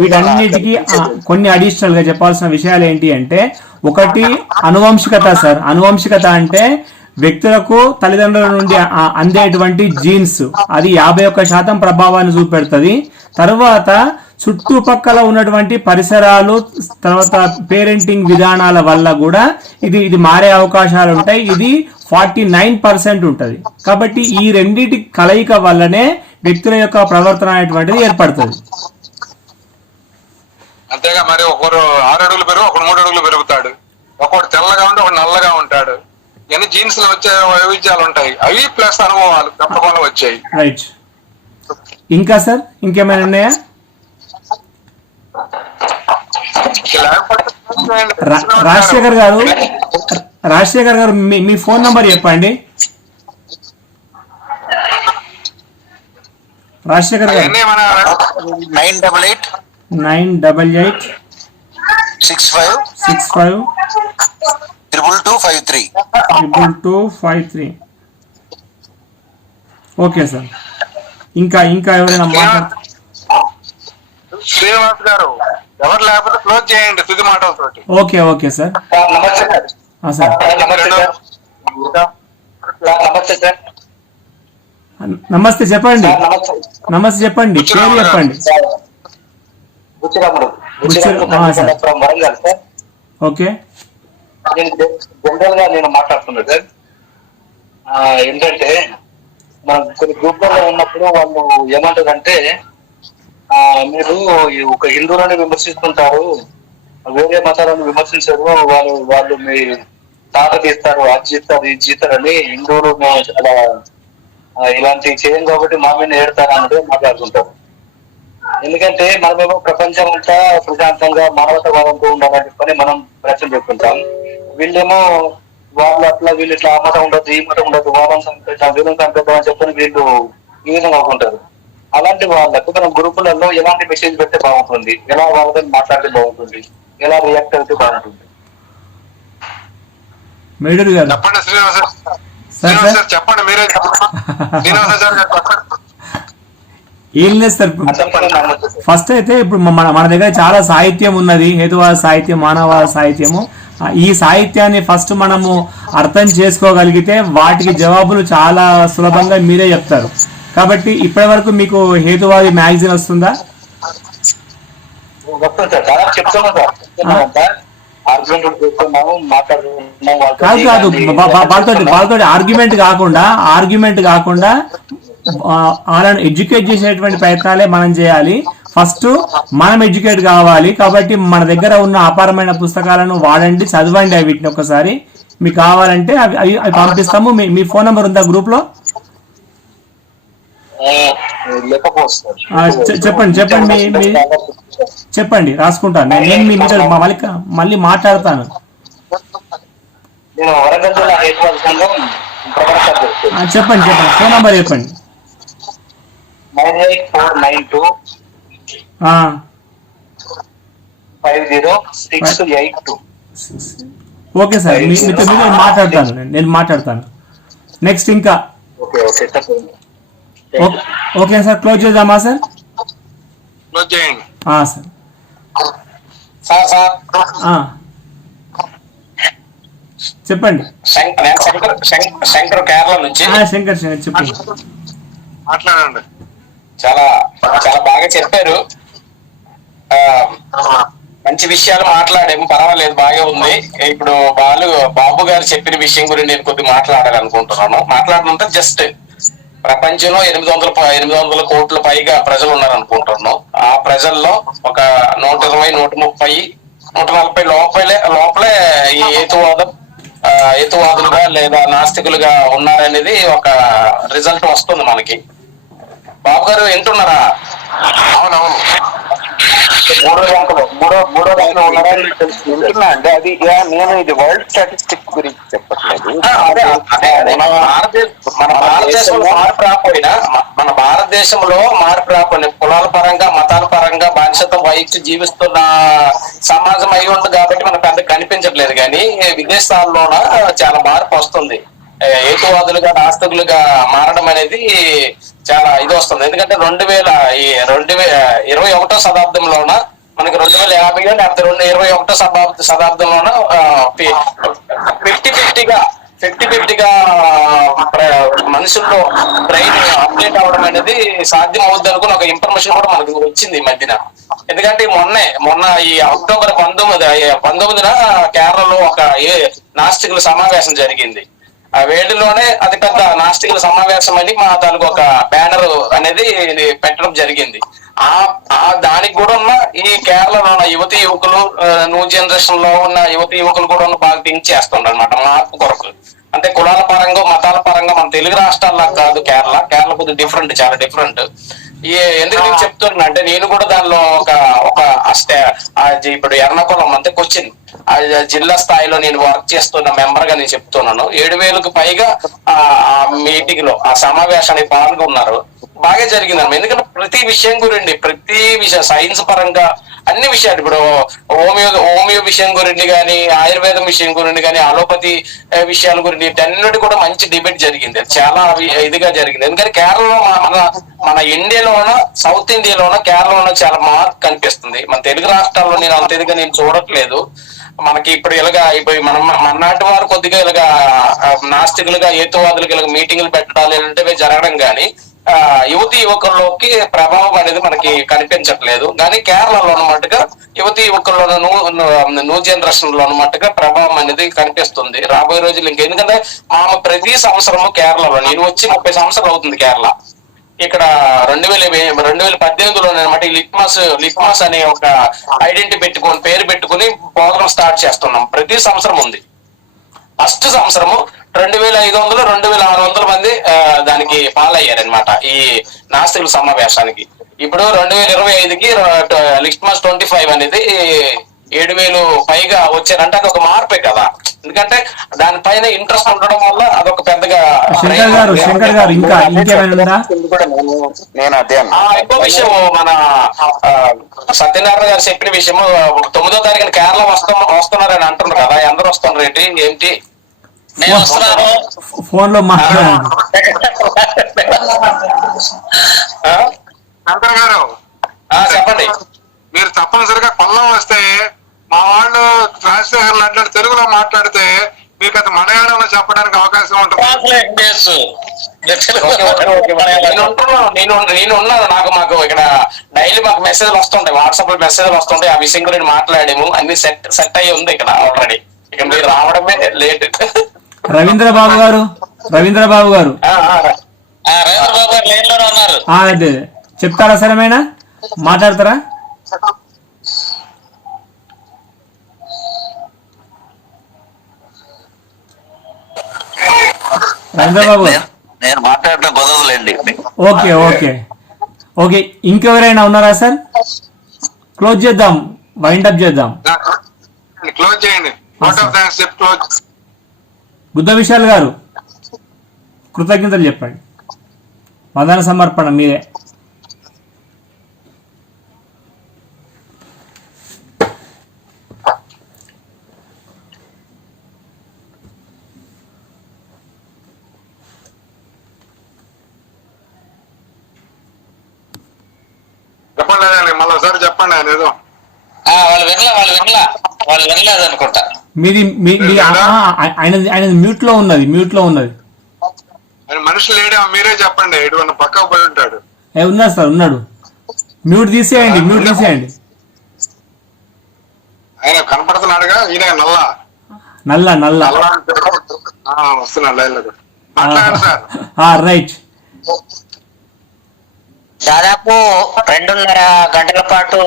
వీటన్నిటికీ కొన్ని అడిషనల్ గా చెప్పాల్సిన విషయాలు ఏంటి అంటే, ఒకటి అనువంశికత సార్. అనువంశికత అంటే వ్యక్తులకు తల్లిదండ్రుల నుండి అందేటువంటి జీన్స్, అది 51% ప్రభావాన్ని చూపెడుతుంది. తర్వాత చుట్టుపక్కల ఉన్నటువంటి పరిసరాలు, తర్వాత పేరెంటింగ్ విధానాల వల్ల కూడా ఇది మారే అవకాశాలు ఉంటాయి. ఇది 49% ఉంటుంది. కాబట్టి ఈ రెండింటి కలయిక వల్లనే వ్యక్తుల యొక్క ప్రవర్తన అనేటువంటిది ఏర్పడుతుంది. అంతేగా మరి ఒకరు 6 అడుగులు పెరుగు, ఒకడు 3 అడుగులు పెరుగుతాడు, ఒకడు తెల్లగా ఉంటే ఒకడు నల్లగా ఉంటాడు. ఇవన్నీ జీన్స్ లో వచ్చే వైవిధ్యాలు ఉంటాయి. అవి ప్లస్ అనుభవాలు పెంపకంలో వచ్చాయి. రైట్. ఇంకా సార్ ఇంకేమైనా ఉన్నాయా? రాజశేఖర్ గారు మీ ఫోన్ నంబర్ చెప్పండి. రాజశేఖర్ గారు 988 65 2253. Okay sir. ఇంకా ఎవరైనా మాట్లాడుతున్నారు? శ్రీనివాస్ గారు, ఎవరు లేకపోతే క్లోజ్ చేయండి తుది మాటలతోటి. Okay sir. నమస్తే సార్. నమస్తే చెప్పండి. నమస్తే చెప్పండి, పేరు చెప్పండి. ఓకే. జనరల్ గా నేను మాట్లాడుతున్నా సార్. ఏంటంటే మనం కొన్ని గ్రూప్లలో ఉన్నప్పుడు వాళ్ళు ఏమంటారంటే, మీరు ఒక హిందువులను విమర్శిస్తుంటారు, వేరే మతాలను విమర్శించారు, వాళ్ళు మీ తాట తీస్తారు, అది చేస్తారు, ఇది చేస్తారు అని హిందువులు అలా ఇలాంటివి చేయం కాబట్టి మా మీద ఏడతారు అన్నది మాట్లాడుతుంటారు. ఎందుకంటే మనమేమో ప్రపంచం అంతా ప్రశాంతంగా మానవతావాదంతో ఉండాలని చెప్పని మనం ప్రశ్న చెప్తుంటాం. వీళ్ళేమో వాళ్ళు అట్లా, వీళ్ళు ఇట్లా ఆ మతం ఉండదు, ఈ మతం ఉండదు, వాళ్ళని చంపేద్దాం, వీళ్ళని చంపేద్దాం అని చెప్పని వీళ్ళు ఈ విధంగా అనుకుంటారు. అలాంటి వాళ్ళకు మనం గ్రూపులలో ఎలాంటి మెసేజ్ పెడితే బాగుంటుంది, ఎలా వాళ్ళతో మాట్లాడితే బాగుంటుంది, ఎలా రియాక్ట్ అయితే బాగుంటుంది? మేడూరు గారు చెప్పండి శ్రీనివాస సార్ సార్ చెప్పండి, మీరే శ్రీనివాస సార్ చెప్పండి. ఏం లేదు సార్, ఫస్ట్ అయితే ఇప్పుడు మన దగ్గర చాలా సాహిత్యం ఉన్నది, హేతువాద సాహిత్యం, మానవవాద సాహిత్యము. ఈ సాహిత్యాన్ని ఫస్ట్ మనము అర్థం చేసుకోగలిగితే వాటికి జవాబులు చాలా సులభంగా మీరే చెప్తారు. కాబట్టి ఇప్పటి వరకు మీకు హేతువాది మ్యాగజైన్ వస్తుందా? కాదు కాదు, వాళ్ళతో ఆర్గ్యుమెంట్ కాకుండా వాళ్ళని ఎడ్యుకేట్ చేసేటువంటి ప్రయత్నాలే మనం చేయాలి. ఫస్ట్ మనం ఎడ్యుకేట్ కావాలి. కాబట్టి మన దగ్గర ఉన్న అపారమైన పుస్తకాలను వాడండి, చదవండి. వీటిని ఒకసారి మీకు కావాలంటే అవి పంపిస్తాము. మీ ఫోన్ నెంబర్ ఉందా గ్రూప్ లో? చెప్పండి రాసుకుంటాను. నేను మీ మీద మళ్ళీ మాట్లాడతాను. చెప్పండి ఫోన్ నెంబర్ చెప్పండి. 9849250682. ఓకే సార్, మీతో నేను మాట్లాడతాను. నెక్స్ట్ ఇంకా ఓకే సార్, క్లోజ్ చేద్దామా సార్? సార్ చెప్పండి. శంకర్ కేరళ నుంచి. శంకర్ చెప్పండి. మాట్లాడండి. చాలా చాలా బాగా చెప్పారు, మంచి విషయాలు మాట్లాడాము, పర్వాలేదు, బాగా ఉంది. ఇప్పుడు బాబు గారు చెప్పిన విషయం గురించి నేను కొద్దిగా మాట్లాడాలనుకుంటున్నాను. మాట్లాడుతుంటే జస్ట్ ప్రపంచంలో 800 కోట్ల పైగా ప్రజలు ఉన్నారనుకుంటున్నాం. ఆ ప్రజల్లో ఒక 120, 130, 140 లోపలే ఈ హేతువాదులుగా లేదా నాస్తికులుగా ఉన్నారనేది ఒక రిజల్ట్ వస్తుంది మనకి. బాబు గారు వింటున్నారా? అవునవును, మూడో ర్యాంకులో ఉన్నారని వింటున్నా అండి. అది నేను ఇది వరల్డ్ స్టాటిస్టిక్ గురించి చెప్పట్లేదు. మన భారతదేశంలో మార్పు రాకపోయినా కులాల పరంగా, మతాల పరంగా బానిసత్వం వహించి జీవిస్తున్న సమాజం అయి ఉంటుంది కాబట్టి మనకు పెద్ద కనిపించట్లేదు. కానీ విదేశాల్లోన చాలా మార్పు వస్తుంది. హేతువాదులుగా, నాస్తికులుగా మారడం అనేది చాలా ఇది వస్తుంది. ఎందుకంటే 2021వ శతాబ్దంలోన మనకి 2050 లేకపోతే 21వ శతాబ్దంలోన 50-50గా మనుషుల్లో బ్రెయిన్ అప్డేట్ అవ్వడం అనేది సాధ్యం అవుద్ది అనుకుని ఒక ఇన్ఫర్మేషన్ కూడా మనకు వచ్చింది ఈ మధ్యన. ఎందుకంటే మొన్న ఈ అక్టోబర్ 19న కేరళలో ఒక నాస్తికుల సమావేశం జరిగింది. ఆ వేడిలోనే అతి పెద్ద నాస్తికుల సమావేశం అని మా తాలూకు ఒక బ్యానర్ అనేది పెట్టడం జరిగింది. దానికి కూడా ఉన్న ఈ కేరళలో ఉన్న యువతి యువకులు, న్యూ జనరేషన్ లో ఉన్న యువతి యువకులు కూడా బాగా థింక్ చేస్తుండ్రు అనమాట మార్పు కొరకు. అంటే కులాల పరంగా, మతాల పరంగా మన తెలుగు రాష్ట్రాల్లో కాదు, కేరళ కొద్దిగా డిఫరెంట్, చాలా డిఫరెంట్. ఎందుకు నేను చెప్తున్నా అంటే నేను కూడా దానిలో ఇప్పుడు ఎర్నాకుళం అంటే క్వశ్చన్ జిల్లా స్థాయిలో నేను వర్క్ చేస్తున్న మెంబర్ గా నేను చెప్తున్నాను. 7,000కు పైగా ఆ మీటింగ్ లో, ఆ సమావేశానికి పాల్గొన్నారు. బాగా జరిగిందన్నమాట. ఎందుకంటే ప్రతి విషయం సైన్స్ పరంగా అన్ని విషయాలు, ఇప్పుడు హోమియో విషయం గురించి కానీ, ఆయుర్వేదం విషయం గురించి కానీ, అలోపతి విషయాల గురించి అన్నిటి కూడా మంచి డిబేట్ జరిగింది. చాలా ఇదిగా జరిగింది. ఎందుకంటే కేరళలో మన ఇండియాలోన, సౌత్ ఇండియాలోన, కేరళలోన చాలా మార్పు కనిపిస్తుంది. మన తెలుగు రాష్ట్రాల్లో నేను అంత ఇదిగా నేను చూడట్లేదు. మనకి ఇప్పుడు మన నాటి వారు కొద్దిగా నాస్తికులుగా, హేతువాదులుగా మీటింగ్లు పెట్టడాలు ఇలాంటివి జరగడం కానీ యువతి యువకుల్లోకి ప్రభావం అనేది మనకి కనిపించట్లేదు. కానీ కేరళలో మట్టుగా యువతి యువకుల్లో, న్యూ జనరేషన్ లో మట్టుగా ప్రభావం అనేది కనిపిస్తుంది రాబోయే రోజులు. ఎందుకంటే ప్రతి సంవత్సరము కేరళలో, నేను వచ్చి 30 సంవత్సరాలు అవుతుంది కేరళ. ఇక్కడ 2018లో అనమాట ఈ లిట్మాస్ అనే ఒక పేరు పెట్టుకుని ప్రోగ్రామ్ స్టార్ట్ చేస్తున్నాం. ప్రతి సంవత్సరం ఉంది. ఫస్ట్ సంవత్సరము 2,500, 2,600 మంది దానికి పాలయ్యారనమాట ఈ నాస్తికుల సమావేశానికి. ఇప్పుడు 2025కి లిట్మస్ 25 అనేది 7,000 పైగా వచ్చారంటే అది ఒక మార్పే కదా. ఎందుకంటే దానిపైన ఇంట్రెస్ట్ ఉండడం వల్ల అదొక పెద్దగా. శంకర్ గారు ఇంకా ఇంకేమైనా ఉందా? నేను అదే ఇంకో విషయం, మన సత్యనారాయణ గారు చెప్పిన విషయము 9వ తారీఖున కేరళ వస్తున్నారని అంటున్నారు కదా, అందరూ వస్తున్నారు ఏంటి? నేను వస్తున్నాను, ఫోన్ లో మాట్లాడండి. శంకర్ గారు చెప్పండి. మీరు తప్పనిసరిగా కొల్లం వస్తే మా వాళ్ళు ట్రాన్స్లేషన్లు అంటే తెలుగులో మాట్లాడితే మీకు అది మలయాళంలో చెప్పడానికి అవకాశం ఉంటుంది. నేను ఉన్నాను. మాకు ఇక్కడ డైలీ మాకు మెసేజ్లు వస్తుంటాయి, వాట్సాప్ లో మెసేజ్లు వస్తుంటాయి. ఆ విషయం గురించి మాట్లాడాము, అన్ని సెట్ అయ్యి ఉంది ఇక్కడ ఆల్రెడీ. ఇక మీరు రావడమే లేట్. రవీంద్ర బాబు గారు రవీంద్ర బాబు గారు లైన్ లోనే ఉన్నారు. అదే చెప్తారా సార్, ఏమైనా మాట్లాడతారా? రవీంద్ర బాబు నేను మాట్లాడటం కుదరదులేండి. ఓకే ఓకే ఓకే, ఇంకెవరైనా ఉన్నారా సార్? క్లోజ్ చేద్దాం, వైండ్ అప్ చేద్దాం. క్లోజ్ చేయండి. బుద్ధ విశాల్ గారు కృతజ్ఞతలు చెప్పండి. వందన సమర్పణ మీరే. చెప్పండి, మళ్ళీ ఒకసారి చెప్పండి. ఆయన ఏదో వాళ్ళు వినలేదు అనుకుంటా. మీది ఆయన మ్యూట్ లో ఉన్నది. ఆయన మనుషులు లేడే, మీరే చెప్పండి. ఎటువంటి పక్కకు పోయి ఉంటాడు. ఉన్నాడు సార్, ఉన్నాడు. మ్యూట్ తీసేయండి. ఆయన కనపడుతున్నాడుగా, ఈయన నల్ల వస్తున్నాడు లైన్ లో. మాట్లాడండి సార్. రైట్. దాదాపు 2.5 గంటల పాటు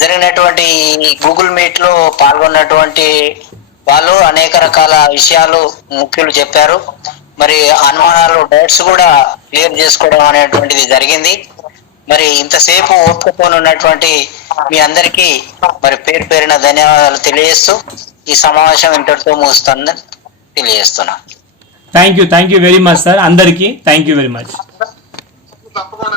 జరిగినటువంటి గూగుల్ మీట్ లో పాల్గొన్నటువంటి వాళ్ళు అనేక రకాల విషయాలు ముఖ్యులు చెప్పారు. మరి అనుమానాలు, డౌట్స్ కూడా క్లియర్ చేసుకోవడం అనేటువంటిది జరిగింది. మరి ఇంతసేపు ఓపికతోని ఉన్నటువంటి మీ అందరికీ మరి పేరున ధన్యవాదాలు తెలియజేస్తూ ఈ సమావేశం ఇంతటితో ముగుస్తుందని తెలియజేస్తున్నా. Thank you very much sir. అందరికీ థ్యాంక్ యూ వెరీ మచ్. తప్పకుండా